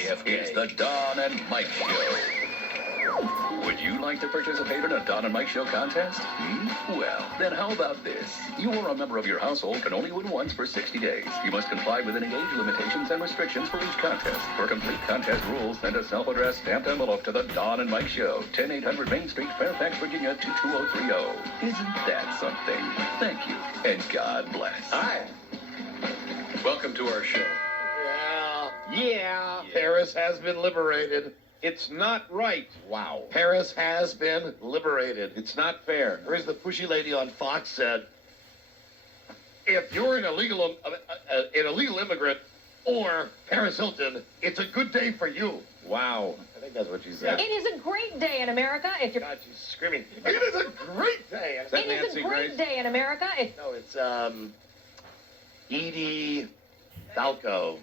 JFK. It's the Don and Mike Show. Would you like to participate in a Don and Mike Show contest? Well, then how about this? You or a member of your household can only win once for 60 days. You must comply with any age limitations and restrictions for each contest. For complete contest rules, send a self-addressed stamped envelope to the Don and Mike Show, 10800 Main Street, Fairfax, Virginia, 22030. Isn't that something? Thank you, and God bless. Hi. Welcome to our show. Yeah. Paris has been liberated. It's not right. Wow. Paris has been liberated. It's not fair. Or as the pushy lady on Fox said, if you're an illegal immigrant or Paris Hilton, it's a good day for you. Wow. I think that's what she said. It is a great day in America if you're... God, she's screaming. It is a great day. Is that It is Nancy a great Grace? day in America if... No, it's Edie Falco.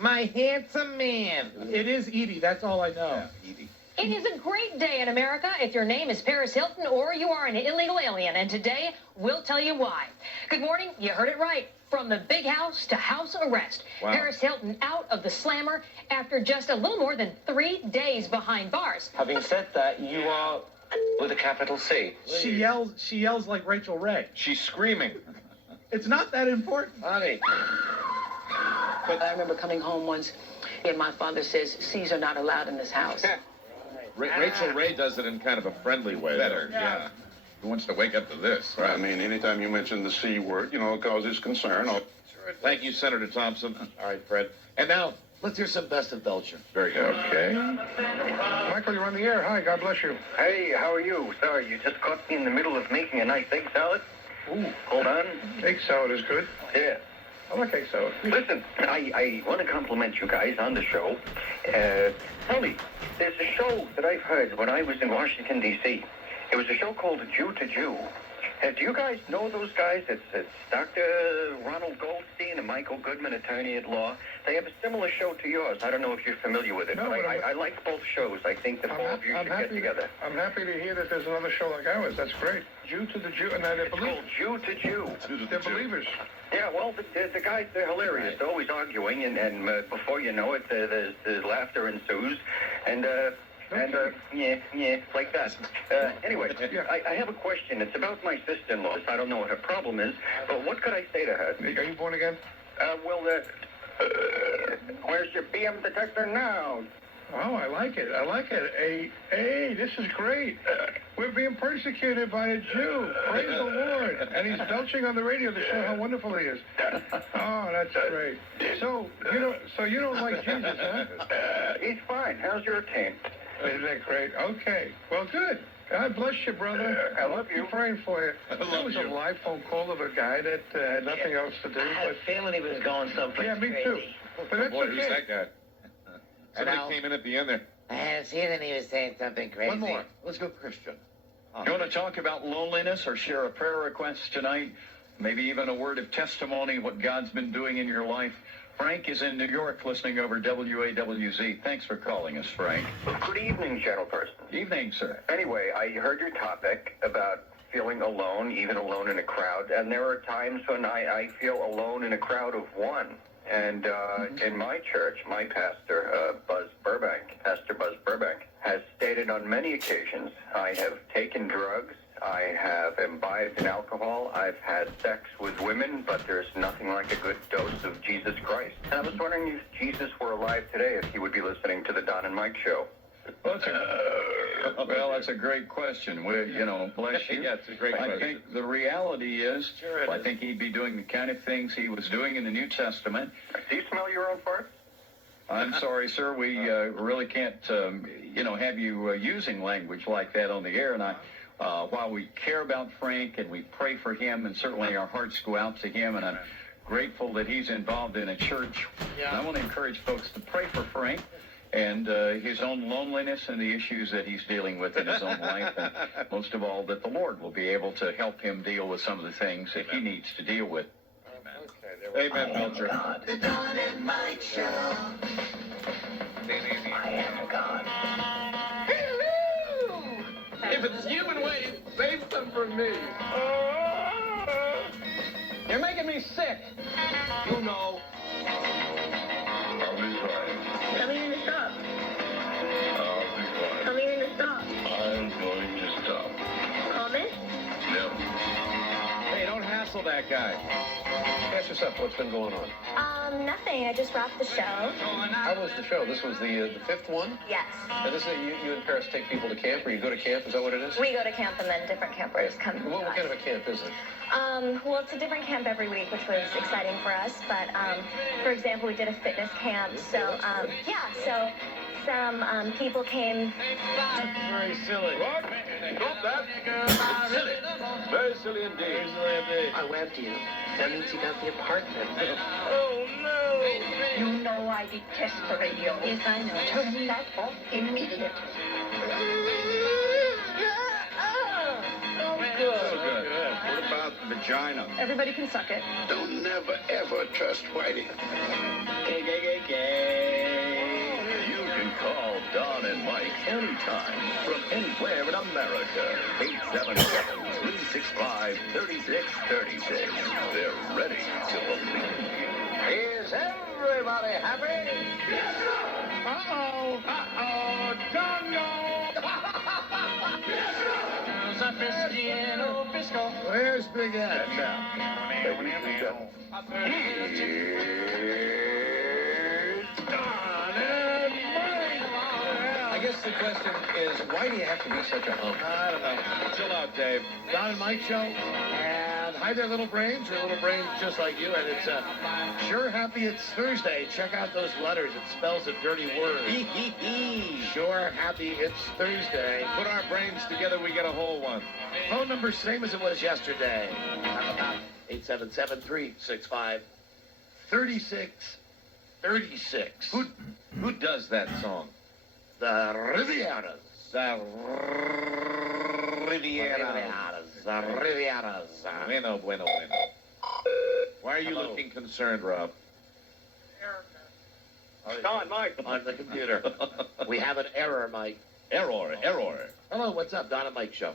My handsome man. It is Edie, that's all I know. Yeah, Edie. It is a great day in America if your name is Paris Hilton or you are an illegal alien. And today, we'll tell you why. Good morning. You heard it right. From the big house to house arrest. Wow. Paris Hilton out of the slammer after just a little more than 3 days behind bars. Having said that, you are with a capital C. She yells like Rachel Ray. She's screaming. It's not that important. Honey. I remember coming home once, and my father says, C's are not allowed in this house. Rachel Ray does it in kind of a friendly way. Better, though. yeah. Who wants to wake up to this? I mean, anytime you mention the C word, it causes concern. Thank you, Senator Thompson. All right, Fred. And now, let's hear some Best of Belcher. Very good. Okay. Michael, you're on the air. Hi, God bless you. Hey, how are you? Sorry, you just caught me in the middle of making a nice egg salad. Ooh, Hold on. egg salad is good. Yeah. I like egg salad. Listen, I want to compliment you guys on the show. Tell me, there's a show that I've heard when I was in Washington, D.C. It was a show called Jew to Jew. Do you guys know those guys? It's Dr. Ronald Goldstein and Michael Goodman, attorney at law. They have a similar show to yours. I don't know if you're familiar with it, No, but but I like both shows. I think the both of you should get together. I'm happy to hear that there's another show like ours. That's great. Jew to the Jew, and they're It's called Jew to Jew. They're believers. Yeah, well, the guys, they're hilarious. They're always arguing, and before you know it, the laughter ensues, and like that. Anyway, I have a question. It's about my sister-in-law. I don't know what her problem is, but what could I say to her? Are you born again? Where's your BM detector now? Oh, I like it. I like it. Hey, this is great. We're being persecuted by a Jew. Praise the Lord. And he's belching on the radio to show how wonderful he is. Oh, that's great. So you don't like Jesus, huh? He's fine. How's your team? Isn't that great? Okay. Well, good. God bless you, brother. I love you. I'm praying for you. That was a live phone call of a guy that had nothing else to do. I had a feeling he was going someplace Yeah, me crazy. too. But that's Boy, who's okay. that guy? Somebody came in at the end there. I had a feeling he was saying something crazy. One more. Let's go Christian. You want to talk about loneliness or share a prayer request tonight? Maybe even a word of testimony, what God's been doing in your life? Frank is in New York listening over WAWZ. Thanks for calling us, Frank. Good evening, gentleperson. Evening, sir. Anyway, I heard your topic about feeling alone, even alone in a crowd, and there are times when I feel alone in a crowd of one. And in my church, my pastor, Pastor Buzz Burbank, has stated on many occasions, I have taken drugs, I have imbibed in alcohol, I've had sex with women, but there's nothing like a good dose of Jesus Christ. And I was wondering if Jesus were alive today, if he would be listening to the Don and Mike show. Well, that's a great question. Bless you. Yeah, it's a great question. I think the reality is, I think he'd be doing the kind of things he was doing in the New Testament. Do you smell your own farts? I'm sorry, sir. We really can't, have you using language like that on the air. And while we care about Frank and we pray for him, and certainly our hearts go out to him, and I'm grateful that he's involved in a church. And I want to encourage folks to pray for Frank and his own loneliness and the issues that he's dealing with in his own life. And most of all, that the Lord will be able to help him deal with some of the things that he needs to deal with. Amen, Belcher. The Don and Mike Show. I am God. Hello! If it's human ways, save some for me. You're making me sick. You know. I'll be fine. I mean, that guy. Ask yourself what's been going on. Nothing. I just wrapped the show. How was the show? This was the fifth one? Yes. And this is you and Paris take people to camp, or you go to camp? Is that what it is? We go to camp and then different campers come. What kind of a camp is it? Well, it's a different camp every week, which was exciting for us. But, for example, we did a fitness camp. So, so some people came. Very silly. What? Stop that. It's silly. Very silly indeed. I webbed you. That means you got the apartment. Oh, no. You know I detest the radio. Yes, I know. Turn that off immediately. So good. What about vagina? Everybody can suck it. Don't never, ever trust Whitey. You can call Don and Mike anytime from anywhere in America. 877-365-3636. They're ready to believe you. Is everybody happy? Uh-oh. Dongo. Where's Big Ed? And now, ladies and gentlemen, here's Don and Mike. I guess the question is, why do you have to be such a hump? I don't know. Chill out, Dave. Don and Mike show. And hi there, little brains. Your little brains just like you. And it's sure happy it's Thursday. Check out those letters. It spells a dirty word. Sure happy it's Thursday. Put our brains together, we get a whole one. Phone number same as it was yesterday. 877-365-3636. Who does that song? The Rivieras. The Riviera. The Rivieras. Bueno, bueno, bueno. Why are you looking concerned, Rob? Don, Mike. On the computer. We have an error, Mike. Error. Hello, what's up? Don and Mike show.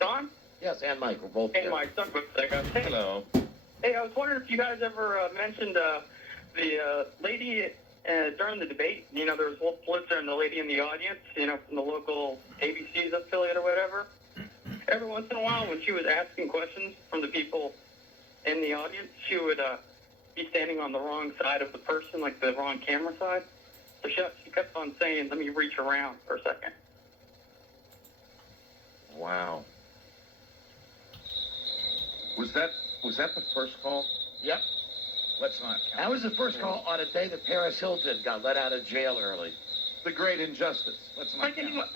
Don? Yes, and Mike. We're both Hey, here. Mike. Sorry about that. Hey, Hello. hey, I was wondering if you guys ever mentioned the lady during the debate. You know, there was Wolf Blitzer and the lady in the audience, you know, from the local ABC's affiliate or whatever. Every once in a while, when she was asking questions from the people in the audience, she would be standing on the wrong side of the person, like the wrong camera side. So she kept on saying, let me reach around for a second. Wow. Was that the first call? Yep. let's not count. That was the first call on a day that Paris Hilton got let out of jail early. The great injustice. Let's not Like count.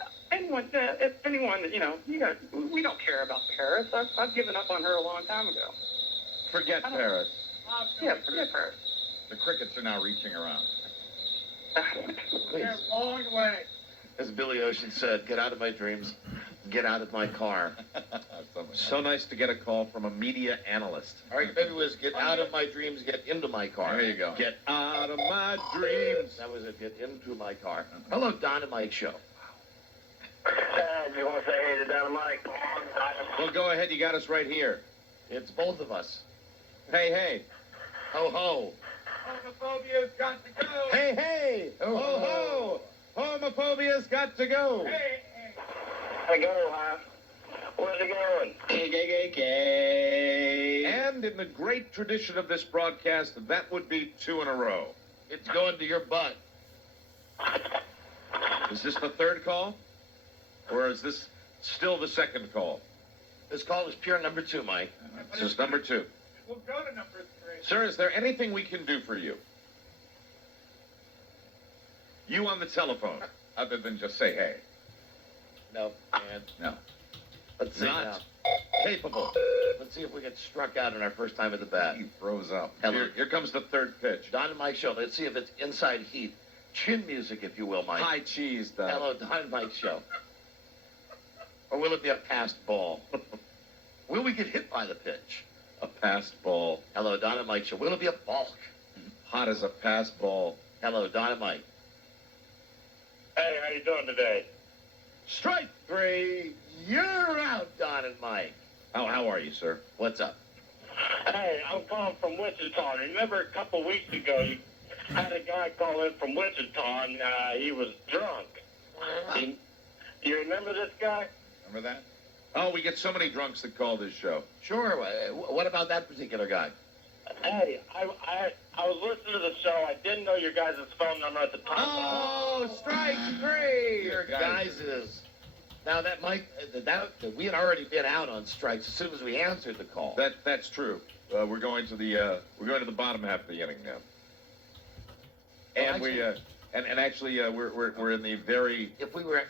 anyone, you know, we don't care about Paris. I've given up on her a long time ago. Forget Paris. Yeah, forget Paris. The crickets are now reaching around. Please. Long way. As Billy Ocean said, get out of my dreams, get out of my car. So nice to get a call from a media analyst. All right, maybe it was get out of my dreams, get into my car. There you go. Get out of my dreams. That was it, get into my car. Hello, Don and Mike show. You want to say hey to Don and Mike? Well, go ahead. You got us right here. It's both of us. Hey, hey. Ho, ho. Homophobia's got to go. Hey, hey. Ho, ho. Homophobia's got to go. Hey, I go, huh? Where's it going? Gay. And in the great tradition of this broadcast, that would be 2 in a row. It's going to your butt. Is this the third call? Or is this still the second call? This call is pure number 2, Mike. This is number 2. we'll go to number 3. Sir, is there anything we can do for you? You on the telephone, other than just say hey. No, and No. let's see now. Not capable. Let's see if we get struck out on our first time at the bat. He froze up. Hello. Here comes the third pitch. Don and Mike show. Let's see if it's inside heat. Chin music, if you will, Mike. High cheese, though. Hello, Don and Mike show. Or will it be a passed ball? Will we get hit by the pitch? A passed ball. Hello, Don and Mike show. Will it be a balk? Hot as a passed ball. Hello, Don and Mike. Hey, how you doing today? Strike 3. You're out, Don and Mike. How are you, sir? What's up? Hey, I'm calling from Wichita. Remember a couple weeks ago, you had a guy call in from Wichita, and he was drunk. Do you remember this guy? Remember that? Oh, we get so many drunks that call this show. Sure. What about that particular guy? Hey, I was listening to the show. I didn't know your guys' phone number at the time. Oh, strike three. Your guys is. Now that Mike, that we had already been out on strikes as soon as we answered the call. That's true. We're going to the bottom half of the inning now. And we're in the very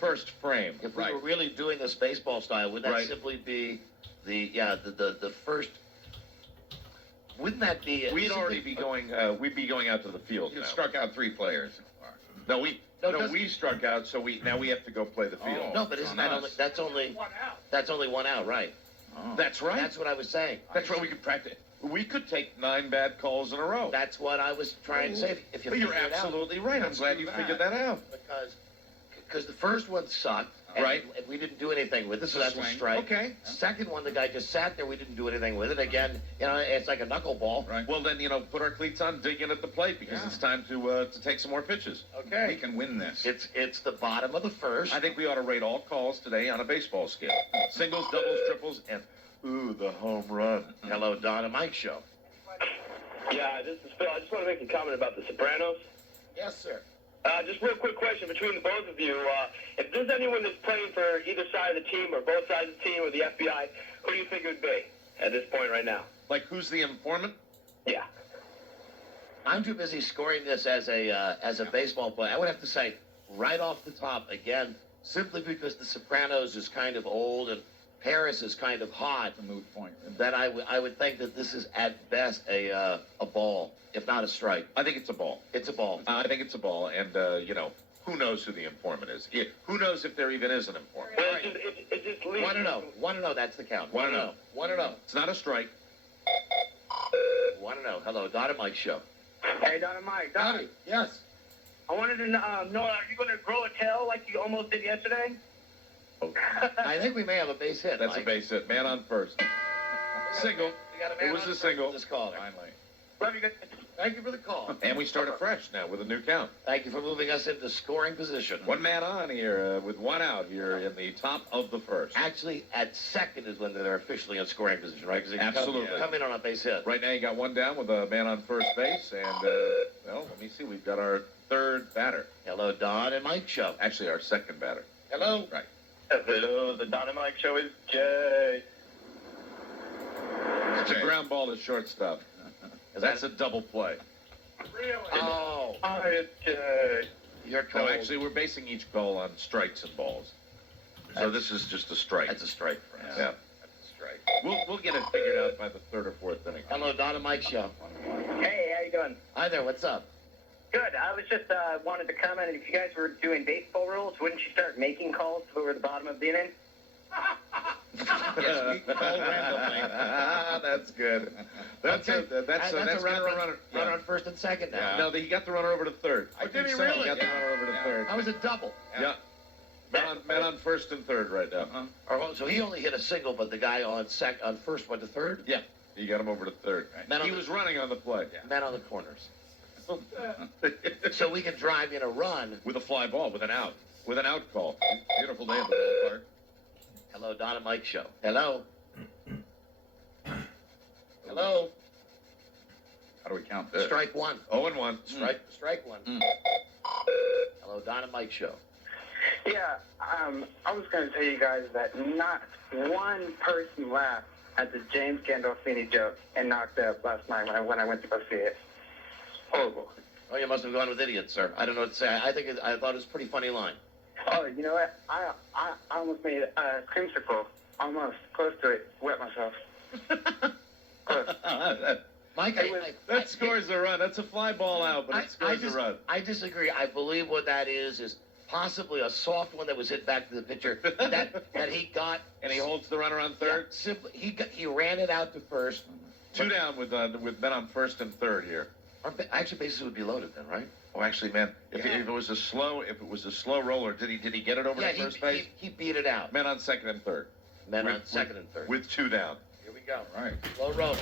first frame. If we were really doing this baseball style, would that simply be the first? Wouldn't that be? We'd already be going. We'd be going out to the field. You now. struck out 3 players. No, we struck out. So we have to go play the field. No, but isn't that only? That's only 1 out. That's only 1 out, right? Oh. That's right. That's what I was saying. That's right. We could practice. We could take 9 bad calls in a row. That's what I was trying to say. If you you're absolutely right. I'm glad you figured that out. Because the first one sucked, right? And we didn't do anything with it, so that's a strike. Okay. Second one, the guy just sat there. We didn't do anything with it. Again, it's like a knuckleball. Right. Well, then put our cleats on, dig in at the plate because it's time to take some more pitches. Okay. We can win this. It's the bottom of the first. I think we ought to rate all calls today on a baseball scale: singles, doubles, triples, and the home run. Hello, Don and Mike show. Yeah, this is Phil. I just want to make a comment about The Sopranos. Yes, sir. Just real quick question between the both of you. If there's anyone that's playing for either side of the team or both sides of the team or the FBI, who do you think it would be at this point right now? Like, who's the informant? Yeah. I'm too busy scoring this as a baseball player. I would have to say right off the top again, simply because The Sopranos is kind of old and Paris is kind of hot. A moot point. That I would think that this is at best a ball, if not a strike. I think it's a ball. It's a ball. I think it's a ball, and who knows who the informant is? Who knows if there even is an informant? Well, it just leaves 1-0. 1-0. That's the count. 1-0. 1-0. It's not a strike. 1-0. Hello, Don and Mike show. Hey, Don and Mike. Don, Yes. I wanted to know, are you going to grow a tail like you almost did yesterday? I think we may have a base hit. That's Mike. a base hit. Man on first. Single. We got a man It was on a single. This caller. Finally. Love you guys. Thank you for the call. And we start afresh now with a new count. Thank you for moving us into scoring position. 1 man on here with 1 out here in the top of the first. Actually, at second is when they're officially in scoring position, right? Because Absolutely. come in on a base hit. Right now you got 1 down with a man on first base, and let me see. We've got our 3rd batter. Hello, Don and Mike show. Actually, our 2nd batter. Hello. Right. Hello, the Don and Mike show is Jay. It's a ground ball to shortstop. That's a double play. Really? Oh, It's Jay. you're No, cold. actually, we're basing each call on strikes and balls. So this is just a strike. That's a strike for us. Yeah. That's a strike. We'll get it figured out by the 3rd or 4th inning. Hello, Don and Mike show. Hey, how you doing? Hi there. What's up? Good. I was just wanted to comment, if you guys were doing baseball rules, wouldn't you start making calls over the bottom of the inning? Yes, we call randomly. That's good. That's Okay. that's a runner yeah. on first and second now. No, he got the runner over to 3rd. Did he He really? got the runner over to 3rd. That was a double. Yeah. Man on first and 3rd right now. So he only hit a single, but the guy on first went to third. Yeah. He got him over to 3rd. Man on He the- was running on the play. Men on the corners. So we can drive in a run. With a fly ball, with an out call. Beautiful day at the ballpark. Hello, Don and Mike show. Hello. Hello. How do we count this? Strike 1. 0-1. Strike 1. Hello, Don and Mike show. Yeah, I was going to tell you guys that not one person laughed at the James Gandolfini joke and knocked up last night when I went to go see it. Horrible. Oh, you must have gone with idiots, sir. I don't know what to say. I thought it was a pretty funny line. Oh, you know what? I almost made a creamsicle. Almost. Close to it. Wet myself. Close. Mike, That scores a run. That's a fly ball out, but it scores a run. I disagree. I believe what that is possibly a soft one that was hit back to the pitcher that he got. And he holds the runner on 3rd. Yeah, simply, he ran it out to first. 2 down with men on first and 3rd here. Actually, bases would be loaded then, right? Oh, actually, man, if it was a slow roller, did he get it over to first base? He beat it out. Men on 2nd and 3rd. Men on 2nd and 3rd. With 2 down. Here we go. All right. Slow roller.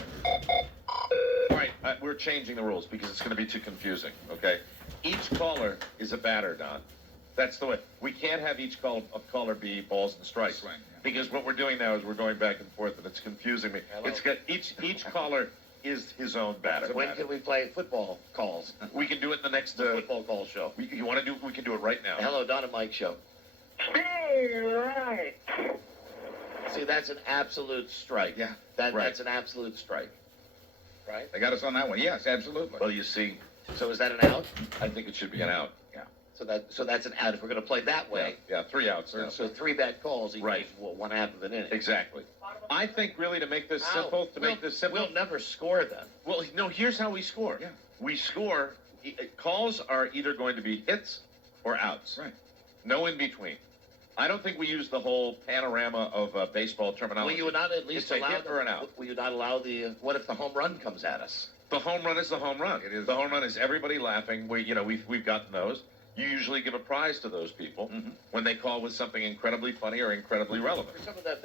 All right, we're changing the rules because it's going to be too confusing. Okay, each caller is a batter, Don. That's the way. We can't have each caller be balls and strikes. Swing, yeah. Because what we're doing now is we're going back and forth, and it's confusing me. Hello. It's got each caller is his own batter. When can we play football calls? We can do it in the next Football call show. You want to do? We can do it right now. Hello, Don and Mike show. Hey, right. See, that's an absolute strike. Yeah, right. That's an absolute strike. Right? They got us on that one. Yes, absolutely. Well, you see, So is that an out? I think it should be an out. So that's an out if we're going to play that way. Yeah, 3 outs. So 3 bad calls equals Right. one half of an inning. Exactly. I think really to make this simple, We'll never score then. Well, no, here's how we score. Yeah. We score, calls are either going to be hits or outs. Right. No in between. I don't think we use the whole panorama of baseball Will terminology. you not at least It's a allow hit or an out. Will you not allow the? What if the home run comes at us? The home run is the home run. It is. The home run is everybody laughing. We've gotten those. You usually give a prize to those people when they call with something incredibly funny or incredibly relevant. For some of that,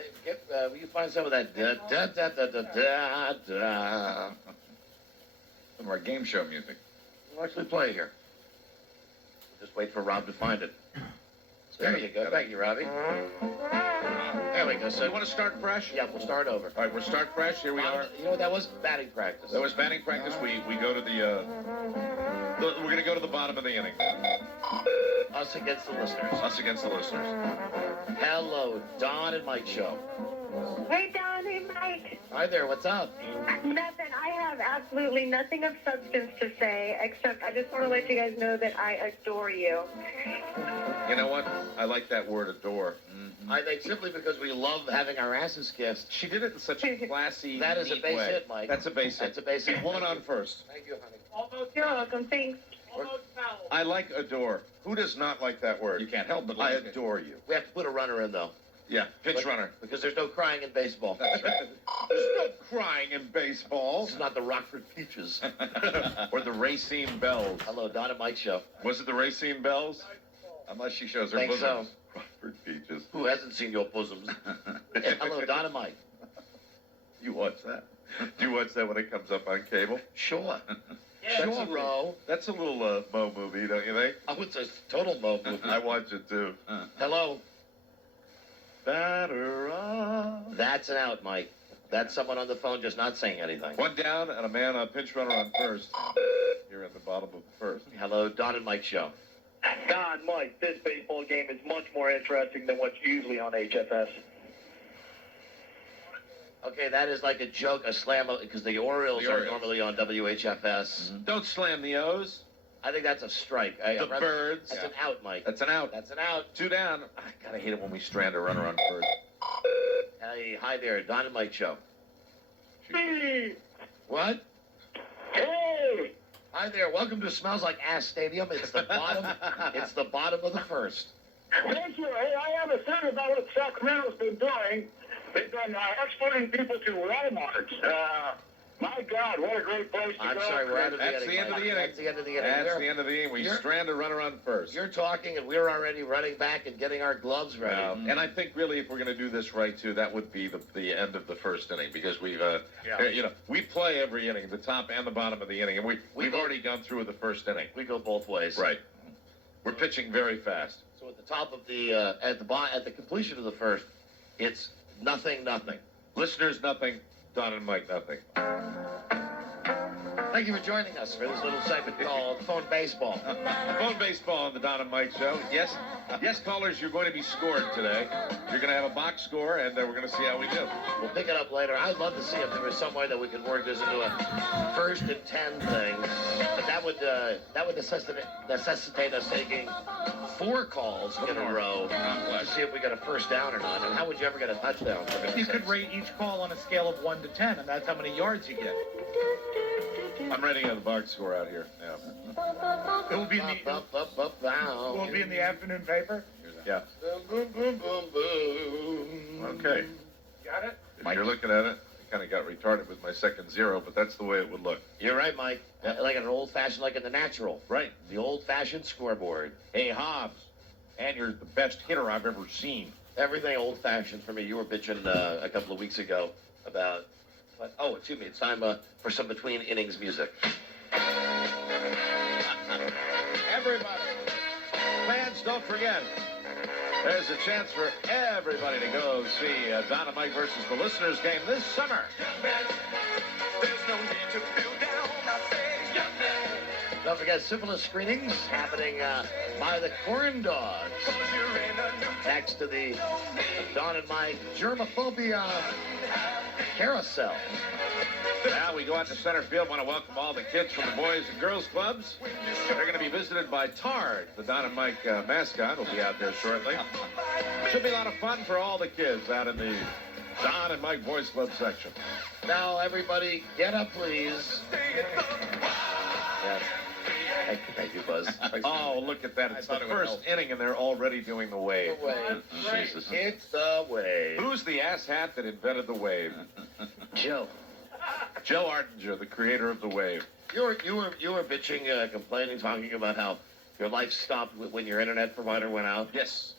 will you find some of that da da da da da da da? Some of our game show music. We'll actually play here. Just wait for Rob to find it. There you go. Thank you, Robbie. There we go. So You want to start fresh? yeah, we'll start over. All right, we'll start fresh. Here we are. You know what? That was batting practice. That was batting practice. We go to we're going to go to the bottom of the inning. Us against the listeners. Us against the listeners. Hello, Don and Mike show. Hey, Don. Hey, Mike. Hi there. What's up? Nothing. I have absolutely nothing of substance to say, except I just want to let you guys know that I adore you. You know what? I like that word, adore. I think simply because we love having our asses kissed. She did it in such a classy, That is a neat base way. hit, Mike. That's a base hit. That's a base hit. Woman on first. Thank you, honey. You're welcome. Thanks. I like adore. Who does not like that word? You can't help but I like it. adore you. We have to put a runner in, though. Yeah, pinch runner. Because there's no crying in baseball. That's right. There's no crying in baseball. This is not the Rockford Peaches. Or the Racine Bells. Hello, Don and Mike show. Was it the Racine Bells? Unless she shows her Think bosoms. Rockford Peaches. Who hasn't seen your bosoms? Hey, hello, Don and Mike. You watch that? Do you watch that when it comes up on cable? Sure. That's Sure, a- bro. That's a little Mo movie, don't you think? Oh, it's a total Mo movie. I watch it too. Hello. Batter up. That's an out, Mike. That's someone on the phone just not saying anything. One down and a man on pinch runner on first. Here at the bottom of the first. Hello, Don and Mike show. God, Mike, this baseball game is much more interesting than what's usually on HFS. Okay, that is like a joke, a slam, because the Orioles The are Orioles. normally on WHFS. Don't slam the O's. I think that's a strike. The Birds. That's an out, Mike. That's an out. That's an out. 2 down. I gotta hate it when we strand a runner on first. Hey, hi there, Don and Mike show. Hey! What? Hey! Hi there. Welcome to Smells Like Ass Stadium. It's the bottom. It's the bottom of the first. Thank you. Hey, I have a theory about what Sacramento's been doing. They've been exporting people to Walmart. My God, what a great place to I'm go. sorry, we're out of the That's inning. the end of Mike. the inning. That's the end of the inning. That's You're- the end of the inning. We you're- strand a runner on first. You're talking, and we're already running back and getting our gloves ready. And I think really, if we're going to do this right too, that would be the end of the first inning because we've, we play every inning, the top and the bottom of the inning, and we've already gone through the first inning. We go both ways. Right. We're pitching very fast. So at the top of the at the completion of the first, it's 0-0. Listeners, nothing. Don and Mike, nothing. Thank you for joining us for this little segment called Phone Baseball. Phone baseball on the Don and Mike show. Yes, callers, you're going to be scored today. You're going to have a box score, and we're going to see how we do. We'll pick it up later. I'd love to see if there was some way that we could work this into a 1st and 10 thing. But that would necessitate us taking 4 calls in a row to see if we got a first down or not. And how would you ever get a touchdown? For You goodness could sakes? rate each call on a scale of 1 to 10, and that's how many yards you get. I'm writing the box score out here. Yeah. It will be in the afternoon paper. Yeah. Boom, boom, boom, boom. Okay. Got it? If you're looking at it, I kind of got retarded with my second 0, but that's the way it would look. You're right, Mike. Like an old-fashioned, like in the natural. Right. The old-fashioned scoreboard. Hey, Hobbs, and you're the best hitter I've ever seen. Everything old-fashioned for me. You were bitching a couple of weeks ago about... Oh, excuse me. It's time for some between innings music. Everybody, fans Folks, don't forget, there's a chance for everybody to go see Don and Mike versus the Listeners game this summer. Don't forget syphilis screenings happening by the Corn Dogs. Next to the Don and Mike Germophobia Carousel. Now we go out to center field. Want to welcome all the kids from the Boys and Girls Clubs. They're going to be visited by Tard. The Don and Mike mascot will be out there shortly. Should be a lot of fun for all the kids out in the Don and Mike Boys Club section. Now, everybody, get up, please. Yes. Thank you, Buzz. Oh, look at that. It's the first inning, and they're already doing the wave. The wave. Jesus. It's the wave. Who's the asshat that invented the wave? Joe. Joe Ardinger, the creator of the wave. You were bitching, complaining, talking about how your life stopped when your internet provider went out. Yes.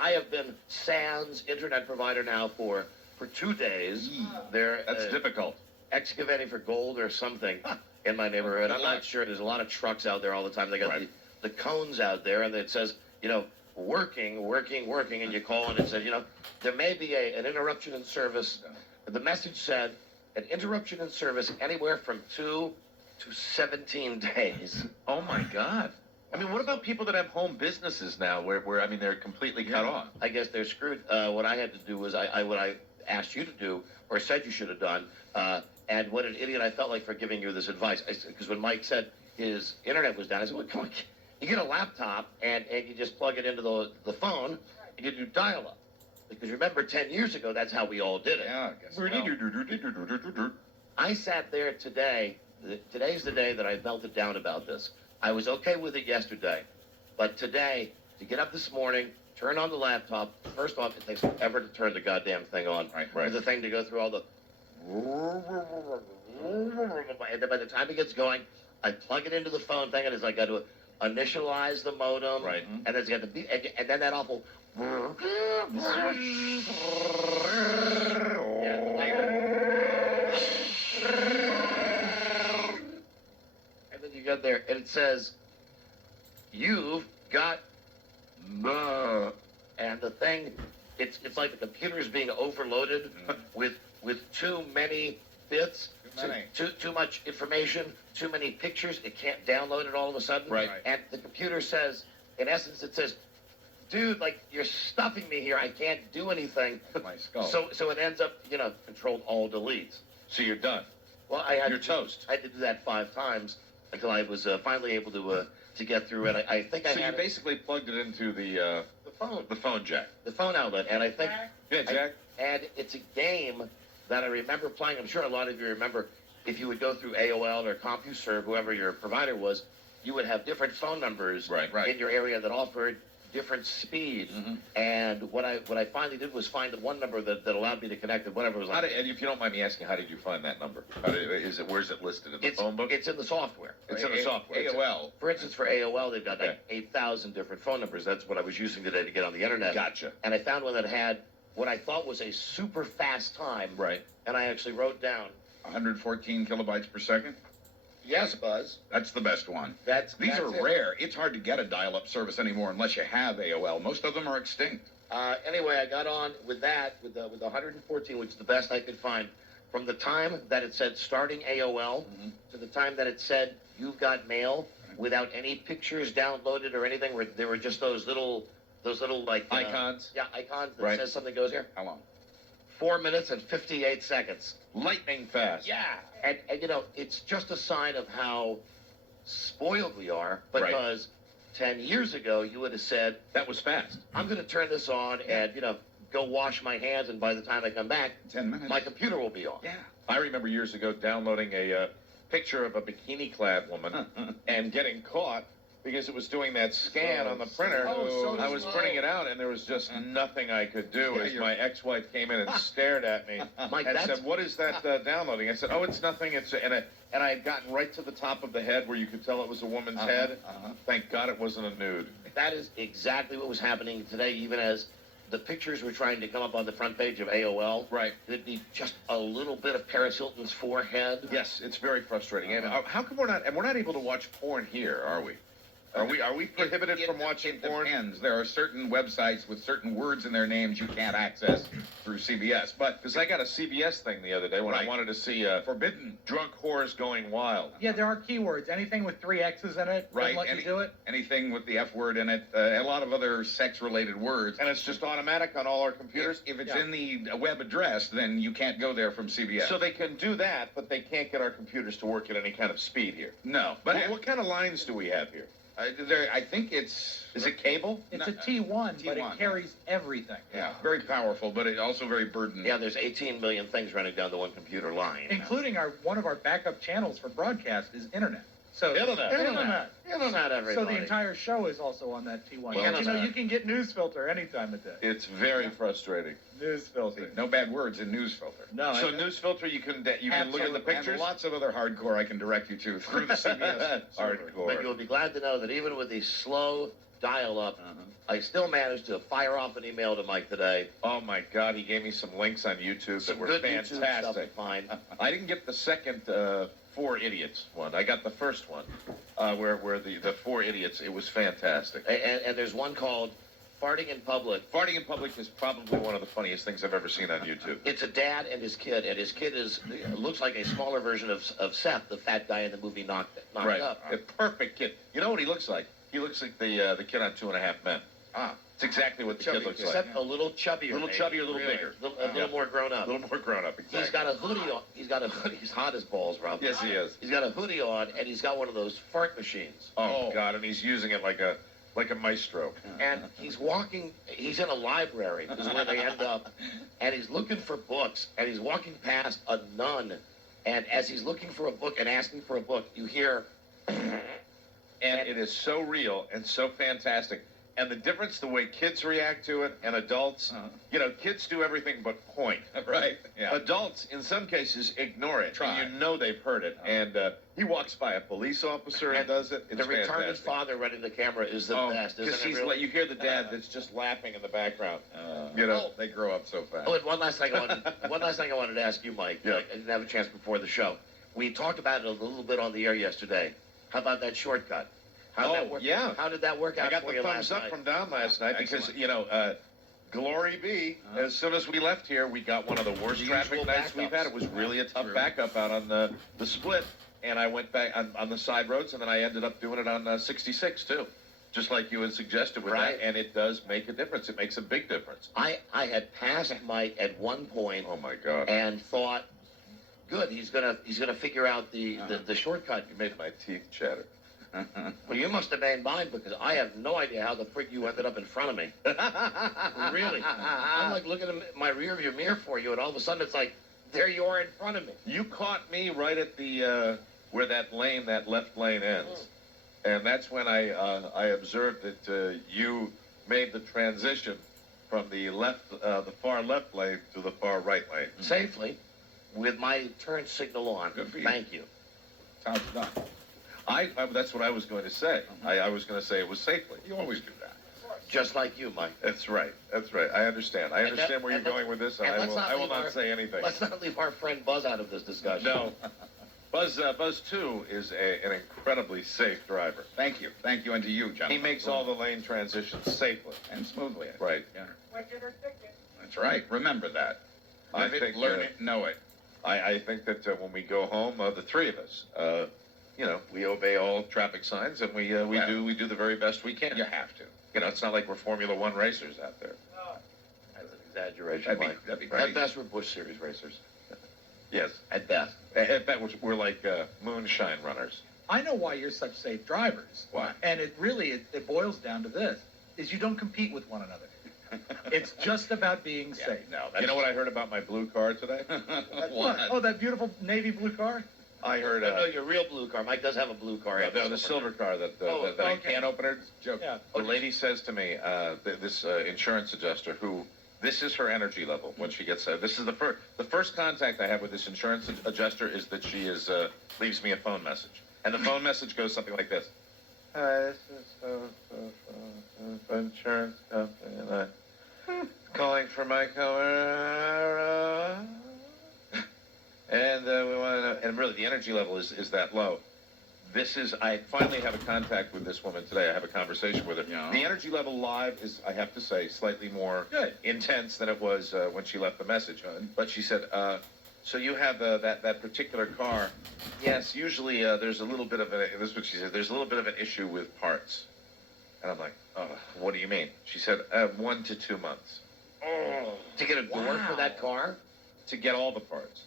I have been sans internet provider now for 2 days. That's difficult. Excavating for gold or something in my neighborhood. I'm not sure. There's a lot of trucks out there all the time. They got the cones out there, and it says, working, and you call and it says, there may be an interruption in service. The message said, an interruption in service anywhere from 2 to 17 days. Oh, my God. I mean, what about people that have home businesses now where they're completely cut off? I guess they're screwed. What I had to do was what I asked you to do, or said you should have done, and what an idiot I felt like for giving you this advice. Because when Mike said his internet was down, I said, well, come on, you get a laptop and you just plug it into the phone and you do dial-up. Because remember, 10 years ago, that's how we all did it. Yeah, I guess so. I sat there today. Today's the day that I melted down about this. I was okay with it yesterday. But today, to get up this morning, turn on the laptop, first off, it takes forever to turn the goddamn thing on. Right. For the thing to go through all the... And then by the time it gets going, I plug it into the phone thing, and it's like I got to initialize the modem. Right. And then it's got to be... And then that awful... And then you get there, and it says, you've got and the thing, it's like the computer is being overloaded with too many bits, too much information, too many pictures. It can't download it all of a sudden. Right. And the computer says, in essence, it says, dude, like, you're stuffing me here. I can't do anything. My skull. So it ends up, Control Alt Delete. So you're done. Well, you're toast. I had to do that 5 times until I was finally able to get through it. I think I So had you basically plugged it into the phone jack. the phone outlet, and I think Yeah, Jack. and it's a game that I remember playing. I'm sure a lot of you remember. If you would go through AOL or CompuServe, whoever your provider was, you would have different phone numbers in your area that offered different speeds. And what I finally did was find the one number that allowed me to connect it, whatever it was. And if you don't mind me asking, how did you find that number? Where's it listed in the phone book? It's in the software. It's in the software. AOL. For instance, for AOL, they've got like 8,000 different phone numbers. That's what I was using today to get on the internet. Gotcha. And I found one that had what I thought was a super fast time. Right. And I actually wrote down. 114 kilobytes per second. Yes, Buzz. That's the best one. These are it. rare. It's hard to get a dial-up service anymore unless you have AOL. Most of them are extinct. Anyway, I got on with that, with the 114, which is the best I could find. From the time that it said starting AOL to the time that it said you've got mail, without any pictures downloaded or anything, where there were just those little like Icons. Icons that says something goes here. How long? 4 minutes and 58 seconds. Lightning fast. Yeah, and it's just a sign of how spoiled we are, because 10 years ago you would have said, that was fast. I'm going to turn this on and go wash my hands, and by the time I come back, 10 minutes. my computer will be on. Yeah. I remember years ago downloading a picture of a bikini-clad woman and getting caught because it was doing that scan on the printer. I was printing it out, and there was just nothing I could do as my ex-wife came in and stared at me Mike, and said, what is that downloading? I said, oh, it's nothing. And I had gotten right to the top of the head where you could tell it was a woman's head. Thank God it wasn't a nude. That is exactly what was happening today, even as the pictures were trying to come up on the front page of AOL. Right. It'd be just a little bit of Paris Hilton's forehead. Yes, it's very frustrating. And how come we're not able to watch porn here, are we? Are we prohibited from watching porn? Depends. There are certain websites with certain words in their names you can't access through CBS. But because I got a CBS thing the other day when I wanted to see forbidden drunk whores going wild. Yeah, there are keywords. Anything with 3 X's in it, right? let you do it. Anything with the F word in it, a lot of other sex-related words. And it's just automatic on all our computers? If it's in the web address, then you can't go there from CBS. So they can do that, but they can't get our computers to work at any kind of speed here. No. But what kind of lines do we have here? I think it's... Is it cable? It's a T1, but it carries everything. Yeah, very powerful, but it also very burdened. Yeah, there's 18 million things running down the one computer line. Including one of our backup channels for broadcast is internet. So Internet, everybody. So the entire show is also on that T1. Well, you can get News Filter any time of day. It's very frustrating. News Filter. No bad words in News Filter. No. So News Filter, you can look at the pictures. And lots of other hardcore I can direct you to through the CBS hardcore. But you'll be glad to know that even with the slow dial-up, I still managed to fire off an email to Mike today. Oh my God, he gave me some links on YouTube that were good YouTube stuff fantastic. to find. I didn't get the second Four Idiots one. I got the first one, where the Four Idiots. It was fantastic. And there's one called Farting in Public. Farting in Public is probably one of the funniest things I've ever seen on YouTube. It's a dad and his kid looks like a smaller version of Seth, the fat guy in the movie Knocked Up. A perfect kid. You know what he looks like? He looks like the kid on 2.5 Men. It's exactly what the kid looks like. Except a little chubbier. A little chubbier, a little bigger. A little more grown up. A little more grown up, exactly. He's got a hoodie on. He's hot as balls, Rob. Yes, he is. He's got a hoodie on, and he's got one of those fart machines. Oh, God, and he's using it like a maestro. And he's in a library, is where they end up, and he's looking for books, and he's walking past a nun, and as he's looking for a book and asking for a book, you hear... And it is so real and so fantastic. And the difference, the way kids react to it and adults, kids do everything but point. Right. Yeah. Adults, in some cases, ignore it. Try. And you know they've heard it. And he walks by a police officer and does it. It's the retarded fantastic. father running the camera is the best, isn't it? Because really? you hear the dad that's just laughing in the background. They grow up so fast. Oh, and one last thing I wanted to ask you, Mike. Yeah. I didn't have a chance before the show. We talked about it a little bit on the air yesterday. How about that shortcut? How did that work out I got for the you thumbs last up night? from Don last night because, glory be, as soon as we left here, we got one of the worst traffic nights we've had. It was really a tough backup out on the split, and I went back on the side roads, and then I ended up doing it on 66, too, just like you had suggested with that, and it does make a difference. It makes a big difference. I had passed Mike at one point. Oh, my God. And thought, good, he's gonna figure out the shortcut. You made my teeth chatter. Well, you must have made mine because I have no idea how the frick you ended up in front of me. Really. I'm like looking at my rearview mirror for you, and all of a sudden it's like, there you are in front of me. You caught me right at the where that left lane ends. And that's when I observed that you made the transition from the far left lane to the far right lane. Safely, with my turn signal on. Good for you. Thank you. Sounds done. That's what I was going to say. I was going to say it was safely. You always do that. Just like you, Mike. That's right. I understand. I understand where you're going with this, and I will not say anything. Let's not leave our friend Buzz out of this discussion. No. Buzz 2 is an incredibly safe driver. Thank you, and to you, John. He makes all the lane transitions safely and smoothly. Right. Yeah. That's right. Remember that. Live it, learn it, know it. I think that when we go home, the three of us, we obey all traffic signs, and we do the very best we can. You have to. It's not like we're Formula One racers out there. That's an exaggeration, Mike. That'd be great. At best, we're Busch Series racers. Yes. At best. At best, we're like moonshine runners. I know why you're such safe drivers. Why? And it boils down to this, is you don't compete with one another. It's just about being safe. No, you know what I heard about my blue car today? What? Oh, that beautiful navy blue car? I heard... No, your real blue car. Mike does have a blue car. the silver car that I can't open it. Joke. Yeah. The lady says to me, this insurance adjuster, who this is her energy level when she gets this is the first contact I have with this insurance adjuster is that she leaves me a phone message, and the phone message goes something like this: "Hi, this is insurance company, and I'm calling for my car." And we want to know, and really the energy level is that low. I finally have a contact with this woman today. I have a conversation with her. Yeah. The energy level live is, I have to say, slightly more intense than it was when she left the message. But she said, so you have that particular car. Yes, usually there's a little bit of this is what she said, there's a little bit of an issue with parts. And I'm like, oh, what do you mean? She said, 1 to 2 months. Oh, to get a door for that car? To get all the parts.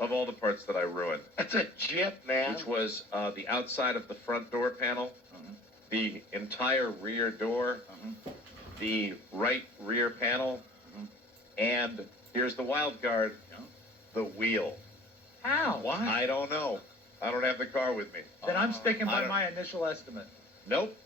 Of all the parts that I ruined. That's a Jeep, man. Which was the outside of the front door panel, the entire rear door, the right rear panel, and here's the wild card, the wheel. How? Why? I don't know. I don't have the car with me. Then I'm sticking by my initial estimate. Nope.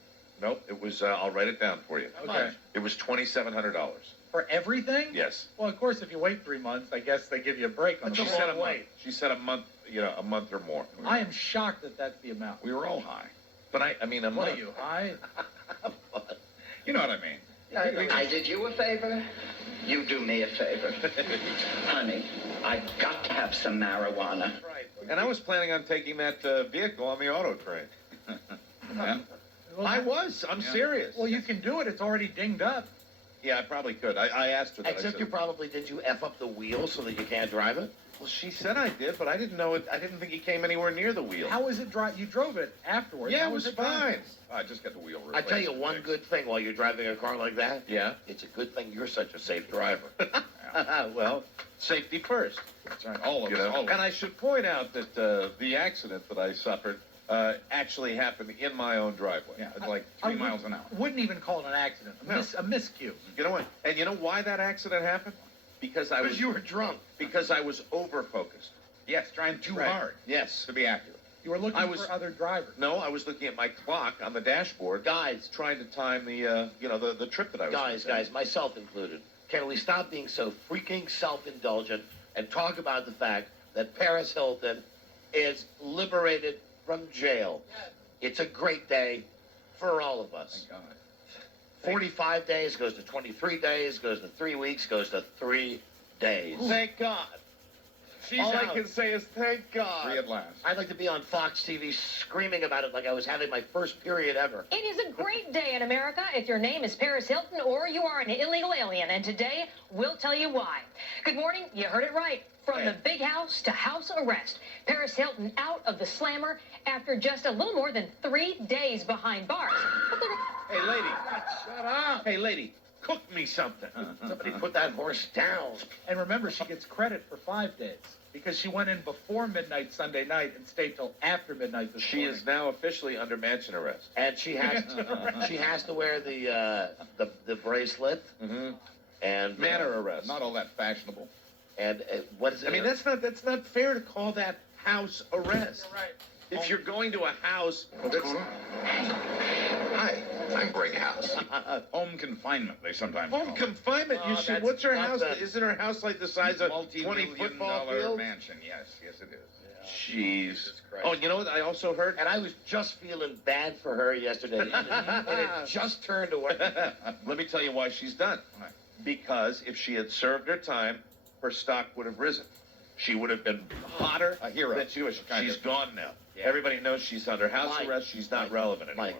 It was, I'll write it down for you. Okay. It was $2,700. For everything? Yes. Well, of course, if you wait 3 months, I guess they give you a break on the She said a whole month. She said a month, a month or more. I am shocked that that's the amount. We were all high. But I mean, a What month. are you, high? You know what I mean. I did you a favor. You do me a favor. Honey, I've got to have some marijuana. And I was planning on taking that vehicle on the auto train. Yeah. Well, I was. I'm serious. Well, you can do it. It's already dinged up. Yeah, I probably could. I asked her that. I Except said, you probably, did you F up the wheel so that you can't drive it? Well, she said I did, but I didn't know it. I didn't think he came anywhere near the wheel. How was it drive? You drove it afterwards. Yeah, How it was driving? fine. I just got the wheel I replaced. tell you one good thing while you're driving a car like that. Yeah. It's a good thing you're such a safe driver. Well, safety first. That's right. All of You us. know? All of And us. I should point out that the accident that I suffered actually happened in my own driveway. Yeah, it's like I 3 miles an hour. Wouldn't even call it an accident. A miscue. You know what? And you know why that accident happened? Because I was you were drunk. Because I was over focused. Yes, trying too Right. hard Yes. to be accurate. You were looking I was- for other drivers. No, I was looking at my clock on the dashboard, Guys, trying to time the the trip that I was. guys, myself included. Can we stop being so freaking self-indulgent and talk about the fact that Paris Hilton is liberated from jail? It's a great day for all of us. Thank God. 45 days goes to 23 days, goes to 3 weeks, goes to 3 days. Thank God. She's All I out. can say is thank God. Free at last. I'd like to be on Fox TV screaming about it like I was having my first period ever. It is a great day in America if your name is Paris Hilton or you are an illegal alien. And today, we'll tell you why. Good morning. You heard it right. From the big house to house arrest. Paris Hilton out of the slammer after just a little more than 3 days behind bars. But Hey, lady. Shut up. Hey, lady. Cook me something. Somebody put that horse down. And remember, she gets credit for 5 days because she went in before midnight Sunday night and stayed till after midnight this She morning. is now officially under mansion arrest. And she has to wear the bracelet Mm-hmm. and Manor arrest. Not all that fashionable. and what is it? I mean, that's not fair to call that house arrest. Right. If you're going to a house, What's going on? Hi, I'm Greg House. Home confinement, they sometimes home call it. confinement. You Oh, should. that's What's her not house? the- Isn't her house like the size of 20 Multi-million football dollar fields? mansion. Yes, it is. Jeez. Jesus Christ. Oh, you know what I also heard? And I was just feeling bad for her yesterday, and it just turned to work. Let me tell you why she's done. Why? Because if she had served her time, her stock would have risen. She would have been hotter A hero. than she was. Kind She's of. gone now. Yeah. Everybody knows she's under house Mike, arrest. She's not Mike, relevant anymore.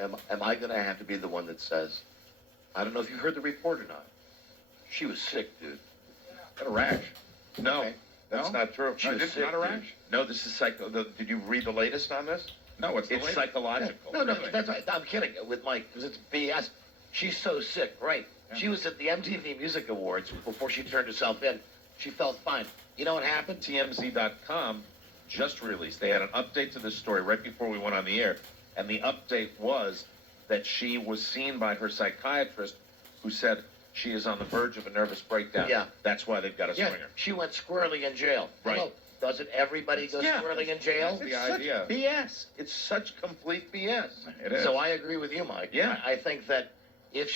Mike, am I going to have to be the one that says, I don't know if you heard the report or not. She was sick, dude. Got a rash. No, Okay. that's No? not true. She was it's sick, not a dude. rash? No, this is did you read the latest on this? No, it's the It's latest. psychological. No, Really? that's right. I'm kidding with Mike because it's BS. She's so sick, right? Yeah. She was at the MTV Music Awards before she turned herself in. She felt fine. You know what happened? TMZ.com just released. They had an update to this story right before we went on the air, and the update was that she was seen by her psychiatrist, who said she is on the verge of a nervous breakdown. Yeah. That's why they've got to Yeah, swing her. she went squirrely in jail. Right. Hello, doesn't everybody go Yeah. squirreling in jail? That's the It's such idea. BS. It's such complete BS. It is. So I agree with you, Mike. Yeah. I think that if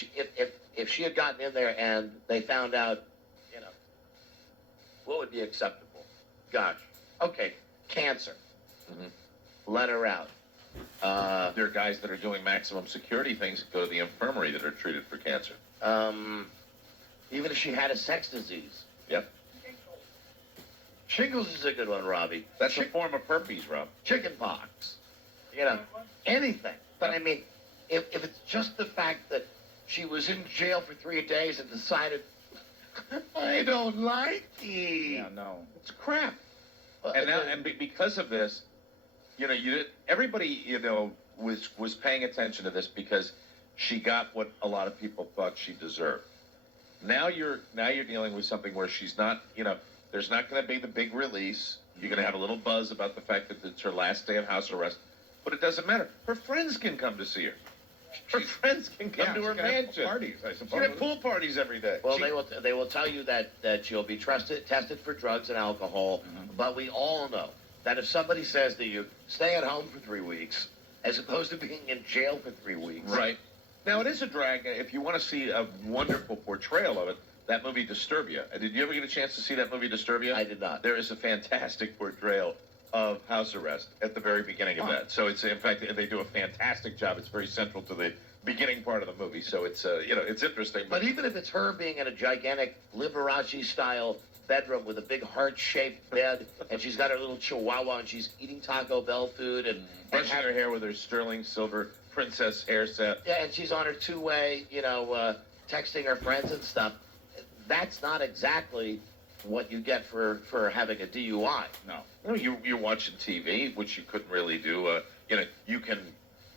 she had gotten in there and they found out, you know, what would be acceptable? Gosh. Okay. Cancer. Mhm. Let her out. There are guys that are doing maximum security things that go to the infirmary that are treated for cancer. Even if she had a sex disease. Yep. Shingles is a good one, Robbie. That's a form of herpes, Rob. Chicken pox. You know, anything. But I mean, if it's just the fact that she was in jail for 3 days and decided, I don't like it. Yeah, no. It's crap. And now, because of this, you know, everybody, you know, was paying attention to this because she got what a lot of people thought she deserved. Now you're dealing with something where she's not, you know, there's not going to be the big release. You're going to have a little buzz about the fact that it's her last day of house arrest, but it doesn't matter. Her friends can come to see her. Her friends can come to her mansion. Parties, I She suppose. can have pool parties every day. Well, they will tell you that you'll be tested for drugs and alcohol, but we all know that if somebody says to you, stay at home for 3 weeks, as opposed to being in jail for 3 weeks. Right. Now, it is a drag. If you want to see a wonderful portrayal of it, that movie Disturbia. Did you ever get a chance to see that movie Disturbia? I did not. There is a fantastic portrayal of house arrest at the very beginning of that. So it's, in fact, they do a fantastic job. It's very central to the beginning part of the movie. So it's, you know, it's interesting. But even if it's her being in a gigantic Liberace-style bedroom with a big heart-shaped bed, and she's got her little chihuahua, and she's eating Taco Bell food, and brushing her hair with her sterling silver princess hair set. Yeah, and she's on her two-way, you know, texting her friends and stuff. That's not exactly what you get for having a DUI. No, you're watching TV, which you couldn't really do. You know, you can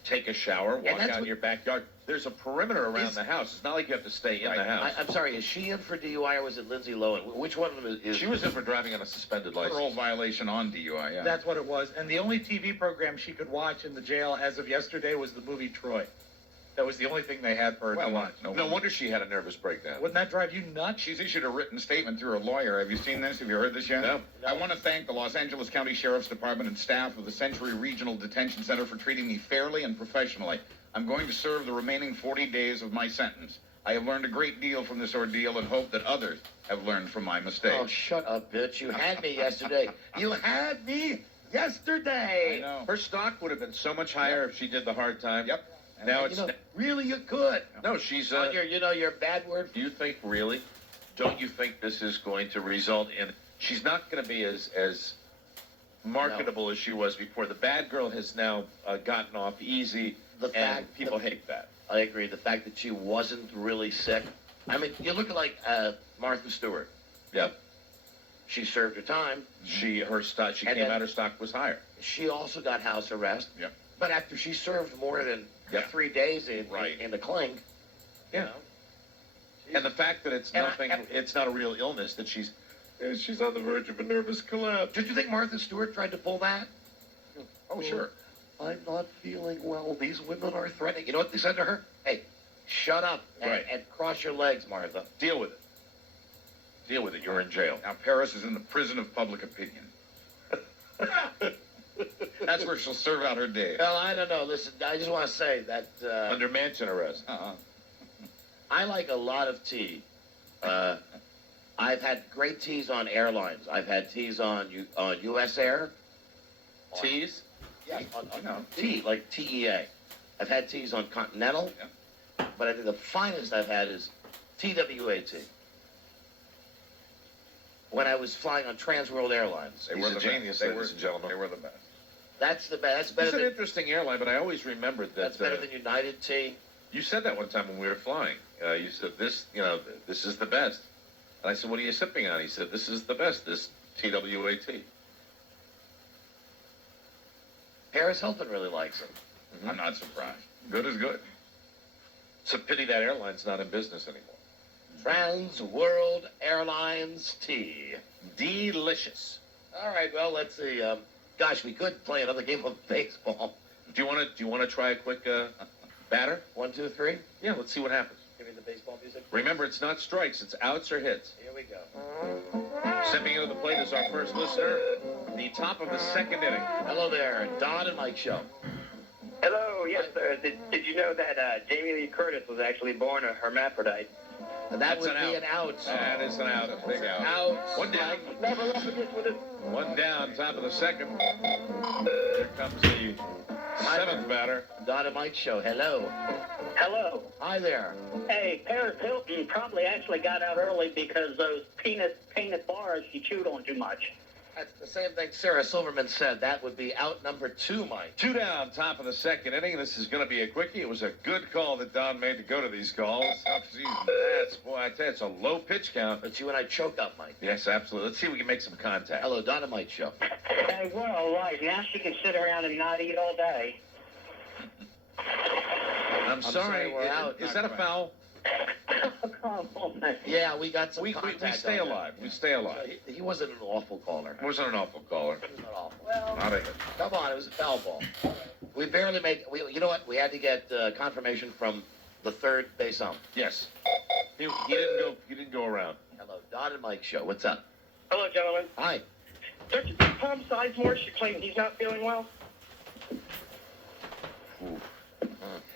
take a shower, walk out in your backyard. There's a perimeter around the house. It's not like you have to stay in the house. I'm sorry, is she in for DUI or was it Lindsay Lohan? Which one of them is? She was in for driving on a suspended license. Parole violation on DUI, yeah. That's what it was. And the only TV program she could watch in the jail as of yesterday was the movie Troy. That was the only thing they had for her to watch. No wonder she had a nervous breakdown. Wouldn't that drive you nuts? She's issued a written statement through her lawyer. Have you seen this? Have you heard this yet? No. I want to thank the Los Angeles County Sheriff's Department and staff of the Century Regional Detention Center for treating me fairly and professionally. I'm going to serve the remaining 40 days of my sentence. I have learned a great deal from this ordeal and hope that others have learned from my mistakes. Oh, shut up, bitch. You had me yesterday. You had me yesterday. I know. Her stock would have been so much higher if she did the hard time. Yep. Now it's really you could. No, she's on your bad word. Do you think really? Don't you think this is going to result in? She's not going to be as marketable as she was before. The bad girl has now gotten off easy, and people hate that. I agree. The fact that she wasn't really sick. I mean, you look at like Martha Stewart. Yep. She served her time. She came out. Her stock was higher. She also got house arrest. Yep. But after she served more than 3 days in the clink, you know. And the fact that it's nothing, it's not a real illness, that she's on the verge of a nervous collapse. Did you think Martha Stewart tried to pull that? Oh, sure. I'm not feeling well. These women are threatening. You know what they said to her? Hey, shut up and cross your legs, Martha. Deal with it. Deal with it. You're in jail. Now, Paris is in the prison of public opinion. That's where she'll serve out her days. Well, I don't know. Listen, I just want to say that... under mansion arrest. I like a lot of tea. I've had great teas on airlines. I've had teas on U.S. Air. Teas? Yeah, tea, like TEA. I've had teas on Continental, but I think the finest I've had is TWAT. When I was flying on Trans World Airlines. He's a genius, ladies and gentlemen. They were the best. That's the best. That's better It's an than interesting airline, but I always remembered that. That's better than United Tea. You said that one time when we were flying. You said this is the best. And I said, what are you sipping on? He said, this is the best, this TWAT. Paris Hilton really likes them. Mm-hmm. I'm not surprised. Good is good. It's a pity that airline's not in business anymore. Trans World Airlines tea. Delicious. All right, well, let's see. Gosh, we could play another game of baseball. Do you want to try a quick batter? 1, 2, 3. Yeah, let's see what happens. Give me the baseball music. Remember, it's not strikes, it's outs or hits. Here we go. Stepping into the plate is our first listener, the top of the second inning. Hello there, Don and Mike Show. Hello, yes, sir. Did you know that Jamie Lee Curtis was actually born a hermaphrodite? And that would be an out. That is an out. A big out. Out. One down. Never up against with it. One down, top of the second. Here comes the seventh batter. Don and Mike Show. Hello. Hello. Hi there. Hey, Paris Hilton probably actually got out early because those peanut bars she chewed on too much. That's the same thing Sarah Silverman said. That would be out number 2, Mike. 2 down, top of the second inning. This is going to be a quickie. It was a good call that Don made to go to these calls. That's, boy, I tell you, it's a low pitch count. But you and I choked up, Mike. Yes, absolutely. Let's see if we can make some contact. Hello, Dynamite Show. Hey, we're all right. Now she can sit around and not eat all day. I'm sorry, we're out. Is that a foul? Come on, man. Yeah, we got some We contact. stay on that. alive. We stay alive. He wasn't an awful caller. Wasn't an awful caller. He was not awful. Well, Not a hit. come on, it was a foul ball. We barely made. You know what? We had to get confirmation from the third base ump. Yes. He didn't go around. Hello, Don and Mike Show. What's up? Hello, gentlemen. Hi. Don't you think Tom Sizemore should claim he's not feeling well?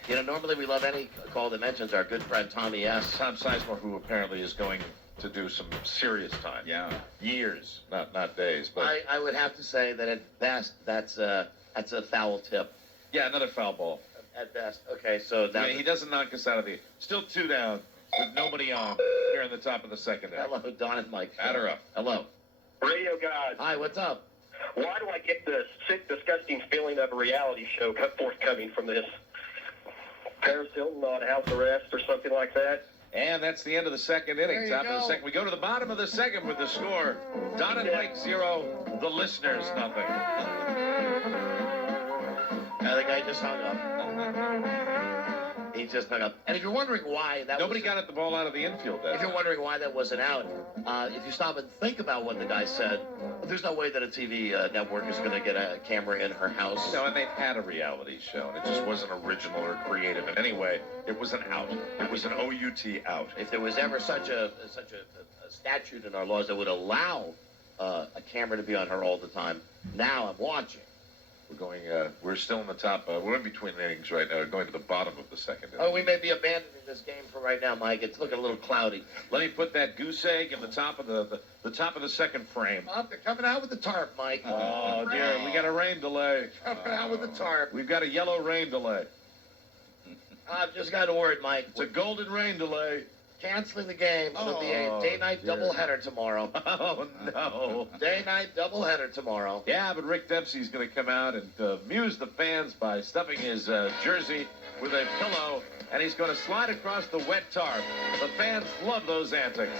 You know, normally we love any call that mentions our good friend Tommy S. Tom Sizemore, who apparently is going to do some serious time. Yeah. Years, not days. But I would have to say that at best that's a foul tip. yeah, another foul ball. At best. Okay, so that. Yeah, he doesn't knock us out of the. Still 2 down with nobody on here in the top of the second inning. Hello, Don and Mike. Batter up. Hello. Radio guys, Hi, what's up? why do I get the sick, disgusting feeling of a reality show forthcoming from this? Paris Hilton on house arrest or something like that? And that's the end of the second inning. There you Top of the go. second. We go to the bottom of the second with the score. Don and Mike 0, the listeners nothing. The guy just hung up. He just hung up. And if you're wondering why that Nobody got the ball out of the infield. If you're wondering why that wasn't out, if you stop and think about what the guy said, there's no way that a TV network is going to get a camera in her house. No, and they've had a reality show, and it just wasn't original or creative in any way. It was an out. It was an OUT out. If there was ever such a statute in our laws that would allow a camera to be on her all the time, now I'm watching. We're still in the top. We're in between innings right now. We're going to the bottom of the second inning. Oh, we may be abandoning this game for right now, Mike. It's looking a little cloudy. Let me put that goose egg in the top of the top of the second frame. They're coming out with the tarp, Mike. Oh dear, we got a rain delay. Coming out with the tarp. We've got a yellow rain delay. I've just got word, Mike. It's a golden rain delay. Canceling the game. It'll be a day-night doubleheader tomorrow. Oh no. Day-night doubleheader tomorrow. Yeah, but Rick Dempsey's going to come out and amuse the fans by stuffing his jersey with a pillow, and he's going to slide across the wet tarp. The fans love those antics.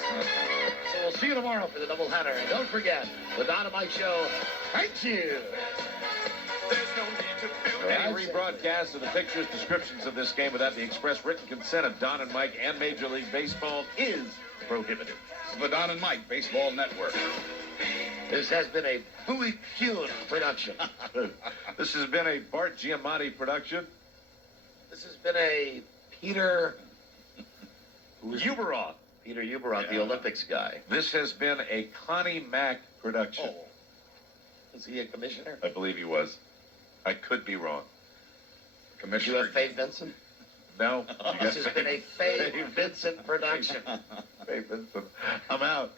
So we'll see you tomorrow for the doubleheader. And don't forget, the Don and Mike Show. Thank you. Any rebroadcast of the pictures, descriptions of this game without the express written consent of Don and Mike and Major League Baseball is prohibited. The Don and Mike Baseball Network. This has been a Bowie Kuhn production. This has been a Bart Giamatti production. This has been a Peter Uberoth. Peter Uberoth, the Olympics guy. This has been a Connie Mack production. Oh. Is he a commissioner? I believe he was. I could be wrong. Do you Commissioner. have Faye Vincent? No. This has been a Faye Vincent production. Faye Vincent. I'm out.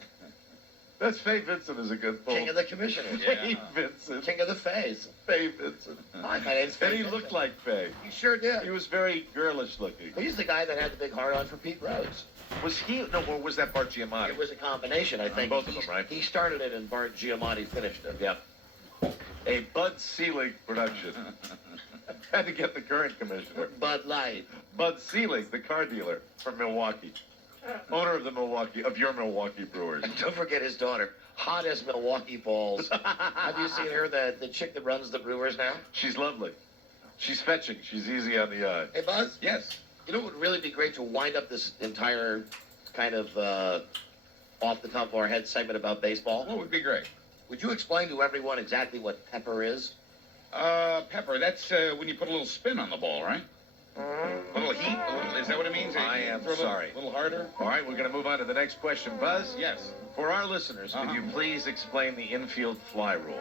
That's Faye Vincent is a good pull. King of the commissioners. Faye Vincent. King of the Fays. Faye Vincent. Hi, my name's Faye And he Vincent. looked like Faye. He sure did. He was very girlish looking. He's the guy that had the big heart on for Pete Rose. Was he? No, or was that Bart Giamatti? It was a combination, I think. Both of them, right? He started it and Bart Giamatti finished it. Yep. A Bud Selig production. Had to get the current commissioner. Bud Light. Bud Selig, the car dealer from Milwaukee. Owner of your Milwaukee Brewers. And don't forget his daughter. Hot as Milwaukee balls. Have you seen her, the chick that runs the Brewers now? She's lovely. She's fetching. She's easy on the eye. Hey, Buzz? Yes. You know what would really be great to wind up this entire kind of off the top of our head segment about baseball? What would be great? Would you explain to everyone exactly what pepper is? Pepper, that's when you put a little spin on the ball, right? A little heat? Is that what it means? I am Throw sorry. A little harder? All right, we're going to move on to the next question. Buzz? Yes. For our listeners, could you please explain the infield fly rule?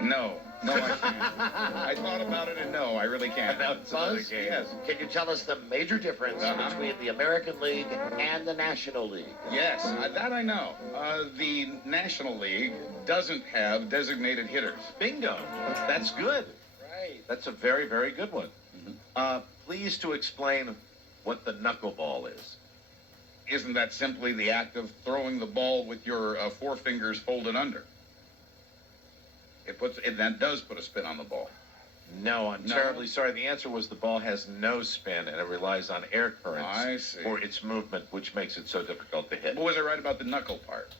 No. No, I can't. I thought about it and no, I really can't. It's another Buzz? game. Yes. Can you tell us the major difference between the American League and the National League? Yes, that I know. The National League doesn't have designated hitters. Bingo. That's good. Right. That's a very, very good one. Please to explain what the knuckleball is. isn't that simply the act of throwing the ball with your forefingers folded under? That does put a spin on the ball. No, I'm terribly sorry. The answer was the ball has no spin, and it relies on air currents for its movement, which makes it so difficult to hit. But was I right about the knuckle part?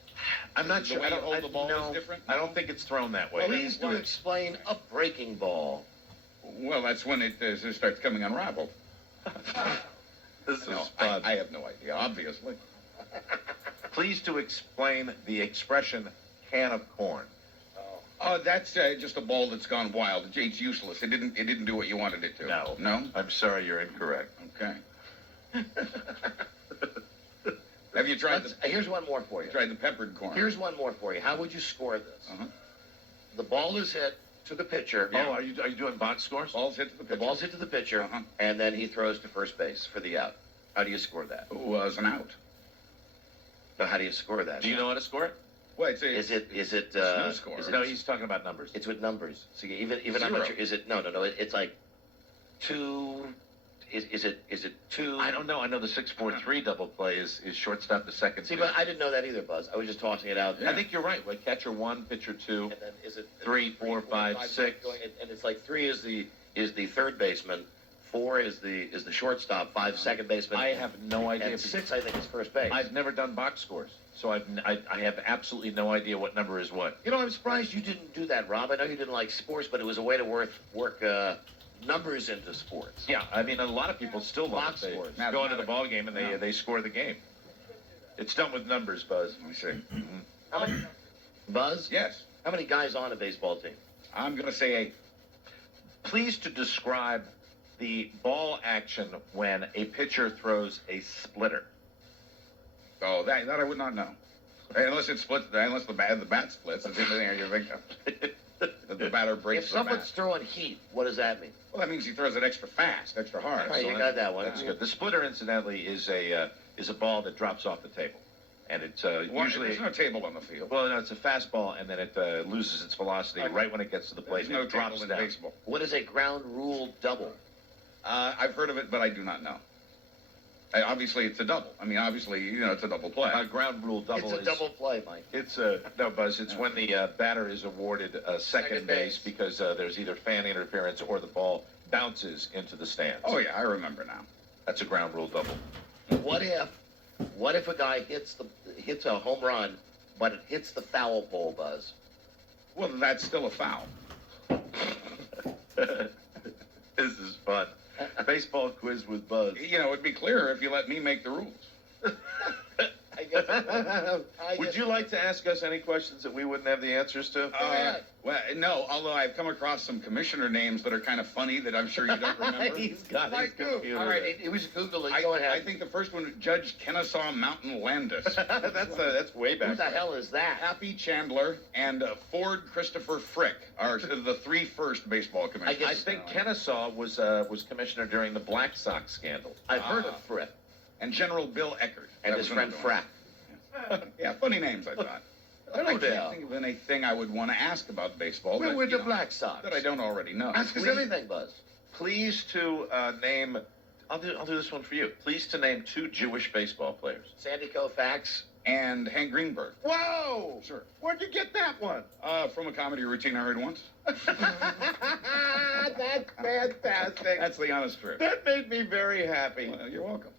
I'm not The sure. way you hold the ball is different? I don't think it's thrown that way. Please do explain a breaking ball. Well, that's when it starts coming unraveled. This is No, fun. I have no idea, obviously. Please to explain the expression "can of corn." Oh, that's just a ball that's gone wild. It's useless. It didn't do what you wanted it to. No. No? I'm sorry, you're incorrect. Okay. Have you tried Here's one more for you. tried the peppered corn? Here's one more for you. How would you score this? Uh-huh. The ball is hit to the pitcher. Oh, are you doing box scores? Ball's hit to the The pitcher. ball's hit to the pitcher, Uh-huh. and then he throws to first base for the out. How do you score that? Was an out. No, how do you score that? Do you know how to score it? Well, Is it no score. No, he's talking about numbers. It's with numbers. So even I'm Zero. not sure. Is it no? It's like two. Is it two? I don't know. I know the 6-4-3 double play is shortstop to second. See, but I didn't know that either, Buzz. I was just tossing it out there. I think you're right. Like catcher 1, pitcher 2. And then is it 3, 4, 5, 6. And it's like 3 is the third baseman, 4 is the shortstop, 5 second baseman. I have no idea. And 6 I think is first base. I've never done box scores, so I have absolutely no idea what number is what. You know, I'm surprised you didn't do that, Rob. I know you didn't like sports, but it was a way to work numbers into sports. Yeah, I mean, a lot of people still Box they scores. go into the ball game and they score the game. It's done with numbers, Buzz. Let me see. How many, Buzz? Yes. How many guys on a baseball team? I'm going to say 8. Please to describe the ball action when a pitcher throws a splitter. Oh, that I would not know. Unless it splits, unless the bat splits. That's the only thing I can think of. The batter breaks If the bat. someone's throwing heat, what does that mean? Well, that means he throws it extra fast, extra hard. All right, you got that one. That's good. The splitter, incidentally, is a ball that drops off the table, and it's usually There's no table on the field. well, no, it's a fastball, and then it loses its velocity right when it gets to the plate. There's no and it drops table in down. baseball. What is a ground rule double? I've heard of it, but I do not know. Obviously, it's a double. I mean, obviously, it's a double play. Ground rule double It's a is double play, Mike. It's no, Buzz. It's when the batter is awarded second base because there's either fan interference or the ball bounces into the stands. Oh, yeah, I remember now. That's a ground rule double. What if a guy hits a home run, but it hits the foul pole, Buzz? Well, that's still a foul. This is fun. Baseball quiz with Buzz. It'd be clearer if you let me make the rules. Would you like to ask us any questions that we wouldn't have the answers to? Well, no, although I've come across some commissioner names that are kind of funny that I'm sure you don't remember. He's got his computer. All right, it was Google it. I, Go ahead. I think the first one, Judge Kennesaw Mountain Landis. That's way back. Who the hell is that? Happy Chandler and Ford Christopher Frick are the 3 first baseball commissioners. I think Kennesaw was commissioner during the Black Sox scandal. I've heard of Fripp. And General Bill Eckert. And That his was friend another one. Frack. Yeah, funny names, I thought. I can't think of anything I would want to ask about baseball. We're that, with the Black Sox. that I don't already know. Ask us anything, Buzz. Please to name. I'll do this one for you. Please to name 2 Jewish baseball players. Sandy Koufax. And Hank Greenberg. Whoa! Sure. Where'd you get that one? From a comedy routine I heard once. That's fantastic. That's the honest truth. That made me very happy. Well, you're welcome.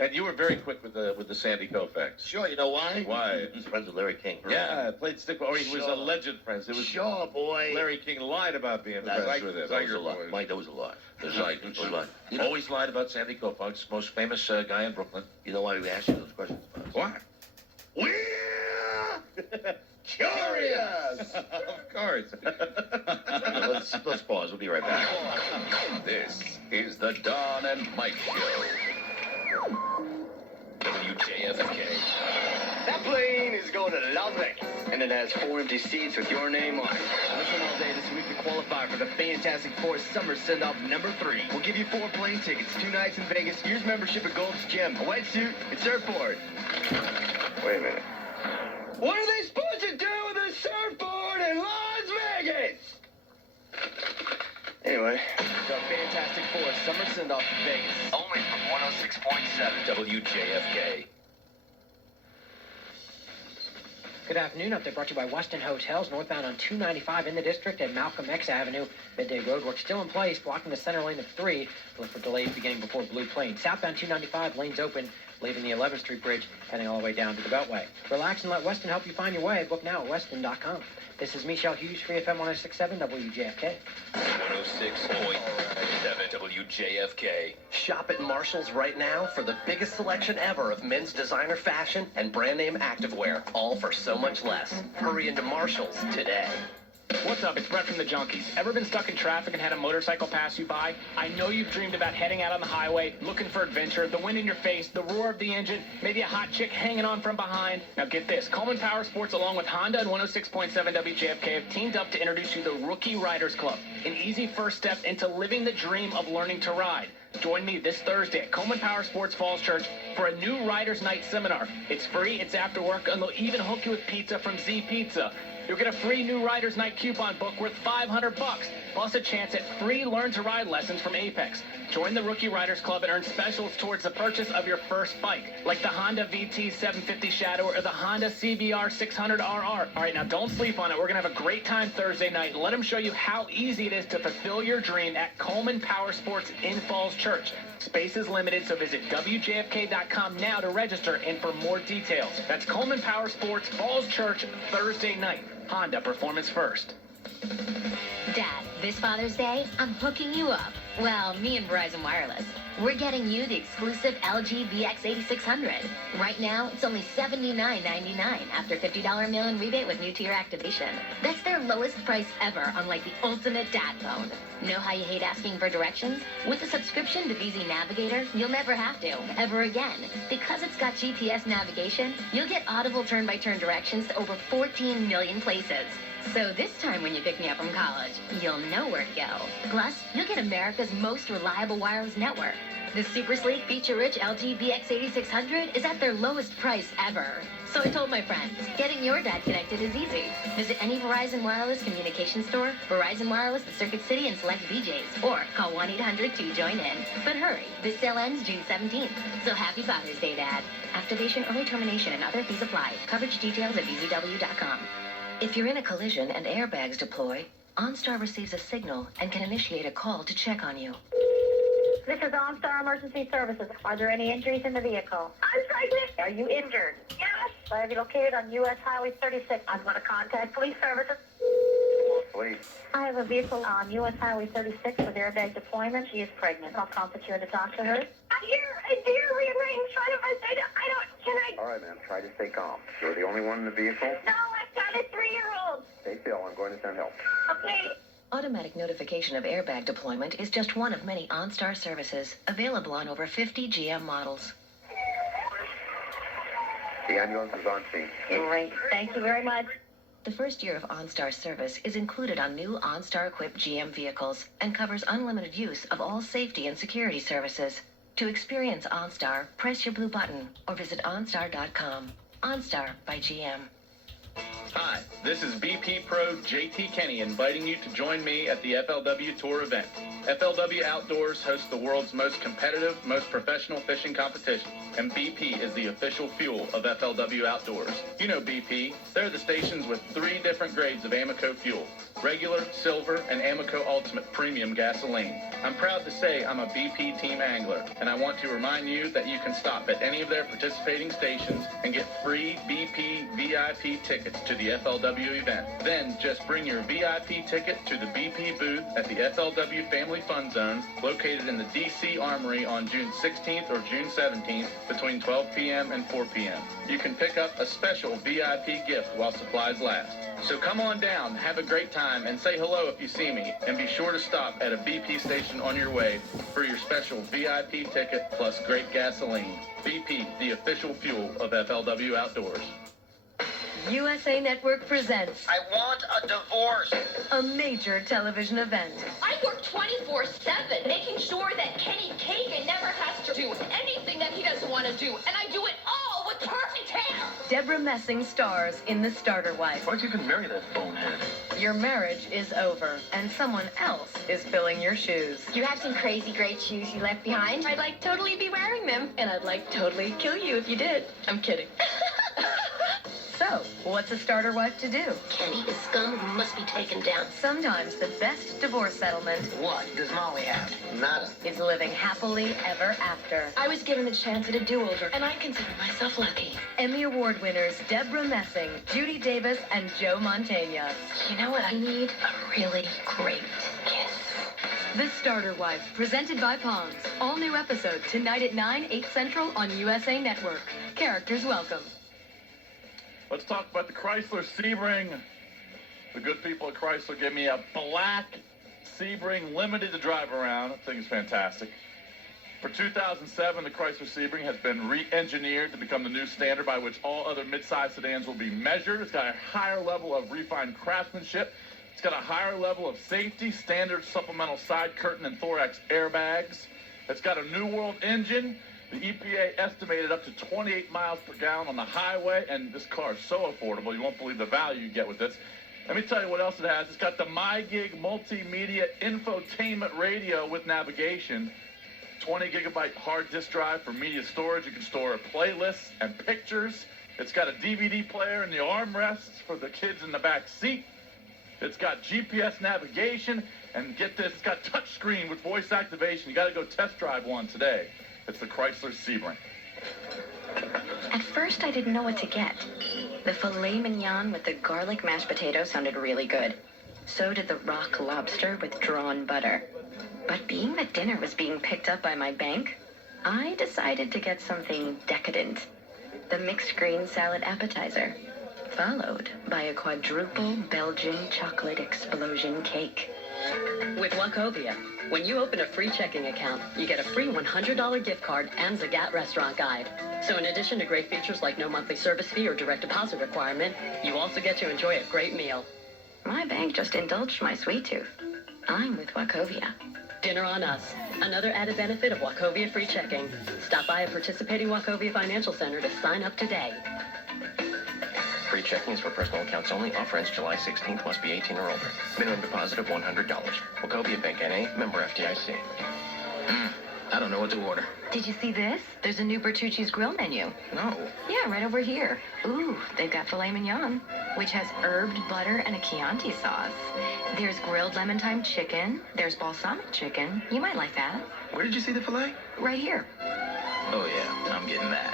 And you were very quick with the Sandy Koufax. Sure, you know why? Why? He's friends with Larry King. Yeah, played stick. Or he was Sure. a legend friend. It was Sure, boy. Larry King lied about being That's friends with him. That was a lie. Mike, that was a lie. That was a lie. That was a lie. You know, Always lied about Sandy Koufax, most famous guy in Brooklyn. you know why we asked you those questions, Buzz? Why? We're curious! Of course. Let's pause. We'll be right back. This is the Don and Mike Show. WJFK. That plane is going to Las Vegas, and it has 4 empty seats with your name on it. Listen all day this week to qualify for the Fantastic Four Summer Send-Off #3. We'll give you 4 plane tickets, 2 nights in Vegas, year's membership at Gold's Gym, a wetsuit, and surfboard. Wait a minute. What are they supposed to do with a surfboard in Las Vegas? Anyway. The Fantastic Four Summer Send-Off in Vegas. Only from 106.7 WJFK. Good afternoon. Update brought to you by Westin Hotels, northbound on 295 in the district and Malcolm X Avenue. Midday roadwork still in place, blocking the center lane of 3. Look for delays beginning before Blue Plain. Southbound 295, lanes open, leaving the 11th Street Bridge, heading all the way down to the Beltway. Relax and let Westin help you find your way. Book now at westin.com. This is Michelle Hughes, Free FM 106.7 WJFK. 106.7 WJFK. Shop at Marshall's right now for the biggest selection ever of men's designer fashion and brand name activewear, all for so much less. Hurry into Marshall's today. What's up? It's Brett from the Junkies. Ever been stuck in traffic and had a motorcycle pass you by? I know you've dreamed about heading out on the highway, looking for adventure, the wind in your face, the roar of the engine, maybe a hot chick hanging on from behind. Now get this. Coleman Power Sports along with Honda and 106.7 WJFK have teamed up to introduce you to the Rookie Riders Club, an easy first step into living the dream of learning to ride. Join me this Thursday at Coleman Power Sports Falls Church for a new Riders Night seminar. It's free, it's after work, and they'll even hook you with pizza from Z Pizza. You'll get a free new Riders Night coupon book worth $500, plus a chance at free learn-to-ride lessons from Apex. Join the Rookie Riders Club and earn specials towards the purchase of your first bike, like the Honda VT 750 Shadow or the Honda CBR 600RR. All right, now don't sleep on it. We're going to have a great time Thursday night. Let them show you how easy it is to fulfill your dream at Coleman Power Sports in Falls Church. Space is limited, so visit WJFK.com now to register and for more details. That's Coleman Power Sports Falls Church Thursday night. Honda, performance first. Dad, this Father's Day, I'm hooking you up. Well, me and Verizon Wireless. We're getting you the exclusive LG VX8600. Right now, it's only $79.99 after $50 mail-in rebate with new tier activation. That's their lowest price ever on like the ultimate dad phone. Know how you hate asking for directions? With a subscription to VZ Navigator, you'll never have to, ever again. Because it's got GPS navigation, you'll get audible turn-by-turn directions to over 14 million places. So this time when you pick me up from college, you'll know where to go. Plus, you'll get America's most reliable wireless network. The super sleek, feature-rich LG VX8600 is at their lowest price ever. So I told my friends, getting your dad connected is easy. Visit any Verizon Wireless communication store, Verizon Wireless at Circuit City and select VJs, or call 1-800-2-JOIN-IN. But hurry, this sale ends June 17th. So happy Father's Day, Dad. Activation, early termination, and other fees apply. Coverage details at VZW.com. If you're in a collision and airbags deploy, OnStar receives a signal and can initiate a call to check on you. This is OnStar Emergency Services. Are there any injuries in the vehicle? I'm pregnant. Are you injured? Yes. I have you located on U.S. Highway 36. I'm going to contact police services. Please. I have a vehicle on U.S. Highway 36 with airbag deployment. She is pregnant. I'll contact you to talk to her. I hear a deer rearranged. All right, ma'am. Try to stay calm. You're the only one in the vehicle? No, I've got a 3-year-old. Stay still. I'm going to send help. Okay. Automatic notification of airbag deployment is just one of many OnStar services available on over 50 GM models. The ambulance is on scene. Great. Thank you very much. The first year of OnStar service is included on new OnStar-equipped GM vehicles and covers unlimited use of all safety and security services. To experience OnStar, press your blue button or visit OnStar.com. OnStar by GM. Hi, this is BP Pro JT Kenny inviting you to join me at the FLW Tour event. FLW Outdoors hosts the world's most competitive, most professional fishing competition, and BP is the official fuel of FLW Outdoors. You know BP. They're the stations with 3 different grades of Amoco fuel: regular, silver, and Amoco Ultimate Premium gasoline. I'm proud to say I'm a BP team angler, and I want to remind you that you can stop at any of their participating stations and get free BP VIP tickets to the FLW event. Then just bring your VIP ticket to the BP booth at the FLW Family Fun Zone, located in the DC Armory on June 16th or June 17th between 12 p.m. and 4 p.m. You can pick up a special VIP gift while supplies last. So come on down, have a great time, and say hello if you see me, and be sure to stop at a BP station on your way for your special VIP ticket plus great gasoline. BP, the official fuel of FLW Outdoors. USA Network presents I want a divorce. a major television event. I work 24/7, making sure that Kenny Kagan never has to do anything that he doesn't want to do, and I do it all with perfect hair. Deborah Messing stars in The Starter Wife. Why'd you even marry that bonehead? Your marriage is over, and someone else is filling your shoes. You have some crazy great shoes you left behind. I'd like totally be wearing them, and I'd like totally kill you if you did. I'm kidding. So, So, what's a starter wife to do? Kenny is scum who must be taken down. Sometimes the best divorce settlement What does Molly have? Nada. is living happily ever after. I was given a chance at a do-over, and I consider myself lucky. Emmy Award winners Deborah Messing, Judy Davis, and Joe Mantegna. You know what I need? A really great kiss. The Starter Wife, presented by Pond's. All new episode tonight at 9, 8 Central on USA Network. Characters welcome. Let's talk about the Chrysler Sebring. The good people at Chrysler gave me a black Sebring limited to drive around. I think it's fantastic. For 2007, the Chrysler Sebring has been re-engineered to become the new standard by which all other midsize sedans will be measured. It's got a higher level of refined craftsmanship. It's got a higher level of safety, standard supplemental side curtain and thorax airbags. It's got a New World engine. The EPA estimated up to 28 miles per gallon on the highway, and this car is so affordable, you won't believe the value you get with this. Let me tell you what else it has. It's got the MyGig multimedia infotainment radio with navigation, 20-gigabyte hard disk drive for media storage. You can store playlists and pictures. It's got a DVD player in the armrests for the kids in the back seat. It's got GPS navigation, and get this, it's got touchscreen with voice activation. You got to go test drive one today. It's the Chrysler Sebring. At first, I didn't know what to get. The filet mignon with the garlic mashed potato sounded really good. So did the rock lobster with drawn butter. But being that dinner was being picked up by my bank, I decided to get something decadent. The mixed green salad appetizer, followed by a quadruple Belgian chocolate explosion cake. With Wachovia, when you open a free checking account, you get a free $100 gift card and Zagat restaurant guide. So in addition to great features like no monthly service fee or direct deposit requirement, you also get to enjoy a great meal. My bank just indulged my sweet tooth. I'm with Wachovia. Dinner on us. Another added benefit of Wachovia free checking. Stop by a participating Wachovia Financial Center to sign up today. Free checking is for personal accounts only. Offer ends July 16th. Must be 18 or older. Minimum deposit of $100. Wachovia Bank N.A. Member FDIC. I don't know what to order. Did you see this? There's a new Bertucci's Grill menu. No. Yeah, right over here. Ooh, they've got filet mignon, which has herbed butter and a Chianti sauce. There's grilled lemon thyme chicken. There's balsamic chicken. You might like that. Where did you see the filet? Right here. Oh, yeah. I'm getting that.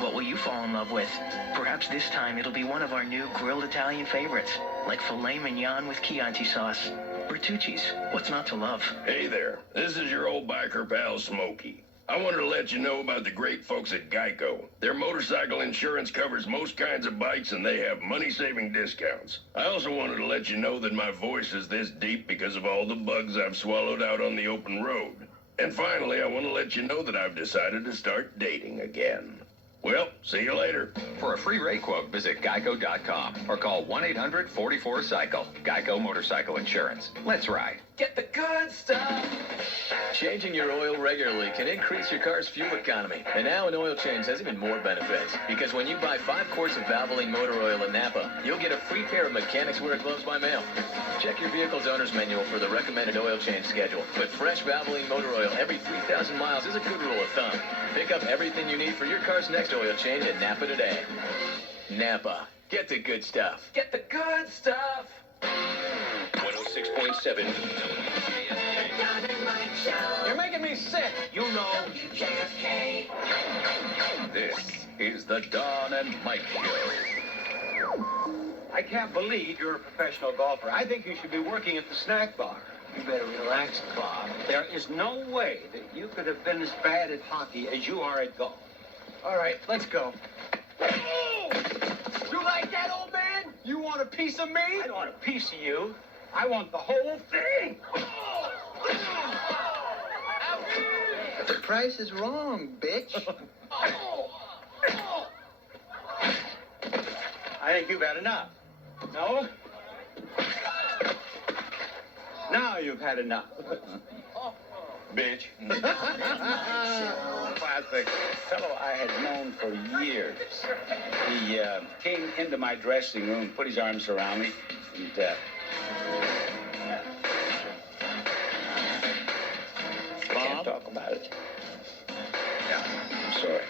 What will you fall in love with? Perhaps this time it'll be one of our new grilled Italian favorites, like filet mignon with Chianti sauce. Bertucci's, what's not to love? Hey there, this is your old biker pal, Smokey. I wanted to let you know about the great folks at Geico. Their motorcycle insurance covers most kinds of bikes, and they have money-saving discounts. I also wanted to let you know that my voice is this deep because of all the bugs I've swallowed out on the open road. And finally, I want to let you know that I've decided to start dating again. Well, see you later. For a free rate quote, visit geico.com or call 1-800-44-CYCLE. Geico Motorcycle Insurance. Let's ride. Get the good stuff. Changing your oil regularly can increase your car's fuel economy. And now an oil change has even more benefits. Because when you buy 5 quarts of Valvoline motor oil at Napa, you'll get a free pair of mechanics wear gloves by mail. Check your vehicle's owner's manual for the recommended oil change schedule. But fresh Valvoline motor oil every 3,000 miles is a good rule of thumb. Pick up everything you need for your car's next oil change at Napa today. Napa. Get the good stuff. Get the good stuff. 106.7. You're making me sick. You know. JFK. This is the Don and Mike Show. I can't believe you're a professional golfer. I think you should be working at the snack bar. You better relax, Bob. There is no way that you could have been as bad at hockey as you are at golf. All right, let's go. Oh! You like that, old man? You want a piece of me? I don't want a piece of you. I want the whole thing. The price is wrong, bitch. I think you've had enough. No? Now you've had enough. Bitch. Classic. Fellow I had known for years. He came into my dressing room, put his arms around me, and I can't talk about it. Yeah, I'm sorry.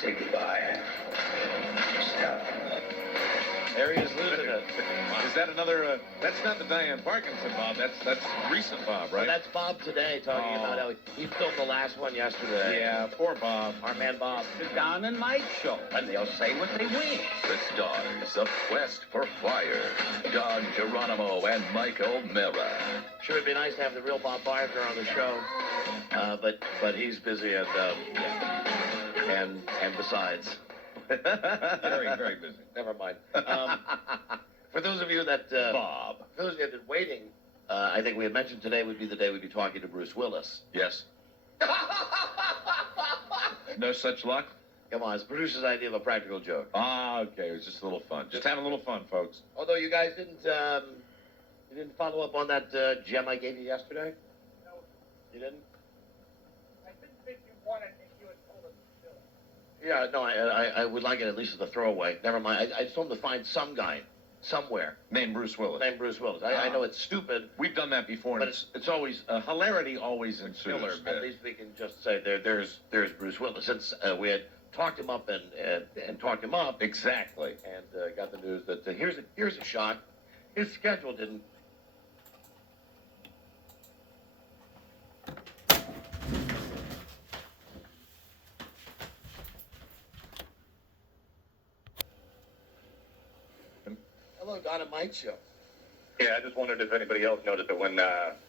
Say goodbye. that another? That's not the Diane Parkinson Bob. That's recent Bob, right? Well, that's Bob today talking about how he filmed the last one yesterday. Yeah, poor Bob. Our man Bob. The Don and Mike Show, and they'll say what they will. The stars of Quest for Fire, Don Geronimo and Mike O'Mara. Sure, it'd be nice to have the real Bob Barker on the show, but he's busy and besides. Very, very busy. Never mind. For those of you that Bob, for those of you that have been waiting, I think we had mentioned today would be the day we'd be talking to Bruce Willis. yes. No such luck. Come on, it's producer's idea of a practical joke. Ah, okay. It was just a little fun. Just having a little fun, folks. Although you guys didn't follow up on that gem I gave you yesterday. No. You didn't? I didn't think you wanted it. You had told us to do it. Yeah, no, I would like it at least as a throwaway. Never mind. I just told him to find some guy, somewhere, Named Bruce Willis. named Bruce Willis. I know it's stupid, We've done that before, and But it's always hilarity always ensues. killer. At least we can just say there's Bruce Willis. Since we had talked him up and talked him up, Exactly. and got the news that here's a shock. His schedule didn't. Hello, Don and Mike Show. Yeah, I just wondered if anybody else noticed that when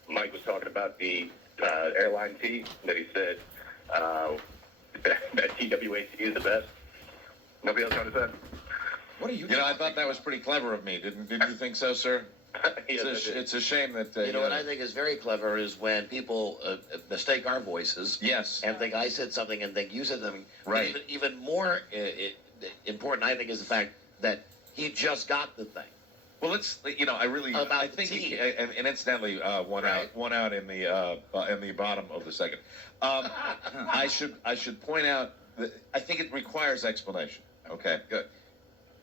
Mike was talking about the airline tea, that he said that TWAC is the best. Nobody else noticed that? What are you? I thought that was pretty clever of me. Didn't you think so, sir? Yes, I did. It's a shame that You know what I think is very clever is when people mistake our voices. Yes. And think I said something and think you said something. But Right. even more important, I think, is the fact that he just got the thing. Well, let's. About I the think, tea. and incidentally, one out in the bottom of the second. I should point out that I think it requires explanation. Okay, good.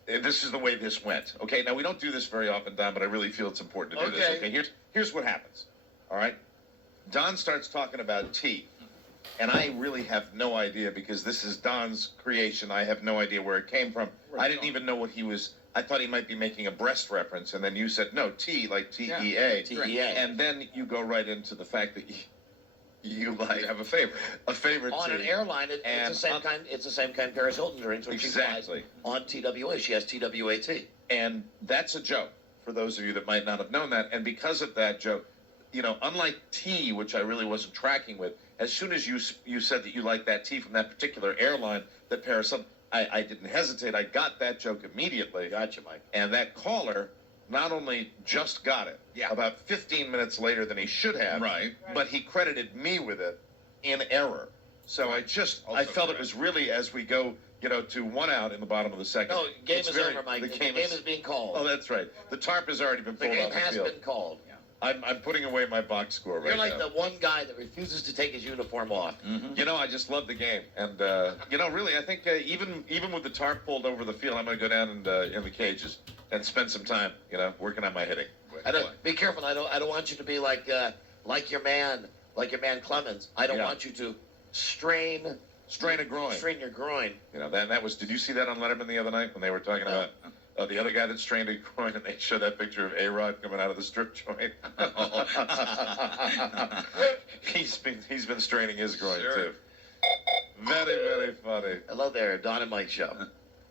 This is the way this went. Okay, now we don't do this very often, Don, but I really feel it's important to do this. Okay. Okay, here's what happens. All right, Don starts talking about tea, and I really have no idea because this is Don's creation. I have no idea where it came from. I didn't even know what he was. I thought he might be making a breast reference, and then you said no, tea like TEA. TEA. And then you go right into the fact that you like have a favorite On tea. an airline, it's And the same on- kind. It's the same kind Paris Hilton drinks when Exactly. she flies on TWA. She has TWAT. And that's a joke for those of you that might not have known that. And because of that joke, unlike tea, which I really wasn't tracking with, as soon as you said that you liked that tea from that particular airline, that Paris Hilton, I didn't hesitate. I got that joke immediately. Gotcha, Mike. And that caller not only just got it, about 15 minutes later than he should have, Right. but he credited me with it in error. So I felt it was really, as we go, to one out in the bottom of the second. No, game it's is very- over, Mike. The The game game is being called. Oh, that's right. The tarp has already been The pulled game off the has field. been called. I'm putting away my box score right You're like now. the one guy that refuses to take his uniform off. I just love the game, and really, I think even with the tarp pulled over the field, I'm going to go down in the cages and spend some time, working on my hitting. Be careful. I don't want you to be like your man Clemens. I don't want you to strain a groin. Strain your groin. That was. Did you see that on Letterman the other night when they were talking about the other guy that strained a groin, and they showed that picture of A-Rod coming out of the strip joint? He's been straining his groin too. Very, very funny. Hello there, Don and Mike Show.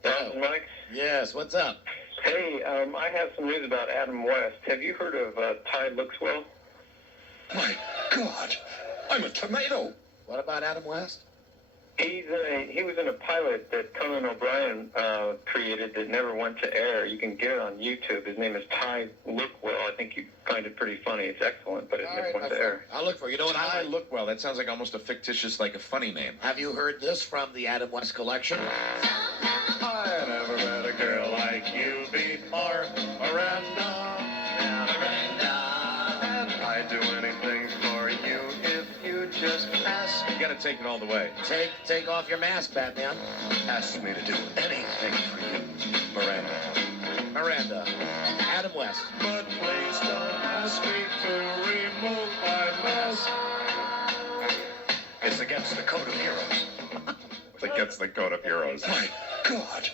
Don, Mike? Yes, what's up? Hey, I have some news about Adam West. Have you heard of Ty Lookswell? My God, I'm a tomato. What about Adam West? He was in a pilot that Conan O'Brien created that never went to air. You can get it on YouTube. His name is Ty Lookwell. I think you'd find it pretty funny. It's excellent, but it never went to air. I'll look for it. You know what? Ty Lookwell. That sounds like almost a fictitious, like a funny name. Have you heard this from the Adam West collection? I never met a girl like you before, Miranda. And I'd do anything for you if you just ask. You gotta take it all the way. Take off your mask, Batman. Ask me to do anything for you, Miranda. Adam West. But please don't ask me to remove my mask. It's against the code of heroes. It's against the code of heroes. My God,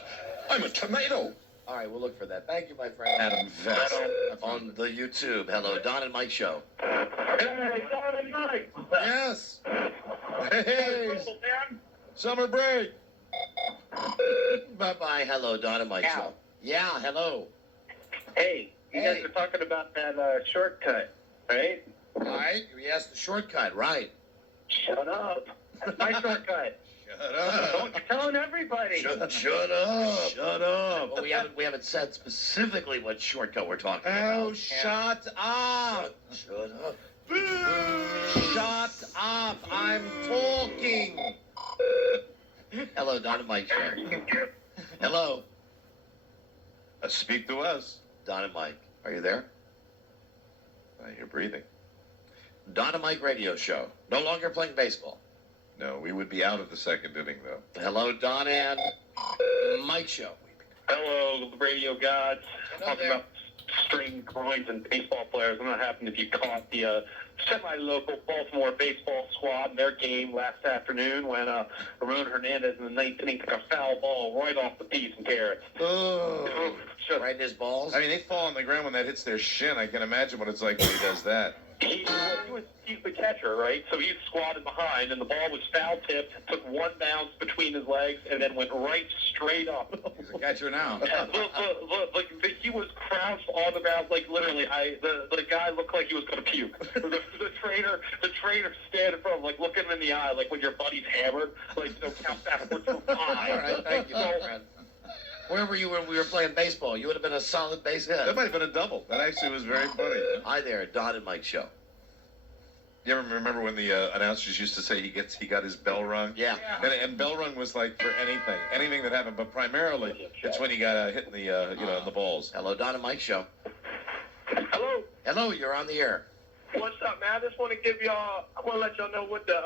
I'm a tomato. All right, we'll look for that. Thank you, my friend. Adam Vest. On the YouTube. Hello, Don and Mike Show. Hey, Don and Mike. Yes. Hey. Summer break. Bye-bye. Hello, Don and Mike Show. Yeah, hello. Hey, you guys are talking about that shortcut, right? All right. Yes, the shortcut. Right. Shut up. That's my shortcut. Shut up. Don't telling everybody. Shut up. Shut up. Well, we haven't said specifically what shortcut we're talking about. Oh, shut up. Shut up. Shut up. I'm talking. Hello, Don and Mike Show. Hello. Speak to us. Don and Mike. Are you there? You're breathing. Don and Mike Radio Show. No longer playing baseball. No, we would be out of the second inning, though. Hello, Don and Mike Show. Hello, radio gods. Hello Talking there. about strained groins and baseball players. I'm not happy if you caught the semi-local Baltimore baseball squad in their game last afternoon when Ramon Hernandez in the ninth inning took a foul ball right off the peas and carrots. Oh. Right in his balls? I mean, they fall on the ground when that hits their shin. I can imagine what it's like when he does that. He's the catcher, right? So he's squatted behind, and the ball was foul tipped, took one bounce between his legs, and then went right straight up. He's a catcher now. Look, he was crouched on the ground, like literally. The guy looked like he was going to puke. The trainer standing in front of him, like looking him in the eye, like when your buddy's hammered, like count backwards from 5. All right, thank you, my friend. Where were you when we were playing baseball? You would have been a solid base hit. That might have been a double. That actually was very funny. Hi there, Don and Mike Show. You ever remember when the announcers used to say he got his bell rung? Yeah. And bell rung was like for anything that happened, but primarily it's when he got hit in the in the balls. Hello, Don and Mike Show. Hello. Hello, you're on the air. What's up, man? I just want to give y'all. I want to let y'all know what the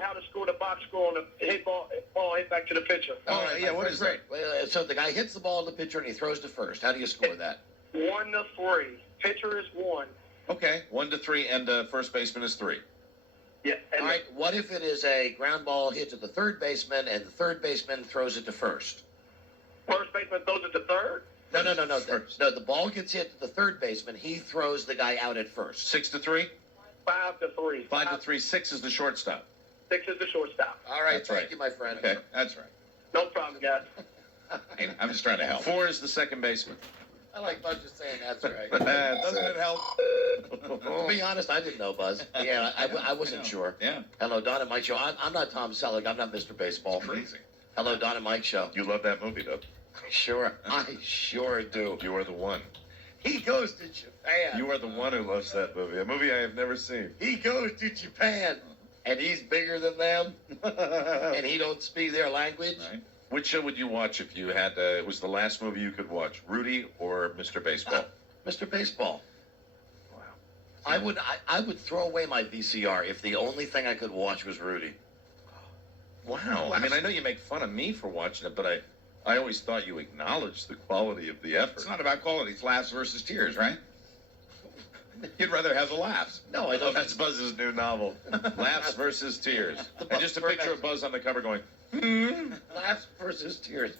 how to score the box score on the ball hit back to the pitcher. All right, yeah, what is that? So the guy hits the ball to the pitcher and he throws to first. How do you score that? 1-3. Pitcher is 1. Okay, 1-3, and first baseman is 3. Yeah. All right. What if it is a ground ball hit to the third baseman and the third baseman throws it to first? First baseman throws it to third? No. No, the ball gets hit to the third baseman. He throws the guy out at first. 6-3. 5-3. 5-3. 6 is the shortstop. 6 is the shortstop. All right. That's Thank right. you, my friend. Okay, that's right. No problem, guys. I'm just trying to help. 4 is the second baseman. I like Buzz just saying that's right. Doesn't it help? To be honest, I didn't know, Buzz. Yeah, I wasn't sure. Yeah. Hello, Don and Mike Show. I'm not Tom Selleck. I'm not Mr. Baseball. Crazy. Hello, Don and Mike Show. You love that movie, though. Sure. I sure do. You are the one. He goes to Japan. You are the one who loves that movie. A movie I have never seen. He goes to Japan, and he's bigger than them, and he don't speak their language. Right. Which show would you watch if you had? It was the last movie you could watch, Rudy or Mr. Baseball? Mr. Baseball. Wow. I would throw away my VCR if the only thing I could watch was Rudy. Wow. I mean, I know you make fun of me for watching it, but I always thought you acknowledged the quality of the effort. It's not about quality. It's laughs versus tears, right? You'd rather have the laughs. No, I Oh, don't. that's Buzz's new novel, Laughs versus Tears. And just a picture of Buzz on the cover going, Laughs versus tears.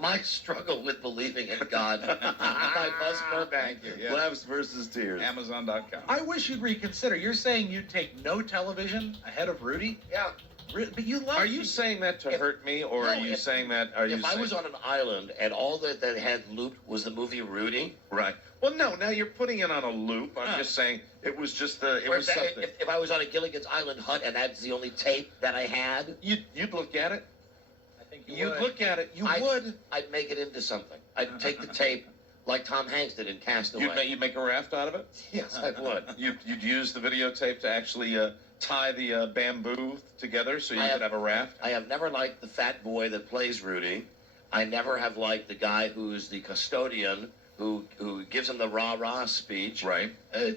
My struggle with believing in God. By Buzz Burbank. Yeah. Laughs versus Tears. Amazon.com. I wish you'd reconsider. You're saying you'd take no television ahead of Rudy? Yeah. But you love Are you saying that to hurt me, or are you saying that? Are you? If I was on an island and all that had looped was the movie Rudy, right? Well, no. Now you're putting it on a loop. I'm just saying it was just it was something. If I was on a Gilligan's Island hut and that's the only tape that I had, you'd look at it. I think you'd look at it. You would. I'd make it into something. I'd take the tape like Tom Hanks did in Castaway. You'd make a raft out of it. Yes, I would. You'd use the videotape to actually tie the bamboo together so you could have a raft. I have never liked the fat boy that plays Rudy. I never have liked the guy who's the custodian who gives him the rah-rah speech. Right.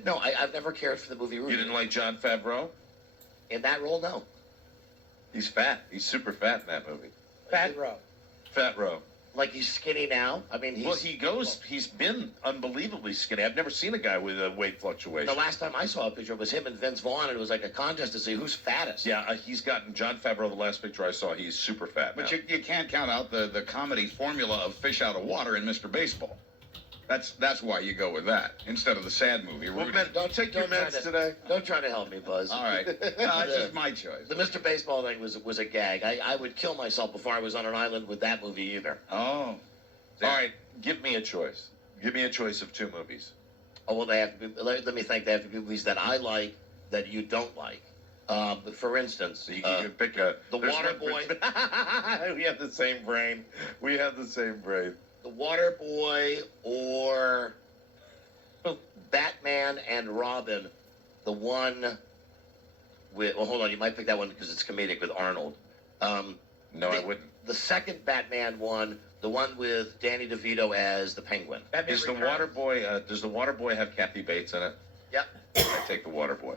No, I've never cared for the movie Rudy. You didn't like Jon Favreau? In that role, no. He's fat. He's super fat in that movie. Fat Row. Fat Row. Like he's skinny now. I mean, he's been unbelievably skinny. I've never seen a guy with a weight fluctuation. The last time I saw a picture was him and Vince Vaughn, and it was like a contest to see who's fattest. Yeah, he's gotten John Favreau. The last picture I saw, he's super fat. But now. you can't count out the comedy formula of fish out of water in Mr. Baseball. That's why you go with that instead of the sad movie. Well, Rudy. man, don't take your meds today. Don't try to help me, Buzz. All right. It's just my choice. The Mr. Baseball thing was a gag. I would kill myself before I was on an island with that movie either. Oh. All right, give me a choice. Give me a choice of 2 movies. Oh, well, they have to be, let me think. They have to be movies that I like that you don't like. But for instance, so you can pick a... The Water Boy. We have the same brain. The Water Boy or Batman and Robin, the one with... Well, hold on. You might pick that one because it's comedic with Arnold. No, I wouldn't. The second Batman one, the one with Danny DeVito as the Penguin. Does the Water Boy have Kathy Bates in it? Yep. I take the Water Boy.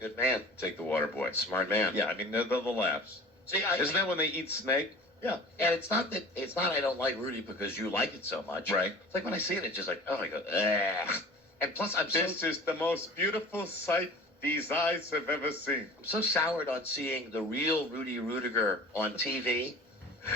Good man. Take the Water Boy. Smart man. Yeah, I mean, the laughs. See, Isn't that when they eat snake? Yeah. And it's not I don't like Rudy because you like it so much. Right. It's like when I see it, it's just like, oh my God. Ugh. And plus, This is the most beautiful sight these eyes have ever seen. I'm so soured on seeing the real Rudy Rudiger on TV,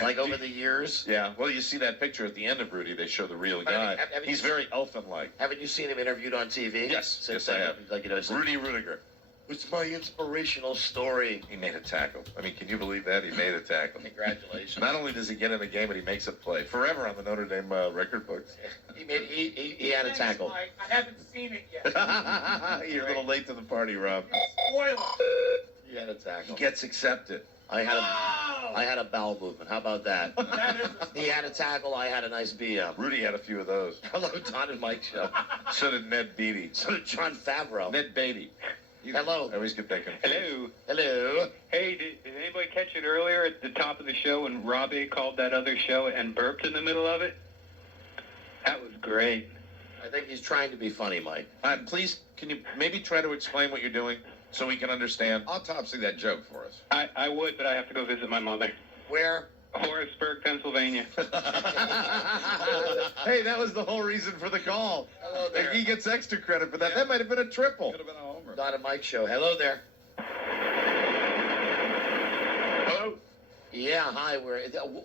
like over the years. Yeah, well, you see that picture at the end of Rudy, they show the real guy. He's very elfin-like. Haven't you seen him interviewed on TV? Yes, I have. Like, it's Rudy Rudiger. It's my inspirational story. He made a tackle. I mean, can you believe that? He made a tackle. Congratulations. Not only does he get in the game, but he makes a play. Forever on the Notre Dame record books. He had a tackle. I haven't seen it yet. You're a little late to the party, Rob. Spoiler. He had a tackle. He gets accepted. I had a bowel movement. How about that? He had a tackle. I had a nice BM. Rudy had a few of those. Hello, Don and Mike show. So did Ned Beatty. So did John Favreau. Ned Beatty. Hello. I always get that confused. Hello. Hey, did anybody catch it earlier at the top of the show when Robbie called that other show and burped in the middle of it? That was great. I think he's trying to be funny, Mike. Please, can you maybe try to explain what you're doing so we can understand? Autopsy that joke for us. I would, but I have to go visit my mother. Where? Horaceburg, Pennsylvania. Hey, that was the whole reason for the call. Hello there. He gets extra credit for that. That might have been a triple. Could have been a homer. Don and Mike show. Hello there. Hello? Yeah, hi.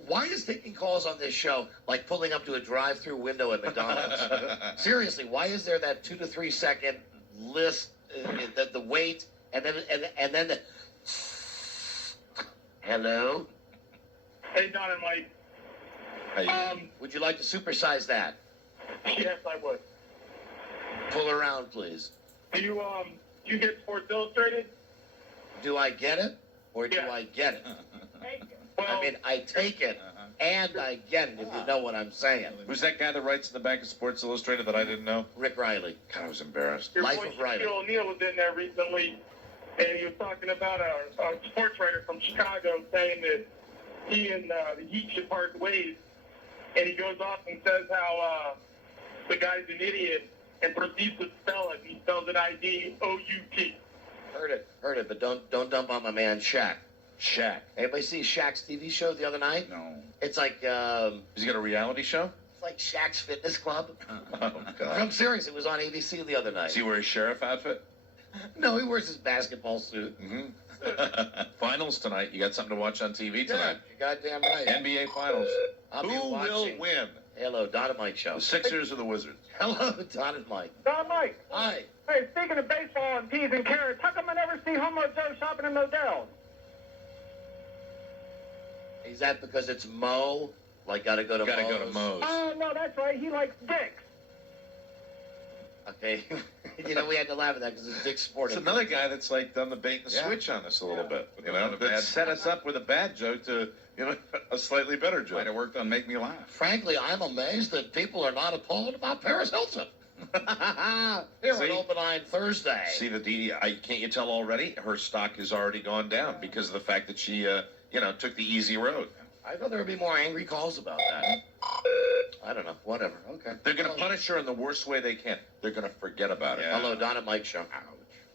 Why is taking calls on this show like pulling up to a drive-through window at McDonald's? Seriously, why is there that 2 to 3 second list, the wait, and then the hello? Hey, Don and Mike. Would you like to supersize that? Yes, I would. Pull around, please. Do you get Sports Illustrated? Do I get it, or do I get it? I mean, I take it, and I get it, if you know what I'm saying. Who's that guy that writes in the back of Sports Illustrated that I didn't know? Rick Riley. God, I was embarrassed. Your Life boy of Riley. Shaquille O'Neal was in there recently, and he was talking about a sports writer from Chicago saying that he and the Heat should part ways, and he goes off and says how the guy's an idiot and proceeds to spell it. He spells it I-D-O-U-T. Heard it, but don't dump on my man Shaq. Shaq. Anybody see Shaq's TV show the other night? No. It's like Has he got a reality show? it's like Shaq's Fitness Club. Oh, God. I'm serious. It was on ABC the other night. Does he wear a sheriff outfit? No, he wears his basketball suit. Mm-hmm. Finals tonight. You got something to watch on TV tonight? You're goddamn right. NBA Finals. I'll be Who will watching. win? Hello, Don and Mike show. The Sixers or the Wizards? Hello, Don and Mike. Don Mike. Hi. Hey, speaking of baseball and peas and carrots, how come I never see Homo Joe shopping in Modell's? Is that because it's Mo? Like, gotta go to Mo's? No, that's right. He likes dicks. Okay. We had to laugh at that because it's Dick Sporting. It's another guy that's like done the bait and switch on us a little bit. You know, that set us up with a bad joke to, a slightly better joke. Might have worked on Make Me Laugh. Frankly, I'm amazed that people are not appalled about Paris Hilton. Here on Open Eye Thursday. See can't you tell already? Her stock has already gone down because of the fact that she, took the easy road. I thought there would be more angry calls about that. I don't know. Whatever. Okay. They're going to punish her in the worst way they can. They're going to forget about it. Hello, Don and Mike show.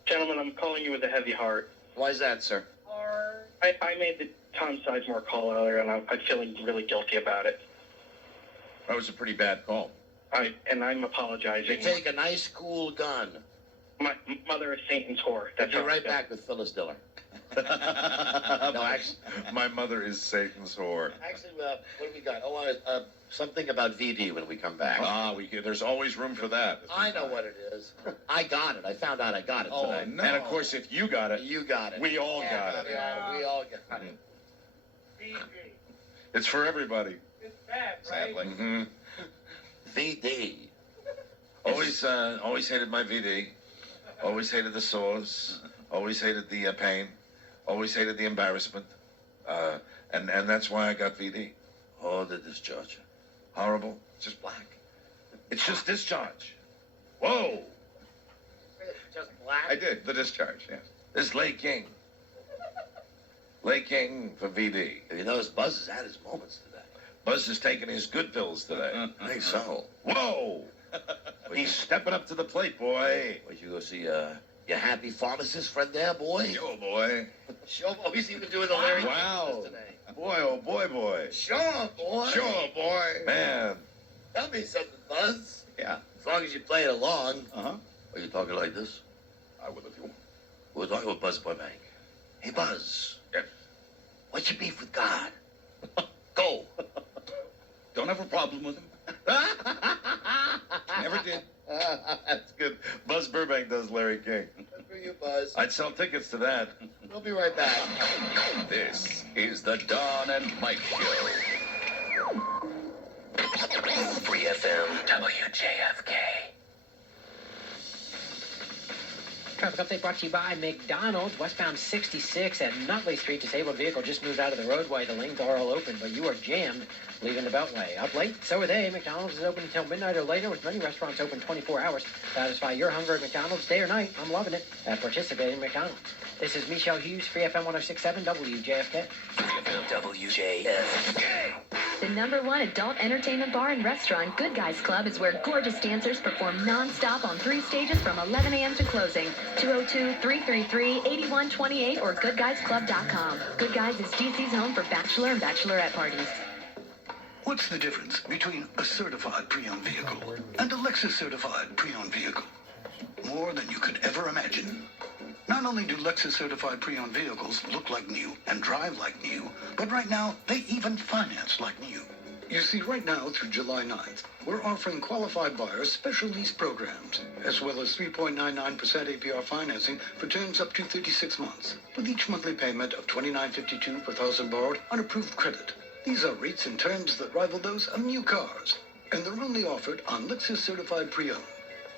Gentlemen, I'm calling you with a heavy heart. Why is that, sir? I made the Tom Sizemore call earlier, and I'm feeling really guilty about it. That was a pretty bad call. I'm apologizing. You take a nice, cool gun. My mother is Satan's whore. I'll be right back with Phyllis Diller. No, actually, My mother is Satan's whore. actually, what do we got? Oh, something about VD when we come back. There's always room for that. I know what it is. I got it. I found out I got it today. And of course, if you got it, You got it. we all got it. We all got it. It's for everybody. It's bad, right? Sadly. Mm-hmm. VD. Always hated my VD. Always hated the sores. Always hated the pain. Always hated the embarrassment. And that's why I got VD. Oh, the discharge. Horrible. Just black. It's just discharge. Whoa. Just black. I did, the discharge, yes. This is Lay King. Lay King for VD. You notice Buzz has had his moments today. Buzz is taking his good pills today. I think so. Whoa. He's stepping up to the plate, boy. Would you go see your happy pharmacist friend there, boy? Yo, boy. Show him. He's even doing the Larry King Wow. today. Boy, oh boy. Show him, boy. Sure, boy. Man. Tell me something, Buzz. Yeah. As long as you play it along. Uh-huh. Are you talking like this? I will if you want. We're talking with Buzz Burbank. Hey, Buzz. Yes. What's your beef with God? Go. Don't have a problem with him. Never did. That's good. Buzz Burbank does Larry King. Good for you, Buzz. I'd sell tickets to that. We'll be right back. This is the Don and Mike Show. Free FM WJFK. Traffic update brought to you by McDonald's. Westbound 66 at Nutley Street. Disabled vehicle just moved out of the roadway. The lanes are all open, but you are jammed leaving the Beltway. Up late? So are they. McDonald's is open until midnight or later, with many restaurants open 24 hours. Satisfy your hunger at McDonald's day or night. I'm loving it at participating McDonald's. This is Michelle Hughes, Free FM 106.7 WJFK. Free FM WJFK. The #1 adult entertainment bar and restaurant, Good Guys Club, is where gorgeous dancers perform non-stop on 3 stages from 11 a.m. to closing. 202-333-8128 or goodguysclub.com. Good Guys is DC's home for bachelor and bachelorette parties. What's the difference between a certified pre-owned vehicle and a Lexus certified pre-owned vehicle? More than you could ever imagine. Not only do Lexus certified pre-owned vehicles look like new and drive like new, but right now they even finance like new. You see, right now through July 9th, we're offering qualified buyers special lease programs, as well as 3.99% APR financing for terms up to 36 months, with each monthly payment of $29.52 per thousand borrowed on approved credit. These are rates and terms that rival those of new cars, and they're only offered on Lexus certified pre-owned.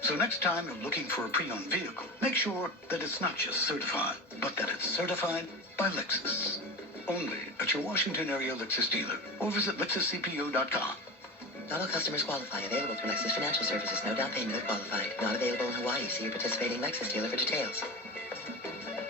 So next time you're looking for a pre-owned vehicle, make sure that it's not just certified, but that it's certified by Lexus. Only at your Washington area Lexus dealer, or visit LexusCPO.com. Not all customers qualify. Available through Lexus Financial Services. No down payment if qualified. Not available in Hawaii. See your participating Lexus dealer for details.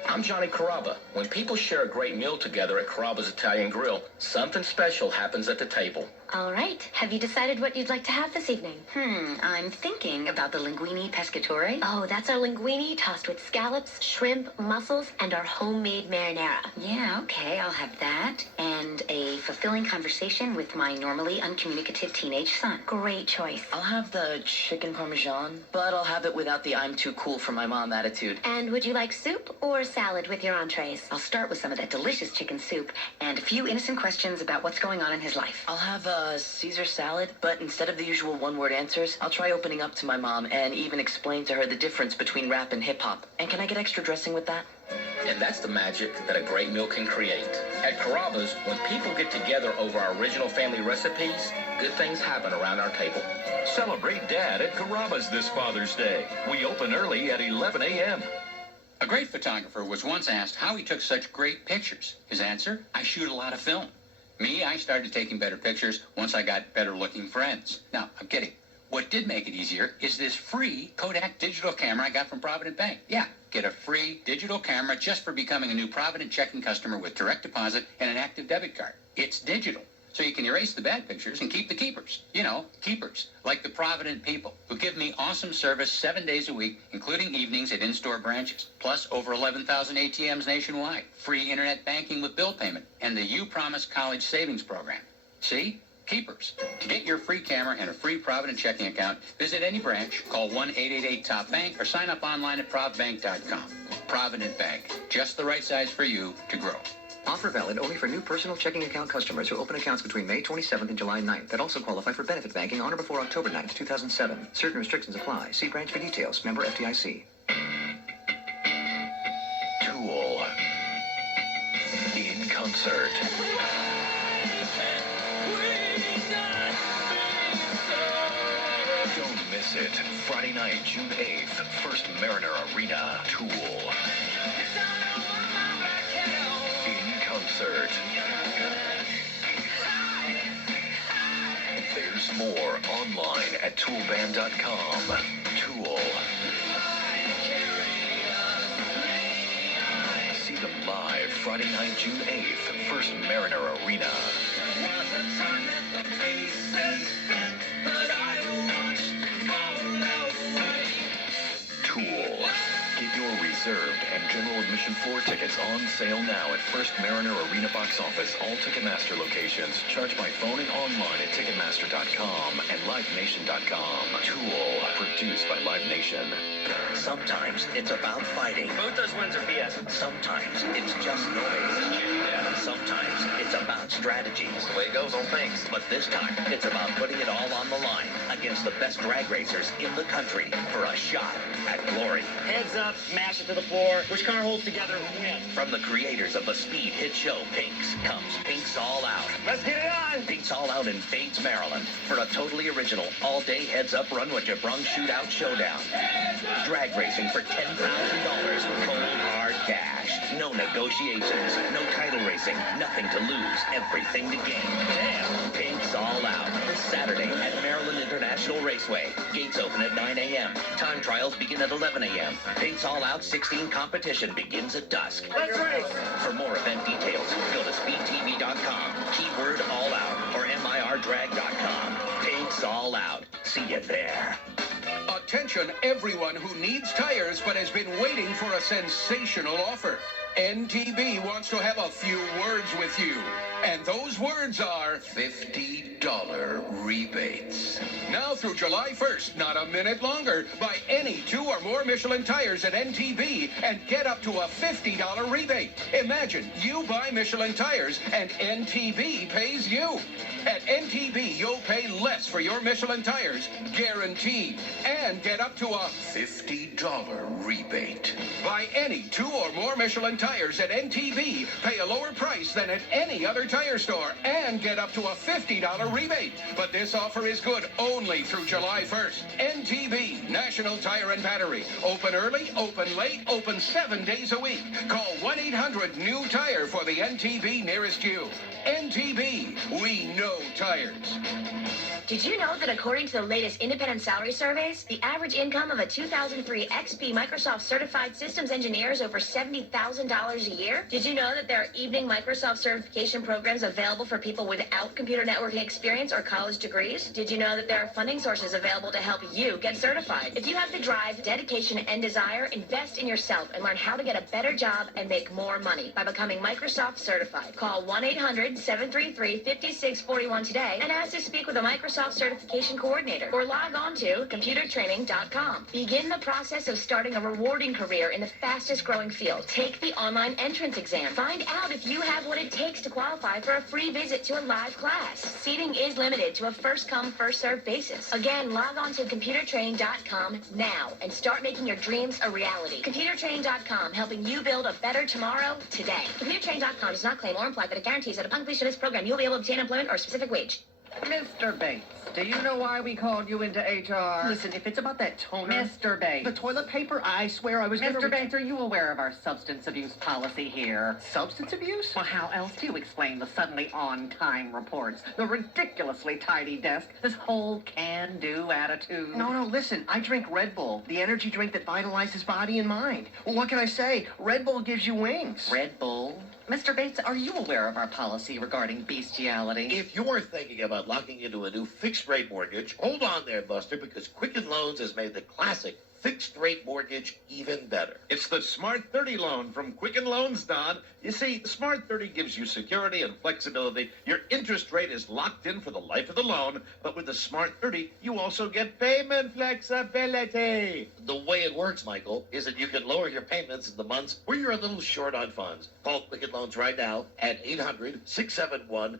I'm Johnny Carrabba. When people share a great meal together at Carrabba's Italian Grill, something special happens at the table. All right. Have you decided what you'd like to have this evening? I'm thinking about the linguine pescatore. Oh, that's our linguine tossed with scallops, shrimp, mussels, and our homemade marinara. Yeah, okay, I'll have that. And a fulfilling conversation with my normally uncommunicative teenage son. Great choice. I'll have the chicken parmesan, but I'll have it without the I'm too cool for my mom attitude. And would you like soup or salad with your entrees? I'll start with some of that delicious chicken soup and a few innocent questions about what's going on in his life. I'll have a Caesar salad, but instead of the usual one-word answers, I'll try opening up to my mom and even explain to her the difference between rap and hip-hop. And can I get extra dressing with that? And that's the magic that a great meal can create. At Carrabba's, when people get together over our original family recipes, good things happen around our table. Celebrate Dad at Carrabba's this Father's Day. We open early at 11 a.m. A great photographer was once asked how he took such great pictures. His answer, I shoot a lot of film. Me, I started taking better pictures once I got better-looking friends. Now, I'm kidding. What did make it easier is this free Kodak digital camera I got from Provident Bank. Yeah, get a free digital camera just for becoming a new Provident checking customer with direct deposit and an active debit card. It's digital, so you can erase the bad pictures and keep the keepers. You know, keepers, like the Provident people, who give me awesome service 7 days a week, including evenings at in-store branches, plus over 11,000 ATMs nationwide, free internet banking with bill payment, and the You Promise College Savings Program. See? Keepers. To get your free camera and a free Provident checking account, visit any branch, call 1-888-TOP-BANK, or sign up online at ProvBank.com. Provident Bank, just the right size for you to grow. Offer valid only for new personal checking account customers who open accounts between May 27th and July 9th that also qualify for benefit banking on or before October 9th, 2007. Certain restrictions apply. See branch for details. Member FDIC. Tool. In concert. Don't miss it. Friday night, June 8th, First Mariner Arena. Tool. In concert. There's more online at toolband.com. Tool. See them live Friday night, June 8th, First Mariner Arena. Tool. Get your reserved and general admission floor tickets on sale now at First Mariner Arena box office, all Ticketmaster locations. Charge by phone and online at Ticketmaster.com and LiveNation.com. Tool. Produced by Live Nation. Sometimes it's about fighting. Both those wins are BS. Sometimes it's just noise. Sometimes it's about strategy. That's the way it goes on things. But this time, it's about putting it all on the line against the best drag racers in the country for a shot at glory. Heads up, smash it to the floor. Which car holds together wins. From the creators of the speed hit show Pinks comes Pinks All Out. Let's get it on! Pinks All Out in Fades, Maryland for a totally original all-day heads-up run with Jabrung shootout showdown. Drag racing for $10,000. Cold hard cash. No negotiations. No title racing. Nothing to lose. Everything to gain. Damn! Pinks All Out. This Saturday at Maryland International Raceway. Gates open at 9 a.m. Time trials begin at 11 a.m. Pinks All Out 16 competition begins at dusk. Let's race! For more event details, go to speedtv.com. Keyword All Out or mirdrag.com. Pinks All Out. See you there. Attention everyone who needs tires but has been waiting for a sensational offer. NTB wants to have a few words with you. And those words are $50 rebates. Now through July 1st, not a minute longer, buy any 2 or more Michelin tires at NTB and get up to a $50 rebate. Imagine you buy Michelin tires and NTB pays you. At NTB, you'll pay less for your Michelin tires, guaranteed, and get up to a $50 rebate. Buy any 2 or more Michelin tires at NTB, pay a lower price than at any other tire store, and get up to a $50 rebate. But this offer is good only through July 1st. NTB, National Tire and Battery. Open early, open late, open 7 days a week. Call 1-800-NEW-TIRE for the NTB nearest you. NTB, we know tires. Did you know that according to the latest independent salary surveys, the average income of a 2003 XP Microsoft Certified Systems Engineer is over $70,000 a year? Did you know that there are evening Microsoft certification programs available for people without computer networking experience or college degrees? Did you know that there are funding sources available to help you get certified? If you have the drive, dedication, and desire, invest in yourself and learn how to get a better job and make more money by becoming Microsoft certified. Call 1-800-733-5641 today and ask to speak with a Microsoft Certification Coordinator or log on to computertraining.com. Begin the process of starting a rewarding career in the fastest growing field. Take the online entrance exam. Find out if you have what it takes to qualify for a free visit to a live class. Seating is limited to a first come, first served basis. Again, log on to computertraining.com now and start making your dreams a reality. Computertraining.com, helping you build a better tomorrow today. Computertraining.com does not claim or imply that it guarantees that upon completion of this program you will be able to obtain employment or a specific wage. Mr. Bates, do you know why we called you into HR? Listen, if it's about that toner... Mr. Bates. The toilet paper, I swear I was Mr. Bates, are you aware of our substance abuse policy here? Substance abuse? Well, how else do you explain the suddenly on-time reports, the ridiculously tidy desk, this whole can-do attitude? No, listen, I drink Red Bull, the energy drink that vitalizes body and mind. Well, what can I say? Red Bull gives you wings. Red Bull? Mr. Bates, are you aware of our policy regarding bestiality? If you're thinking about locking into a new fixed-rate mortgage, hold on there, Buster, because Quicken Loans has made the classic fixed rate mortgage even better. It's the Smart 30 loan from Quicken Loans, Don. You see, the Smart 30 gives you security and flexibility. Your interest rate is locked in for the life of the loan, but with the Smart 30, you also get payment flexibility. The way it works, Michael, is that you can lower your payments in the months where you're a little short on funds. Call Quicken Loans right now at 800-671-3077.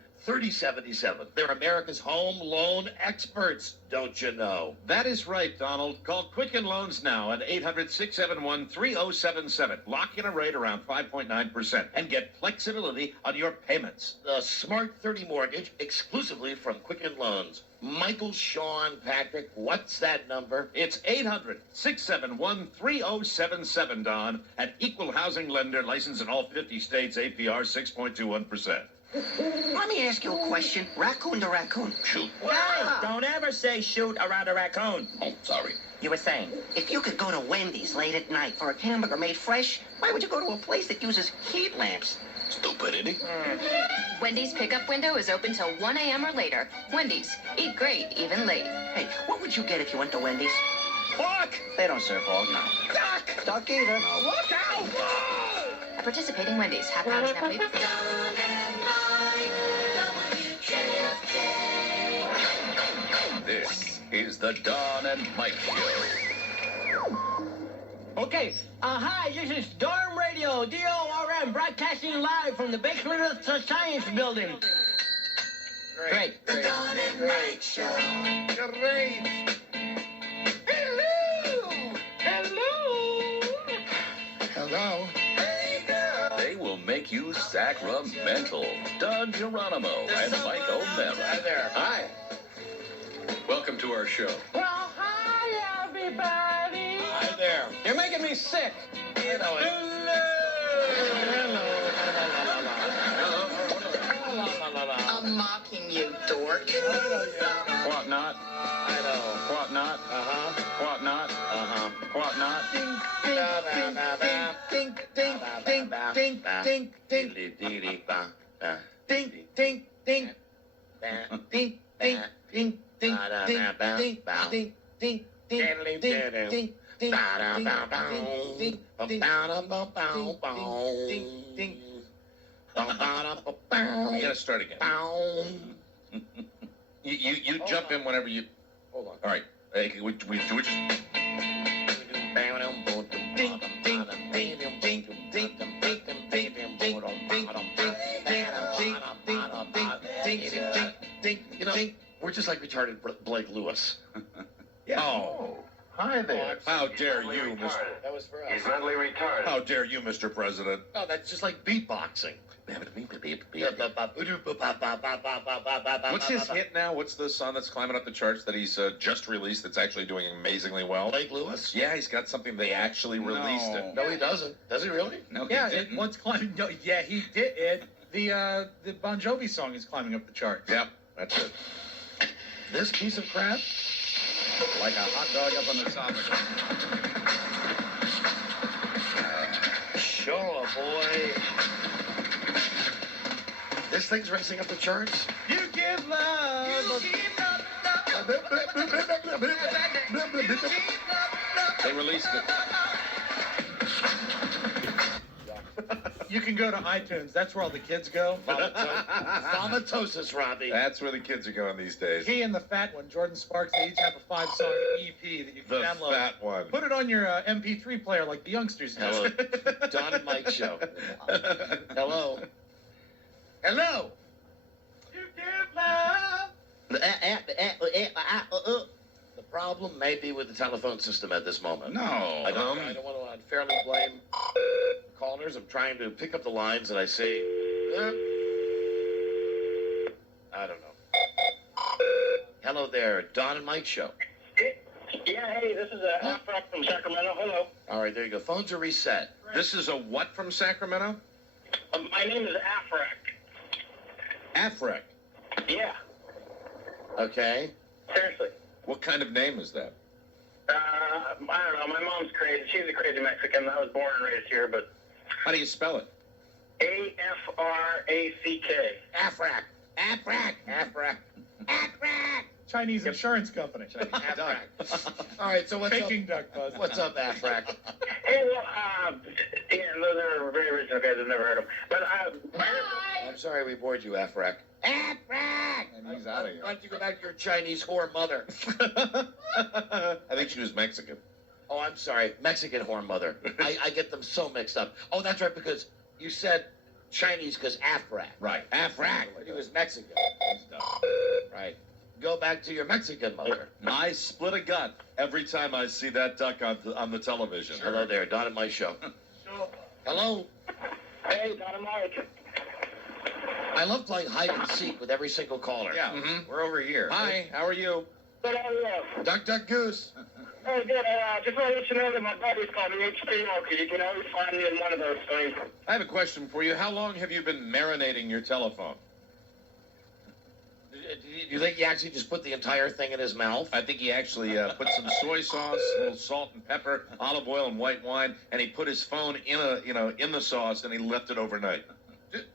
They're America's home loan experts, don't you know? That is right, Donald. Call Quicken Loans now at 800-671-3077. Lock in a rate around 5.9% and get flexibility on your payments. The Smart 30 mortgage exclusively from Quicken Loans. Michael, Sean, Patrick, what's that number? It's 800-671-3077, Don. An equal housing lender licensed in all 50 states, APR 6.21%. Let me ask you a question. Raccoon to raccoon. Shoot. Hey, don't ever say shoot around a raccoon. Oh, sorry. You were saying? If you could go to Wendy's late at night for a hamburger made fresh, why would you go to a place that uses heat lamps? Stupidity. Wendy's pickup window is open till 1 a.m. or later. Wendy's. Eat great, even late. Hey, what would you get if you went to Wendy's? Pork! They don't serve pork. No. Duck! Duck either. No. Look out! Whoa! At participating Wendy's. Half pound snap meat. This is the Don and Mike Show. Okay, hi, this is Dorm Radio, DORM, broadcasting live from the basement of the Science Building. Great. The Don and Mike Show. Great. Hello. They will make you sacramental. Don Geronimo and Mike O'Mara. Hi there. Hi. Welcome to our show. Well, hi, everybody. Hi there. You're making me sick. You know it. I'm mocking you, dork. What not? I know. What not? Uh-huh. What not? Uh-huh. What not? Ding, ding, ding, ding, ding, ding, ding, ding, ding, ding, ding, ding, ding, ding, You gotta start again. You jump in whenever you. Hold on. All right. Hey, we just. You know, we're just like retarded Blake Lewis. Oh. Hi there. How dare you, Mr. That was for us. He's mentally retarded. How dare you, Mr. President? No, that's just like beatboxing. What's his hit now? What's the song that's climbing up the charts that he's just released that's actually doing amazingly well? Blake Lewis? Yeah, he's got something they actually released it. No, he doesn't. Does he really? No, Yeah, he didn't. what's climbing? No, yeah, he did it. The Bon Jovi song is climbing up the charts. Yep, that's it. This piece of crap? Like a hot dog up on the esophagus. Sure, boy. This thing's racing up the charts? You give love. They released it. You can go to iTunes. That's where all the kids go. Vomitosis, Robbie. That's where the kids are going these days. He and the fat one, Jordan Sparks, they each have a 5-song EP that you can The download. fat one. Put it on your MP3 player like the youngsters do. Hello. Don and Mike Show. Hello. Hello. You give love. The problem may be with the telephone system at this moment. No. I don't want to unfairly blame callers. I'm trying to pick up the lines and I say, I don't know. Hello there, Don and Mike Show. Yeah, hey, this is Afrock from Sacramento. Hello. All right, there you go. Phones are reset. This is a what from Sacramento? My name is Afrak. Afrek. Yeah, Okay. seriously. What kind of name is that? I don't know. My mom's crazy. She's a crazy Mexican. I was born and raised here, but How do you spell it? Afrack. Afrak. Afrak. Afrak. Afrak. Chinese insurance company. Afrak. All right, so what's Faking duck buzz. What's up, Afrak? Hey, well, those are very original guys. I've never heard of them. But I'm sorry we bored you, Afrak. Afrak! And he's out of here. Why don't you go back to your Chinese whore mother? I think she was Mexican. Oh, I'm sorry, Mexican whore mother. I get them so mixed up. Oh, that's right, because you said Chinese because Afrak. Right. Afrak. He was Mexican. Right. Go back to your Mexican mother. I split a gut every time I see that duck on the television. Hello there, Don and Mike show. Hello. hey, Don and Mike. I love playing hide and seek with every single caller. Yeah, we're over here. Hi, how are you? Good on you. Duck, duck, goose. Hey, good. Just want to let you know that my buddy's called me HBO, because you can always find me in one of those things. I have a question for you. How long have you been marinating your telephone? Do you think he actually just put the entire thing in his mouth? I think he actually put some soy sauce, a little salt and pepper, olive oil and white wine, and he put his phone in the sauce and he left it overnight.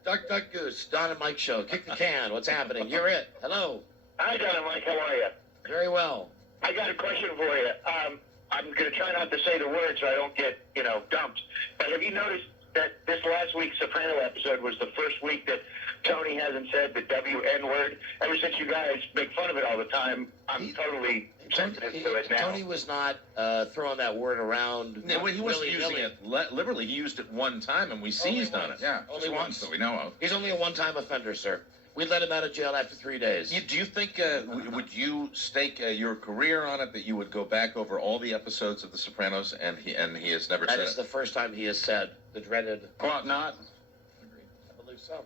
Duck, duck, goose. Don and Mike show. Kick the can. What's happening? You're it. Hello. Hi, Don and Mike. How are you? Very well. I got a question for you. I'm going to try not to say the word so I don't get, dumped. But have you noticed that this last week's Soprano episode was the first week that Tony hasn't said the WN word? Ever since you guys make fun of it all the time, I'm totally sensitive to it now. Tony was not throwing that word around. No, he wasn't using willy-nilly. it liberally. He used it one time and we seized on it. Yeah, Only just once. that we know of. He's only a one-time offender, sir. We let him out of jail after 3 days. Do you think, would you stake your career on it, that you would go back over all the episodes of The Sopranos and he has never That said is it? the first time he has said the dreaded. Well, not. I believe so.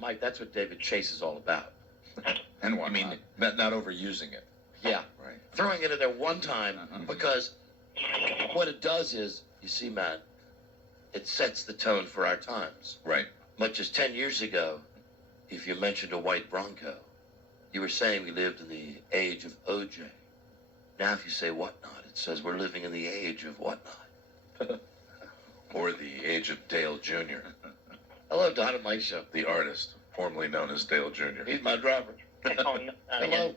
Mike, that's what David Chase is all about. And what? I mean, not overusing it. Yeah. Right. Throwing it in there one time because what it does is, you see, man, it sets the tone for our times. Right. Much as 10 years ago, if you mentioned a white Bronco, you were saying we lived in the age of OJ. Now if you say whatnot, it says we're living in the age of whatnot. Or the age of Dale Jr., Hello, Don and Mike show. the artist, formerly known as Dale Jr. He's my driver. Hello. Hello,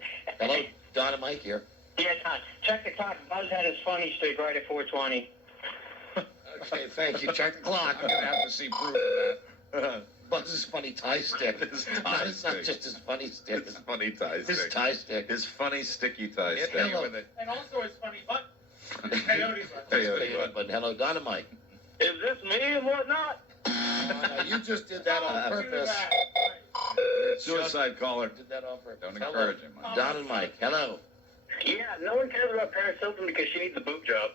Don and Mike here. Yes, check the clock. Buzz had his funny stick right at 4:20. Okay, thank you. Check the clock. I'm going to have to see proof of that. Buzz's funny tie stick. His No, tie it's not stick. just his funny stick. His funny tie His stick. tie stick. His funny sticky tie Hit stick. me with it. And also his funny butt. Coyote butt. Peyote butt. But hello, Don and Mike. Is this me and whatnot? No, you just did that on purpose. Suicide caller. Did that on purpose. Don't Hello. encourage him. Don and Mike. Hello. Yeah, no one cares about Paris Hilton because she needs a boob job.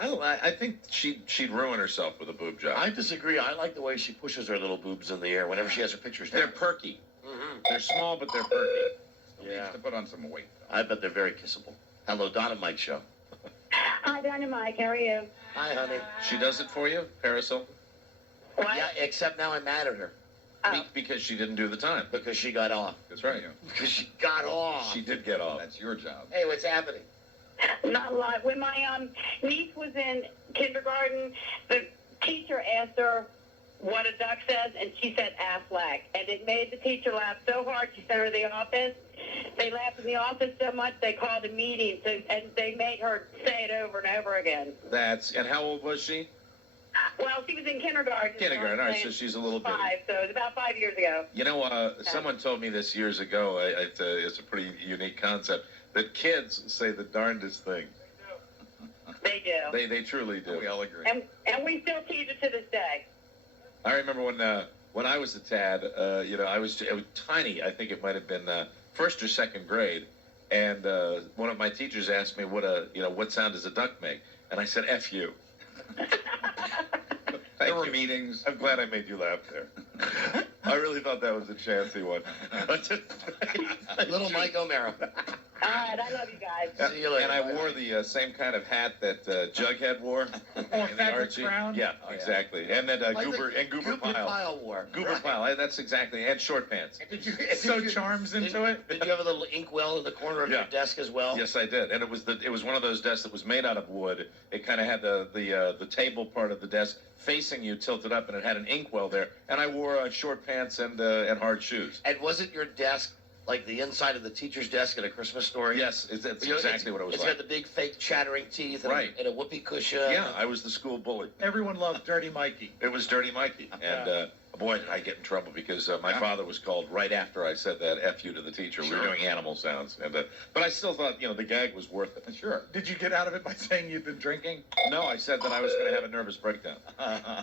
I think she'd ruin herself with a boob job. I disagree. I like the way she pushes her little boobs in the air whenever she has her pictures They're taken. perky. Mm-hmm. They're small, but they're perky. Yeah. Needs to put on some weight. I bet they're very kissable. Hello, Don and Mike show. Hi, Don and Mike. How are you? Hi, honey. She does it for you, Paris Hilton? What? Yeah, except now I'm mad at her Oh. Because she didn't do the time. because she got off. That's right. Because she got off. She did get off. That's your job. Hey, what's happening? Not a lot. When my niece was in kindergarten, the teacher asked her what a duck says, and she said Aflac. And it made the teacher laugh so hard, she sent her to the office. They laughed in the office so much, they called a meeting, and they made her say it over and over again. And how old was she? Well, she was in kindergarten. Kindergarten. All right, so saying she's a little bitty. 5, so it was about 5 years ago. You know, someone told me this years ago. It's a pretty unique concept that kids say the darndest thing. They do. They truly do. We all agree. And we still tease it to this day. I remember when I was a tad. I was tiny. I think it might have been first or second grade, and one of my teachers asked me what sound does a duck make, and I said "F you." There were meetings. I'm glad I made you laugh there. I really thought that was a chancy one. Little Mike O'Mara. All right, I love you guys. See you later. And I wore the same kind of hat that Jughead wore. Oh, in the fabric Archie. crown? Yeah, Oh, yeah. exactly. And then Like Goober the and Goober Goober Pile. Pile wore. Goober Right. Pile. That's exactly. And short pants. Did you, So charms into it. Did you have a little inkwell in the corner of your Yeah. desk as well? Yes, I did. And it was one of those desks that was made out of wood. It kind of had the table part of the desk facing you, tilted up, and it had an inkwell there. And I wore short pants and hard shoes. And was it your desk like the inside of the teacher's desk at A Christmas Story? Yes, it's You know, exactly what it was It's like. got the big fake chattering teeth and, Right. and a whoopee cushion. Yeah, I was the school bully. Everyone loved Dirty Mikey. It was Dirty Mikey. And boy, did I get in trouble because my father was called right after I said that F you to the teacher. We were doing animal sounds. And but I still thought, the gag was worth it. Sure. Did you get out of it by saying you'd been drinking? No, I said that I was going to have a nervous breakdown.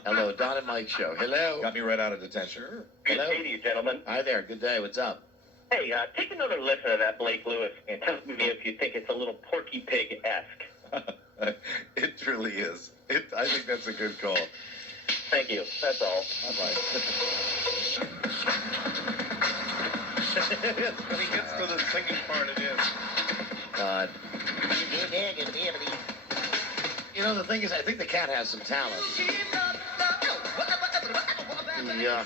Hello, Don and Mike show. Hello. Got me right out of detention. Sure. Good Hello. day to you, gentlemen. Hi there. Good day. What's up? Hey, take another listen to that Blake Lewis and tell me if you think it's a little Porky Pig-esque. It truly is. I think that's a good call. Thank you. That's all. Bye-bye. When he gets to the singing part, it is. God. The thing is, I think the cat has some talent. Yeah.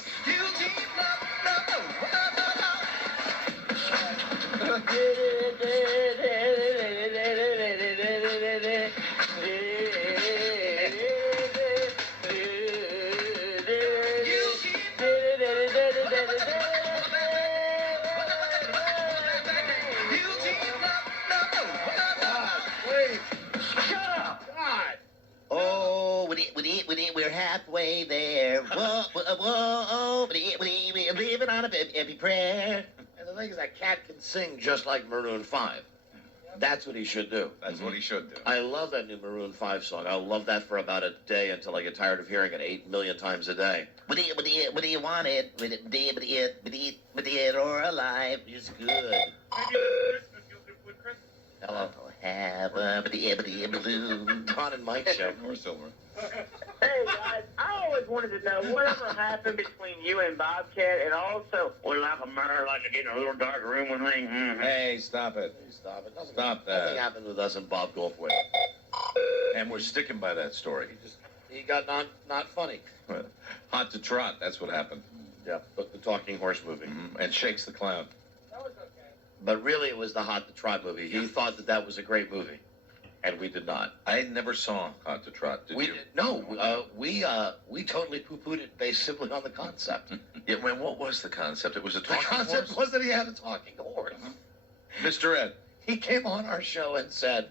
We're halfway there. Whoa, whoa, whoa. We're living on a baby prayer. And the thing is, that cat can sing just like Maroon 5. That's what he should do. That's what he should do. I love that new Maroon 5 song. I'll love that for about a day until I get tired of hearing it 8 million times a day. What do you want it? Dead or alive? It's good. Hello. Have a balloon. Don and Mike show. Or Silver. Hey guys, I always wanted to know whatever happened between you and Bobcat, and also would like a murder, like to get in a little dark room with me. Mm-hmm. Hey, stop it. Stop it. Stop Nothing that. happened with us and Bob Goldthwait. And we're sticking by that story. He got not funny. Hot to trot, that's what happened. Yeah, but the Talking Horse movie. And Shakes the Clown. But really, it was the Hot to Trot movie. He thought that was a great movie, and we did not. I never saw Hot to Trot, did you? No, we totally poo-pooed it based simply on the concept. Yeah, what was the concept? It was a The talking concept horse? was that he had a talking horse. Mr. Ed. He came on our show and said,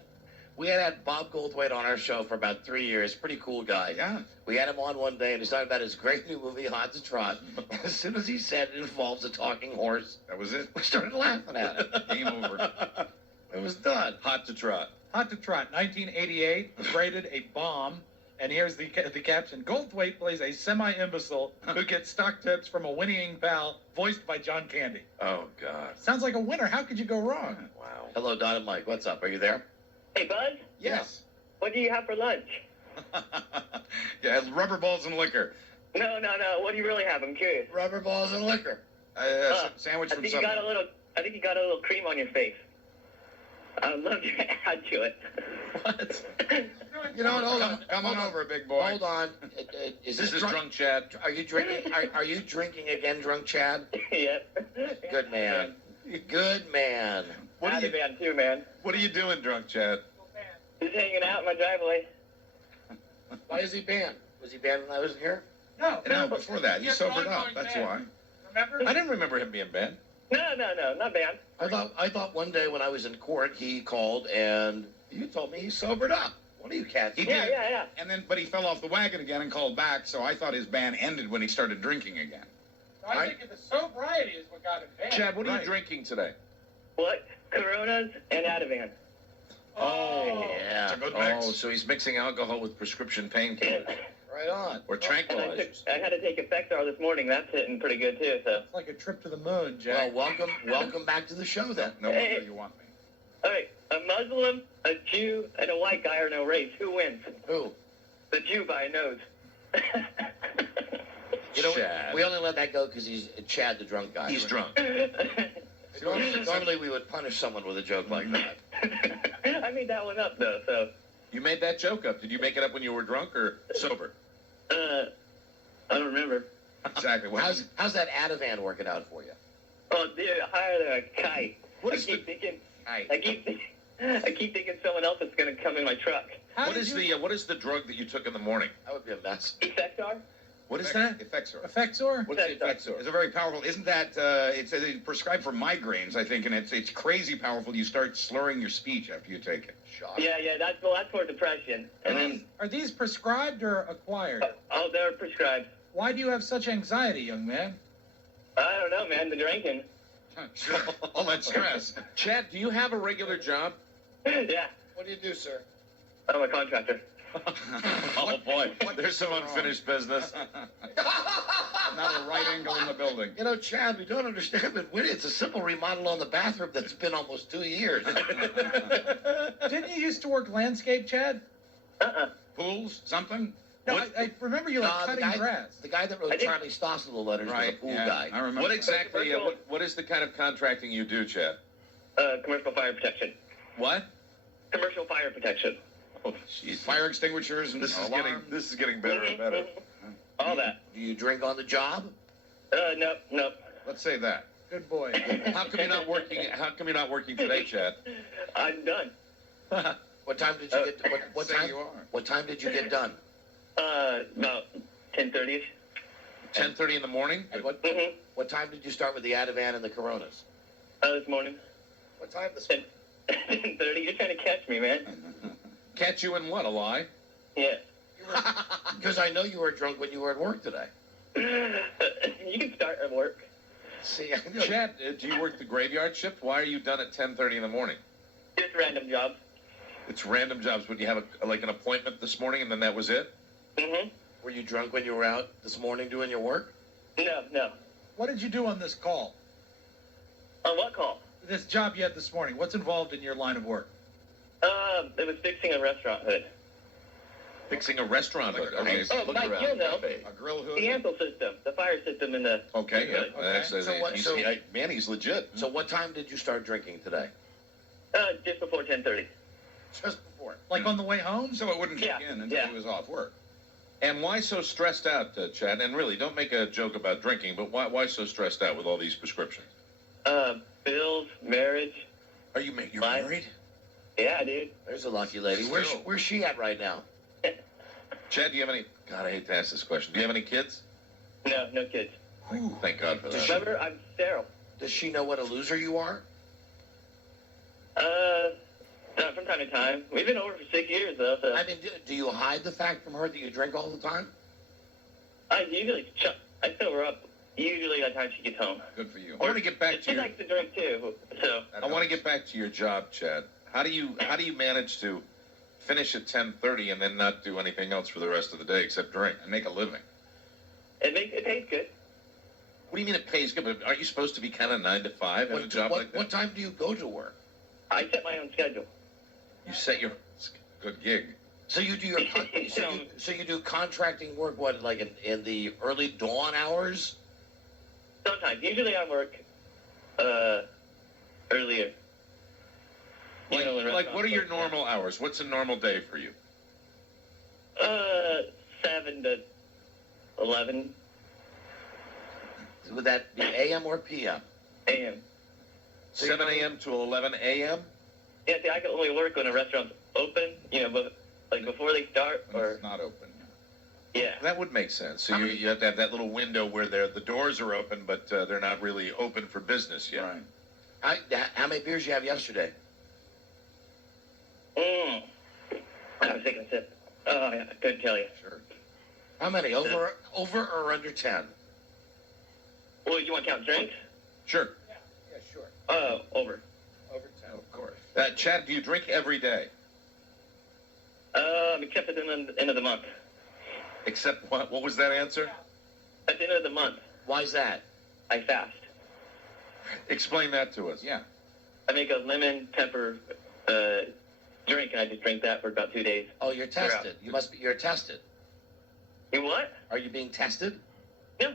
we had Bob Goldthwait on our show for about 3 years. Pretty cool guy. Yeah. We had him on one day, and he talking about his great new movie, Hot to Trot. As soon as he said it involves a talking horse, That was it. we started laughing at it. Game over. It was done. Hot to Trot. Hot to Trot, 1988, was rated a bomb. And here's the caption. Goldthwait plays a semi-imbecile who gets stock tips from a whinnying pal, voiced by John Candy. Oh, God. Sounds like a winner. How could you go wrong? Wow. Hello, Don and Mike. What's up? Are you there? Hey Buzz, Yes. what do you have for lunch? Yeah, rubber balls and liquor. No. What do you really have? I'm curious. Rubber balls and liquor. Sandwich I from think you got Subway. I think you got a little cream on your face. I'd love to add to it. What? You know what? Hold on. Come on over, big boy. Hold on. Is This is drunk Chad. Are you drinking? Are you drinking again, drunk Chad? Yep. Good man. Good man. What are you? Band too, man. What are you doing, drunk Chad? Just hanging out in my driveway. Why is he banned? Was he banned when I was here? No. No, before that, you Yes, sobered ongoing up. That's ban. why. Remember? I didn't remember him being banned. No, not bad. I thought one day when I was in court, he called and you told me he sobered up. What are you cats? He Yeah, did. yeah. And then, but he fell off the wagon again and called back. So I thought his ban ended when he started drinking again. I think the sobriety is what got him banned. Chad, what are you drinking today? What? Coronas and Ativan. Oh, yeah. It's a good mix. Oh, so he's mixing alcohol with prescription painkillers Right on. or tranquilizers. I had to take Effectar this morning. That's hitting pretty good too. So. It's like a trip to the moon, Well, Jack. welcome back to the show then. No Hey. wonder you want me. All right, a Muslim, a Jew, and a white guy are no race. Who wins? Who? The Jew by a nose. You know, Chad. we only let that go because he's Chad, the drunk guy. He's drunk. Normally we would punish someone with a joke like that. I made that one up though. So. You made that joke up. Did you make it up when you were drunk or sober? I don't remember. Exactly. What How's that Ativan working out for you? Oh, dude, higher than a kite. What I is keep thinking. Kite. I keep thinking someone else is going to come in my truck. What is the drug that you took in the morning? That would be a mess. Effectar? What is that? Effexor. Effexor? What's the Effexor? It's a very powerful. Isn't that? It's prescribed for migraines, I think, and it's crazy powerful. You start slurring your speech after you take it. Yeah, that's for depression. And then, Are these prescribed or acquired? oh, they're prescribed. Why do you have such anxiety, young man? I don't know, man. The drinking. All that stress. Chad, do you have a regular job? Yeah, What do you do, sir? I'm a contractor. Oh boy, there's some unfinished business. Not a right angle in the building. You know, Chad, we don't understand, but it's a simple remodel on the bathroom that's been almost 2 years. Didn't you used to work landscape, Chad? Pools, something. No, I remember you like No, cutting grass. The guy that wrote Charlie Stossel letters was a pool guy. I remember. What exactly? What is the kind of contracting you do, Chad? Commercial fire protection. What? Commercial fire protection. Oh, jeez. Fire extinguishers and This is alarms. getting better and better. All that. Do you drink on the job? Nope. Let's say that. Good boy. How come you're not working? How come you're not working today, Chad? I'm done. What time did you get? What Say time? you are. What time did you get done? About 10:30. 10:30 in the morning. And what time did you start with the Ativan and the Coronas? This morning. What time this morning? 10:30. You're trying to catch me, man. Catch you in what? A lie? Yeah. Because I know you were drunk when you were at work today. You can start at work. See, I know. Chad, do you work the graveyard shift? Why are you done at 10:30 in the morning? Just random jobs. It's random jobs. Would you have like an appointment this morning and then that was it? Were you drunk when you were out this morning doing your work? No. What did you do on this call? On what call? This job you had this morning. What's involved in your line of work? It was fixing a restaurant hood. Fixing a restaurant. Like a- Okay. Oh, look Mike, around. you'll know. A grill hood. The Ansel system, the fire system in the... Okay. Yeah. Okay. Man, he's legit. So what time did you start drinking today? Just before 10:30. Just before. Like on the way home? So it wouldn't kick Yeah, in until yeah. he was off work. And why so stressed out, Chad? And really, don't make a joke about drinking, but why so stressed out with all these prescriptions? Bills, marriage. Are you're Mine? married? Yeah, dude. There's a lucky lady. Where's she at right now? Chad, do you have any? God, I hate to ask this question. Do you have any kids? No kids. Thank God for that. Remember, I'm sterile. Does she know what a loser you are? From time to time. We've been over for 6 years, though. So. I mean, do you hide the fact from her that you drink all the time? I fill her up usually by the time she gets home. Good for you. I want to get back to She your. likes to drink too, so. I want to get back to your job, Chad. How do you manage to finish at 10:30 and then not do anything else for the rest of the day except drink and make a living? It pays good. What do you mean it pays good? But aren't you supposed to be kind of 9 to 5 in a job like that? What time do you go to work? I set my own schedule. You set your Good gig. So you do your so you do contracting work what like in the early dawn hours? Sometimes. Usually I work earlier. Like what are your normal hours? What's a normal day for you? 7 to 11 Would that be AM or PM? a.m. 7 a.m. to 11 a.m. Yeah, see, I can only work when a restaurant's open, but like before they start, or It's not open. yeah. That would make sense. So you have to have that little window where the doors are open, but they're not really open for business yet. Right. How many beers you have yesterday? I was taking a sip. Oh, yeah, I couldn't tell you. Sure. How many? Over or under 10? Well, you want to count drinks? Sure. Yeah, sure. Over. Over 10. Of course. Chad, do you drink every day? Except at the end of the month. Except what? What was that answer? At the end of the month, Why's that? I fast. Explain that to us. Yeah. I make a lemon pepper drink, and I just drink that for about 2 days. Oh, you're tested. You're tested. You what? Are you being tested? No.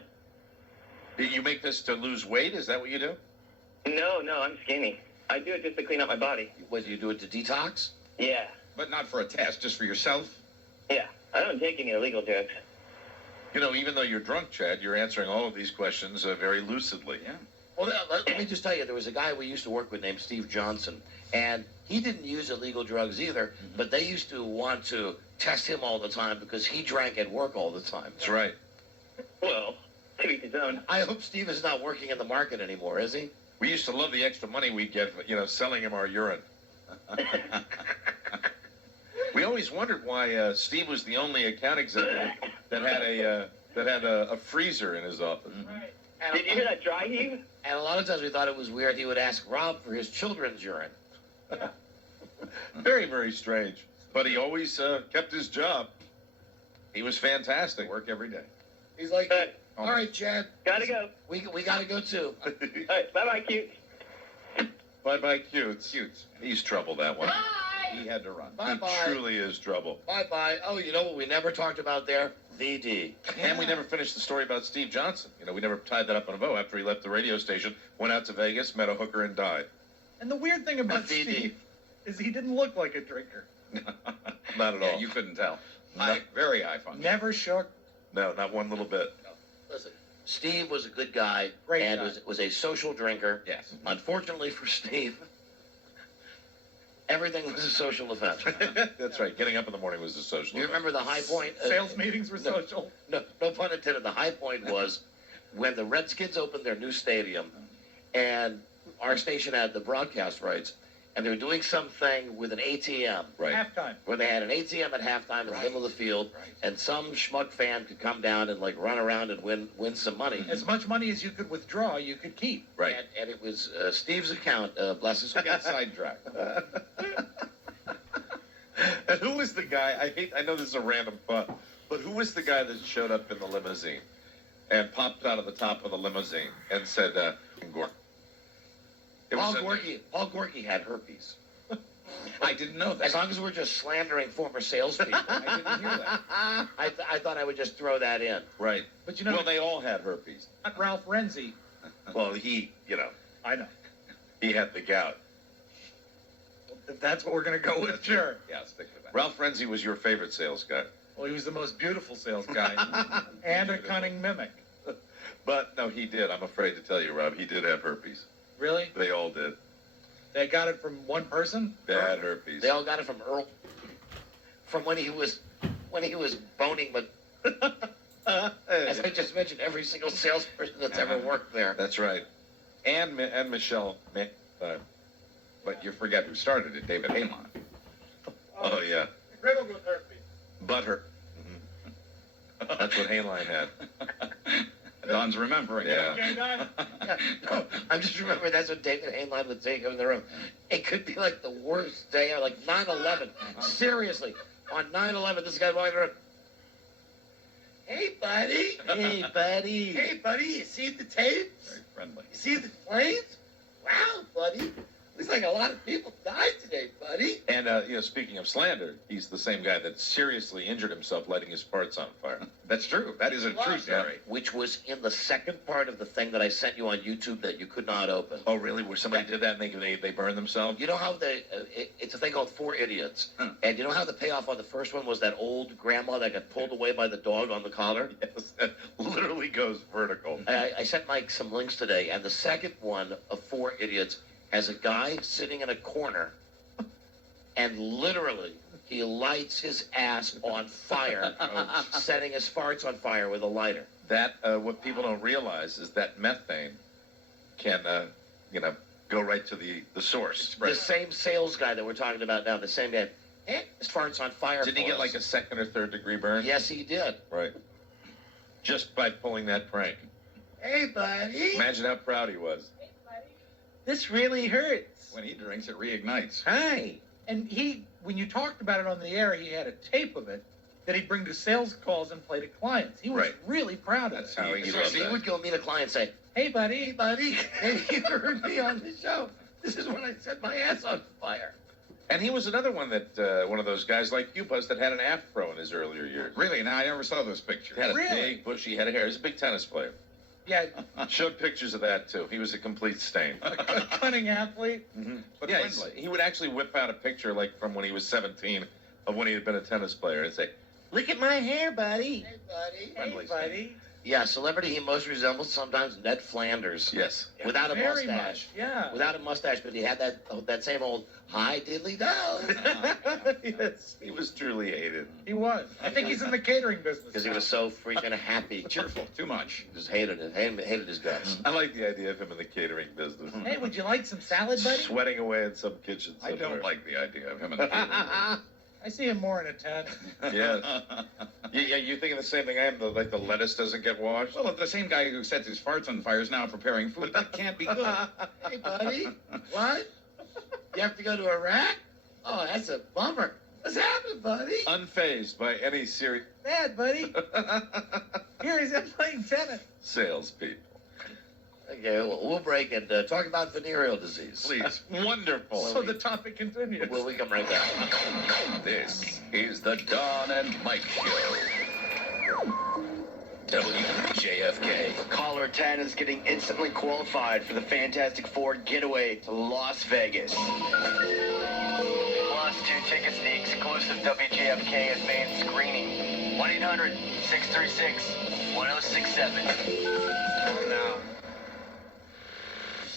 You make this to lose weight? Is that what you do? No, I'm skinny. I do it just to clean up my body. What, you do it to detox? Yeah. But not for a test, just for yourself. Yeah. I don't take any illegal drugs. You know, even though you're drunk, Chad, you're answering all of these questions very lucidly. Yeah. Well, let me just tell you, there was a guy we used to work with named Steve Johnson, and he didn't use illegal drugs either, but they used to want to test him all the time because he drank at work all the time. That's right. Well, to each his own. I hope Steve is not working in the market anymore, is he? We used to love the extra money we'd get, selling him our urine. We always wondered why Steve was the only account executive that had a freezer in his office. Mm-hmm. Did you hear that dry heave? And a lot of times we thought it was weird he would ask Rob for his children's urine. Very, very strange. But he always kept his job. He was fantastic. Work every day. He's like, all right, Chad. Gotta go. We gotta go too. All right, bye-bye, cute. Bye-bye, cutes. He's trouble, that one. He had to run. Bye-bye. He truly is trouble. Bye-bye. Oh, you know what we never talked about there? VD. And we never finished the story about Steve Johnson. We never tied that up in a bow. After he left the radio station, went out to Vegas, met a hooker, and died. And the weird thing about VD. Steve is he didn't look like a drinker. Not at Yeah, all. you couldn't tell. No. Very high function. Never shook. No, not one little bit. Listen, Steve was a good guy Great and guy. was a social drinker. Yes. Unfortunately for Steve, everything was a social event. That's right. Getting up in the morning was a social You event. remember the high point? Sales meetings were social. No pun intended. The high point was when the Redskins opened their new stadium, and our station had the broadcast rights, and they were doing something with an ATM. Right. Halftime. Where they had an ATM at halftime in the middle of the field, and some schmuck fan could come down and run around and win some money. As much money as you could withdraw, you could keep. Right. And it was Steve's account. Bless his Got sidetracked. And who was the guy? I know this is a random thought, but who was the guy that showed up in the limousine and popped out of the top of the limousine and said, Gorky? Paul Gorky had herpes. I didn't know that. As long as we're just slandering former salespeople. I didn't hear that. I thought I would just throw that in. Right. But you know, Well, they all had herpes. not Ralph Renzi. Well, he, I know. he had the gout. If that's what we're going to go with, sure. Yeah, stick with that. Ralph Renzi was your favorite sales guy. Well, he was the most beautiful sales guy and a cunning mimic. But no, he did. I'm afraid to tell you, Rob, he did have herpes. Really? They all did. They got it from one person? They had herpes. They all got it from Earl. From when he was boning, but as I just mentioned, every single salesperson that's ever worked there. That's right. And Michelle. But you forget who started it, David Haymon. Oh, yeah. Riddled with herpes. Butter. That's what Hayline had. Don's remembering. Yeah. Okay, Don? No, I'm just remembering that's what David Hainline would take him in the room. It could be like the worst day, like 9/11. Seriously, on 9/11, this guy walking around. Hey, buddy. Hey, buddy. Hey, buddy. You see the tapes? Very friendly. You see the planes? Wow, buddy. Looks like a lot of people died today, buddy. And, speaking of slander, he's the same guy that seriously injured himself lighting his farts on fire. That's true. That is a true story. Which was in the second part of the thing that I sent you on YouTube that you could not open. Oh, really? Where somebody did that and they burned themselves? You know how it's a thing called Four Idiots. And you know how the payoff on the first one was that old grandma that got pulled away by the dog on the collar? Yes, that literally goes vertical. I sent Mike some links today, and the second one of Four Idiots has a guy sitting in a corner, and literally he lights his ass on fire, setting his farts on fire with a lighter. That, what people don't realize is that methane can, go right to the source. The same sales guy that we're talking about now, the same guy, his farts on fire. Didn't he get like a second or third degree burn? Yes, he did. Right. Just by pulling that prank. Hey, buddy. Imagine how proud he was. This really hurts. When he drinks, it reignites. Hi. And when you talked about it on the air, he had a tape of it that he'd bring to sales calls and play to clients. He was really proud of That's it. how he So loved he that. would go meet a client and say, Hey, buddy. hey, buddy, hey, you heard me on the show. This is when I set my ass on fire. And he was another one that, one of those guys like you, Buzz, that had an afro in his earlier years. Really? Now, I never saw those pictures. He had a Really? big, bushy head of hair. He was a big tennis player. Yeah, Showed pictures of that, too. He was a complete stain. a cunning athlete. But Yeah, friendly. he would actually whip out a picture, like, from when he was 17, of when he had been a tennis player and say, look at my hair, buddy. Hey, buddy. Friendly Hey, buddy. Yeah, celebrity he most resembles sometimes Ned Flanders. Yes. Without a Very mustache. much, yeah. Without a mustache, but he had that same old hi diddly do. Yes, he was truly hated. He was. I think he's in the catering business. Because he was so freaking happy. Cheerful, too much. Just hated his guts. I like the idea of him in the catering business. Hey, would you like some salad, buddy? Sweating away in some kitchen I somewhere. don't like the idea of him in the catering. I see him more in a tent. Yes. Yeah, you're thinking the same thing I am, like the lettuce doesn't get washed? Well, the same guy who sets his farts on fire is now preparing food. That can't be good. Hey, buddy. What? You have to go to Iraq? Oh, that's a bummer. What's happening, buddy? Unfazed by any serious Bad, buddy. Here he's in playing tennis. salespeople. Okay, we'll break and talk about venereal disease. Please. Wonderful. So the topic continues. Well, we come right back. This is the Don and Mike Show. WJFK. Caller 10 is getting instantly qualified for the Fantastic Four getaway to Las Vegas. Plus 2 tickets to the exclusive WJFK advanced screening. 1-800-636-1067. Call now.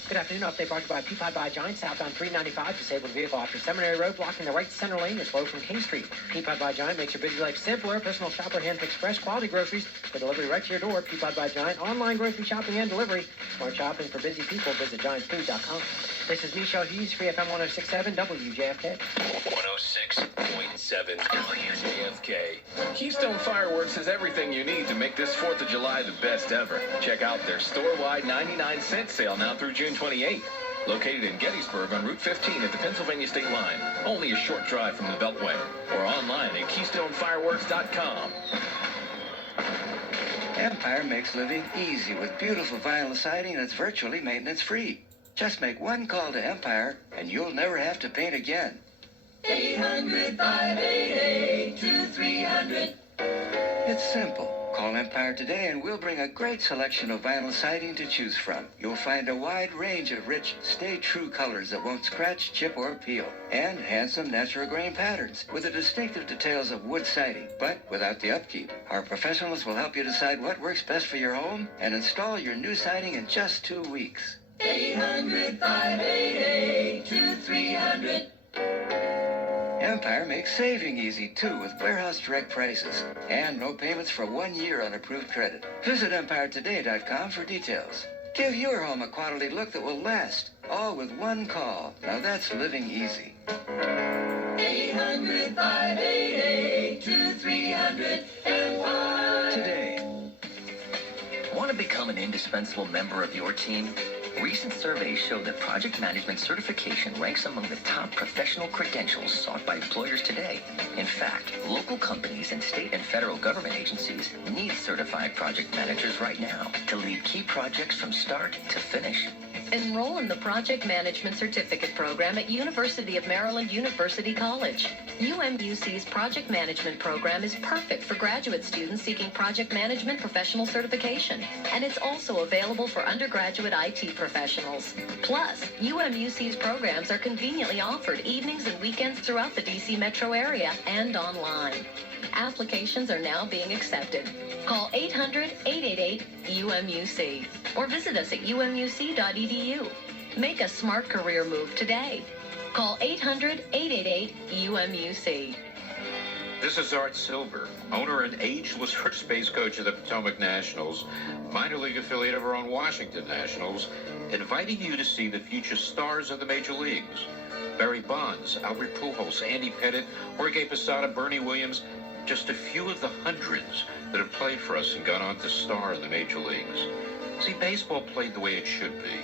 Good afternoon. Update brought to you by Peapod by Giant, southbound 395, disabled vehicle after Seminary Road, blocking the right center lane. It's slow from King Street. Peapod by Giant makes your busy life simpler. Personal shopper, hand-picked fresh, quality groceries for delivery right to your door. Peapod by Giant, online grocery shopping and delivery. Smart shopping for busy people. Visit giantfood.com. This is Michelle Hughes, Free FM 106.7 WJFK. 106.7 WJFK. Keystone Fireworks has everything you need to make this 4th of July the best ever. Check out their store-wide 99-cent sale now through June 28th. Located in Gettysburg on Route 15 at the Pennsylvania State Line. Only a short drive from the Beltway. Or online at KeystoneFireworks.com. Empire makes living easy with beautiful vinyl siding that's virtually maintenance-free. Just make one call to Empire, and you'll never have to paint again. 800-588-2300. It's simple. Call Empire today, and we'll bring a great selection of vinyl siding to choose from. You'll find a wide range of rich, stay-true colors that won't scratch, chip, or peel. And handsome natural grain patterns with the distinctive details of wood siding, but without the upkeep. Our professionals will help you decide what works best for your home and install your new siding in just 2 weeks. 800-588-2300. Empire makes saving easy, too, with warehouse direct prices. And no payments for 1 year on approved credit. Visit EmpireToday.com for details. Give your home a quality look that will last, all with one call. Now that's living easy. 800-588-2300. Empire. Today. Want to become an indispensable member of your team? Recent surveys show that project management certification ranks among the top professional credentials sought by employers today. In fact, local companies and state and federal government agencies need certified project managers right now to lead key projects from start to finish. Enroll in the Project Management Certificate Program at University of Maryland University College. UMUC's Project Management Program is perfect for graduate students seeking project management professional certification, and it's also available for undergraduate IT professionals. Plus, UMUC's programs are conveniently offered evenings and weekends throughout the DC metro area and online. Applications are now being accepted. Call 800-888-UMUC or visit us at umuc.edu. Make a smart career move today. Call 800-888-UMUC. This is Art Silver, owner and ageless first base coach of the Potomac Nationals, minor league affiliate of our own Washington Nationals, inviting you to see the future stars of the major leagues. Barry Bonds, Albert Pujols, Andy Pettitte, Jorge Posada, Bernie Williams, just a few of the hundreds that have played for us and gone on to star in the major leagues. See, baseball played the way it should be.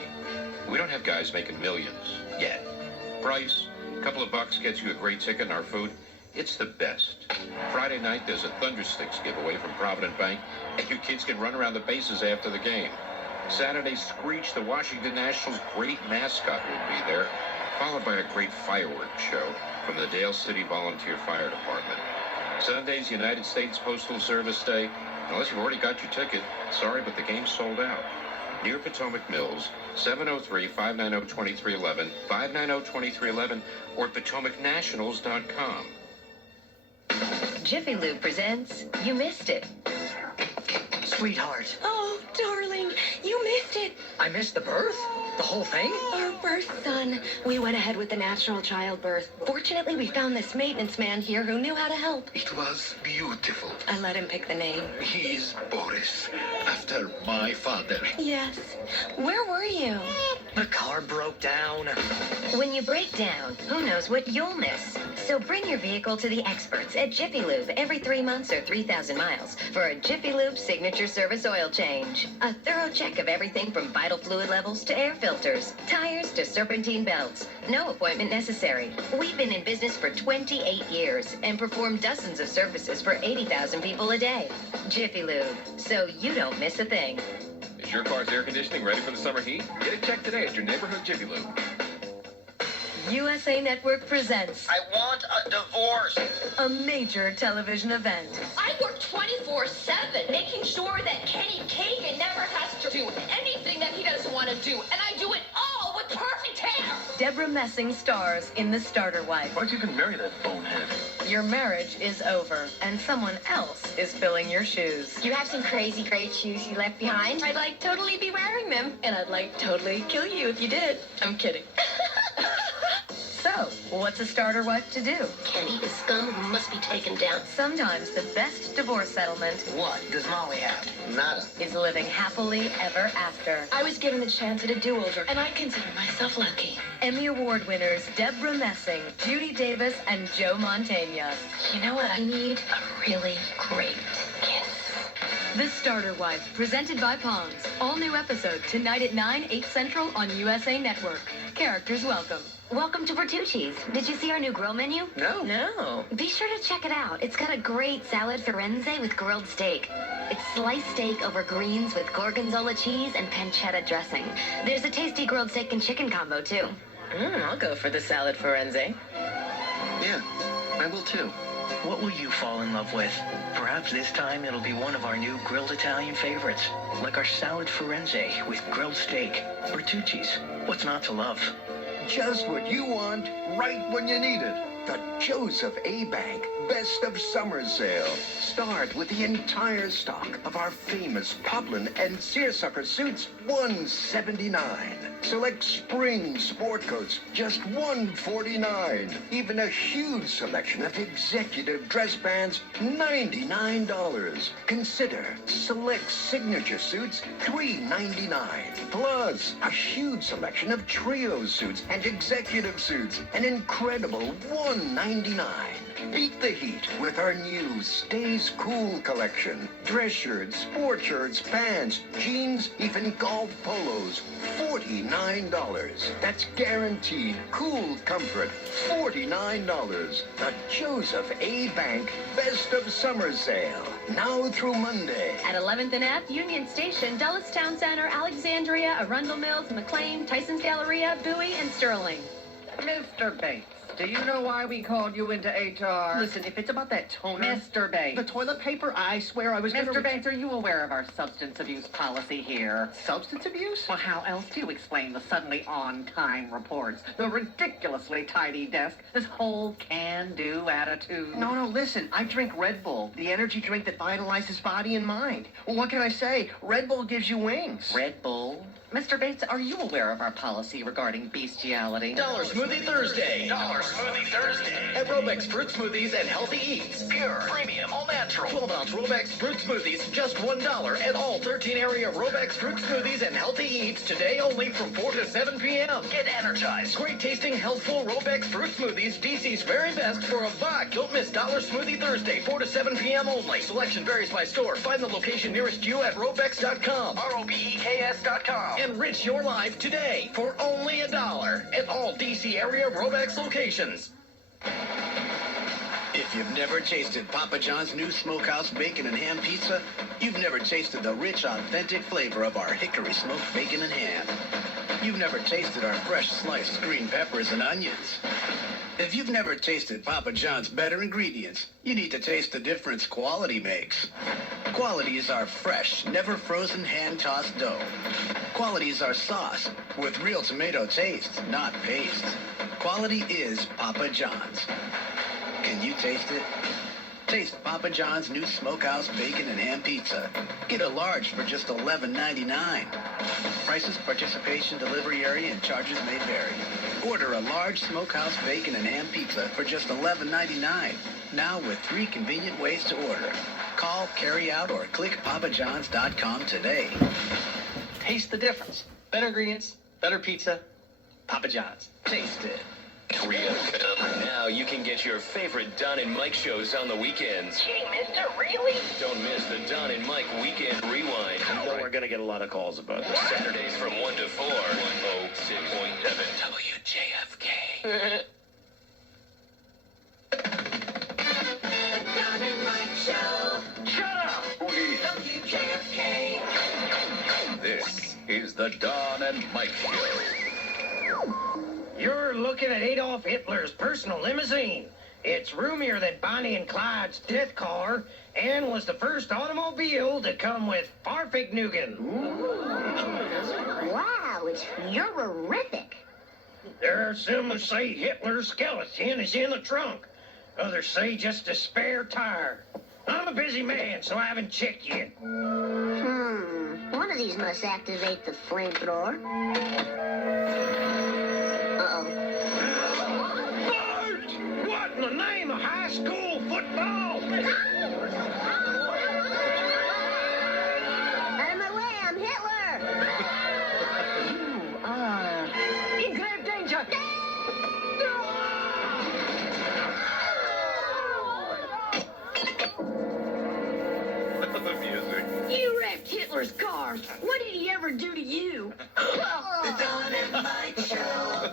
We don't have guys making millions yet. Price, a couple of bucks gets you a great ticket and our food. It's the best. Friday night, there's a Thundersticks giveaway from Provident Bank, and you kids can run around the bases after the game. Saturday, Screech, the Washington Nationals' great mascot, will be there, followed by a great fireworks show from the Dale City Volunteer Fire Department. Sunday's United States Postal Service Day. Unless you've already got your ticket, sorry, but the game's sold out. Near Potomac Mills, 703-590-2311, 590-2311, or PotomacNationals.com. Jiffy Lube presents You Missed It. Sweetheart, Oh, darling, you missed it. I missed the birth? The whole thing? Our first son. We went ahead with the natural childbirth. Fortunately, we found this maintenance man here who knew how to help. It was beautiful. I let him pick the name. He's Boris, after my father. Yes. Where were you? The car broke down. When you break down, who knows what you'll miss? So bring your vehicle to the experts at Jiffy Lube every 3 months or 3,000 miles for a Jiffy Lube signature service oil change. A thorough check of everything from vital fluid levels to air filters, tires to serpentine belts. No appointment necessary. We've been in business for 28 years and perform dozens of services for 80,000 people a day. Jiffy Lube, so you don't miss a thing. Is your car's air conditioning ready for the summer heat? Get it checked today at your neighborhood Jiffy Lube. USA Network presents I want a divorce. a major television event. I work 24/7, making sure that Kenny Kagan never has to do anything that he doesn't want to do, and I do it all with perfect hair. Deborah Messing stars in The Starter Wife. Why'd you even marry that bonehead? Your marriage is over, and someone else is filling your shoes. You have some crazy great shoes you left behind. I'd like totally be wearing them, and I'd like totally kill you if you did. I'm kidding. So, what's a starter wife to do? Kenny is scum who must be taken down. Sometimes the best divorce settlement What does Molly have? Nada. is living happily ever after. I was given the chance at a do-over, and I consider myself lucky. Emmy Award winners Deborah Messing, Judy Davis, and Joe Mantegna. You know what I need? A really great kiss. The Starter Wife, presented by Pond's. All new episode tonight at 9, 8 Central on USA Network. Characters welcome. Welcome to Bertucci's. Did you see our new grill menu? No. Be sure to check it out. It's got a great salad firenze with grilled steak. It's sliced steak over greens with gorgonzola cheese and pancetta dressing. There's a tasty grilled steak and chicken combo, too. I'll go for the salad firenze. Yeah, I will too. What will you fall in love with? Perhaps this time it'll be one of our new grilled Italian favorites, like our salad firenze with grilled steak. Bertucci's. What's not to love? Just what you want, right when you need it. The Joseph A. Bank Best of Summer Sale. Start with the entire stock of our famous poplin and seersucker suits, $179. Select spring sport coats, just $149. Even a huge selection of executive dress bands, $99. Consider select signature suits, $399. Plus, a huge selection of trio suits and executive suits, an incredible $199. Beat the heat with our new Stays Cool collection. Dress shirts, sport shirts, pants, jeans, even golf polos. $49. That's guaranteed cool comfort. $49. The Joseph A. Bank Best of Summer Sale. Now through Monday. At 11th and F, Union Station, Dulles Town Center, Alexandria, Arundel Mills, McLean, Tyson's Galleria, Bowie, and Sterling. Mr. Bates, do you know why we called you into HR? Listen, if it's about that toner... Mr. Bates. The toilet paper, I swear I was Mr. Bates, are you aware of our substance abuse policy here? Substance abuse? Well, how else do you explain the suddenly on-time reports, the ridiculously tidy desk, this whole can-do attitude? No, listen. I drink Red Bull, the energy drink that vitalizes body and mind. Well, what can I say? Red Bull gives you wings. Red Bull? Mr. Bates, are you aware of our policy regarding bestiality? Dollar Smoothie Thursday. Dollar Smoothie Thursday. At Robex Fruit Smoothies and Healthy Eats. Pure, premium, all natural. 12-ounce Robex Fruit Smoothies, just $1 at all 13-area Robex Fruit Smoothies and Healthy Eats today only from 4 to 7 p.m. Get energized. Great tasting, healthful Robex Fruit Smoothies, DC's very best for $1. Don't miss Dollar Smoothie Thursday, 4 to 7 p.m. only. Selection varies by store. Find the location nearest you at Robex.com. ROBEKS.com. Enrich your life today for only $1 at all DC area Robex locations. If you've never tasted Papa John's new smokehouse bacon and ham pizza, you've never tasted the rich, authentic flavor of our hickory smoked bacon and ham. You've never tasted our fresh sliced green peppers and onions. If you've never tasted Papa John's better ingredients, you need to taste the difference quality makes. Quality is our fresh, never frozen hand-tossed dough. Quality is our sauce with real tomato taste, not paste. Quality is Papa John's. Can you taste it? Taste Papa John's new Smokehouse Bacon and Ham Pizza. Get a large for just $11.99. Prices, participation, delivery area, and charges may vary. Order a large Smokehouse Bacon and Ham Pizza for just $11.99. Now with 3 convenient ways to order. Call, carry out, or click papajohns.com today. Taste the difference. Better ingredients, better pizza. Papa John's. Taste it. Now you can get your favorite Don and Mike shows on the weekends. Gee, mister, really? Don't miss the Don and Mike Weekend Rewind. You know we're going to get a lot of calls about this. Saturdays from 1 to 4. 106.7 WJFK. Don and Mike Show. Shut up! WJFK. This is the Don and Mike Show. You're looking at Adolf Hitler's personal limousine. It's roomier than Bonnie and Clyde's death car and was the first automobile to come with Fahrvergnügen. Wow, it's horrific. There are some who say Hitler's skeleton is in the trunk. Others say just a spare tire. I'm a busy man, so I haven't checked yet. One of these must activate the flamethrower. Bart! What in the name of high school football? Out of my way, I'm Hitler! You are in grave danger. The music. You wrecked Hitler's car. What did he ever do to you? The Don and Mike Show.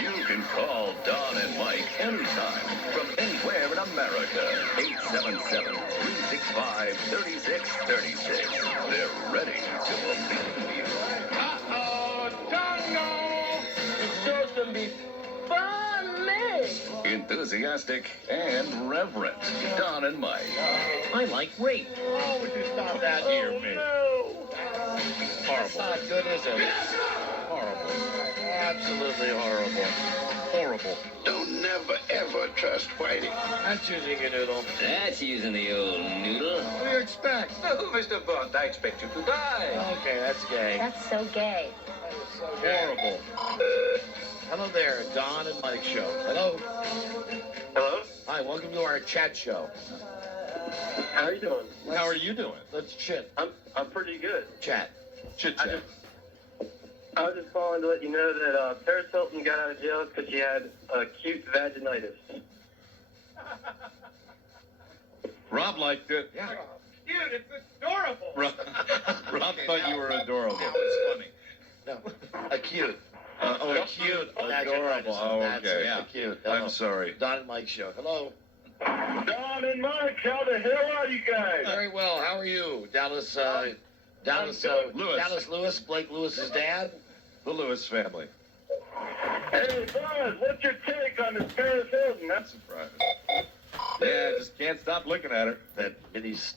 You can call Don and Mike anytime from anywhere in America. 877-365-3636. They're ready to believe you. Uh-oh, Dongo! The show's gonna be funny! Enthusiastic and reverent. Don and Mike. I like rape. Oh, would you stop that here, man? Horrible. Not good, is it? Horrible. Absolutely horrible. Horrible. Don't never, ever trust Whitey. That's using a noodle. That's using the old noodle. What do you expect? No, Mr. Bond, I expect you to die. Okay, that's gay. That's so gay. Horrible. Hello there, Don and Mike Show. Hello. Hello? Hi, welcome to our chat show. How are you doing? How are you doing? Let's chit. I'm pretty good. Chat. Chit I chat. was just calling to let you know that Paris Hilton got out of jail because she had acute vaginitis. Rob liked it. Yeah. Dude, it's adorable. Rob thought you were adorable. No. Acute. Acute. Adorable. Oh, That's okay. it, Yeah. acute. I'm sorry. Don and Mike Show. Hello. Don and Mike, how the hell are you guys? Very well. How are you? Dallas, Lewis. Dallas Lewis, Blake Lewis's dad. The Lewis family. Hey, Buzz, what's your take on this Paris Hilton? That's surprising. Yeah, just can't stop looking at her. That Vinny's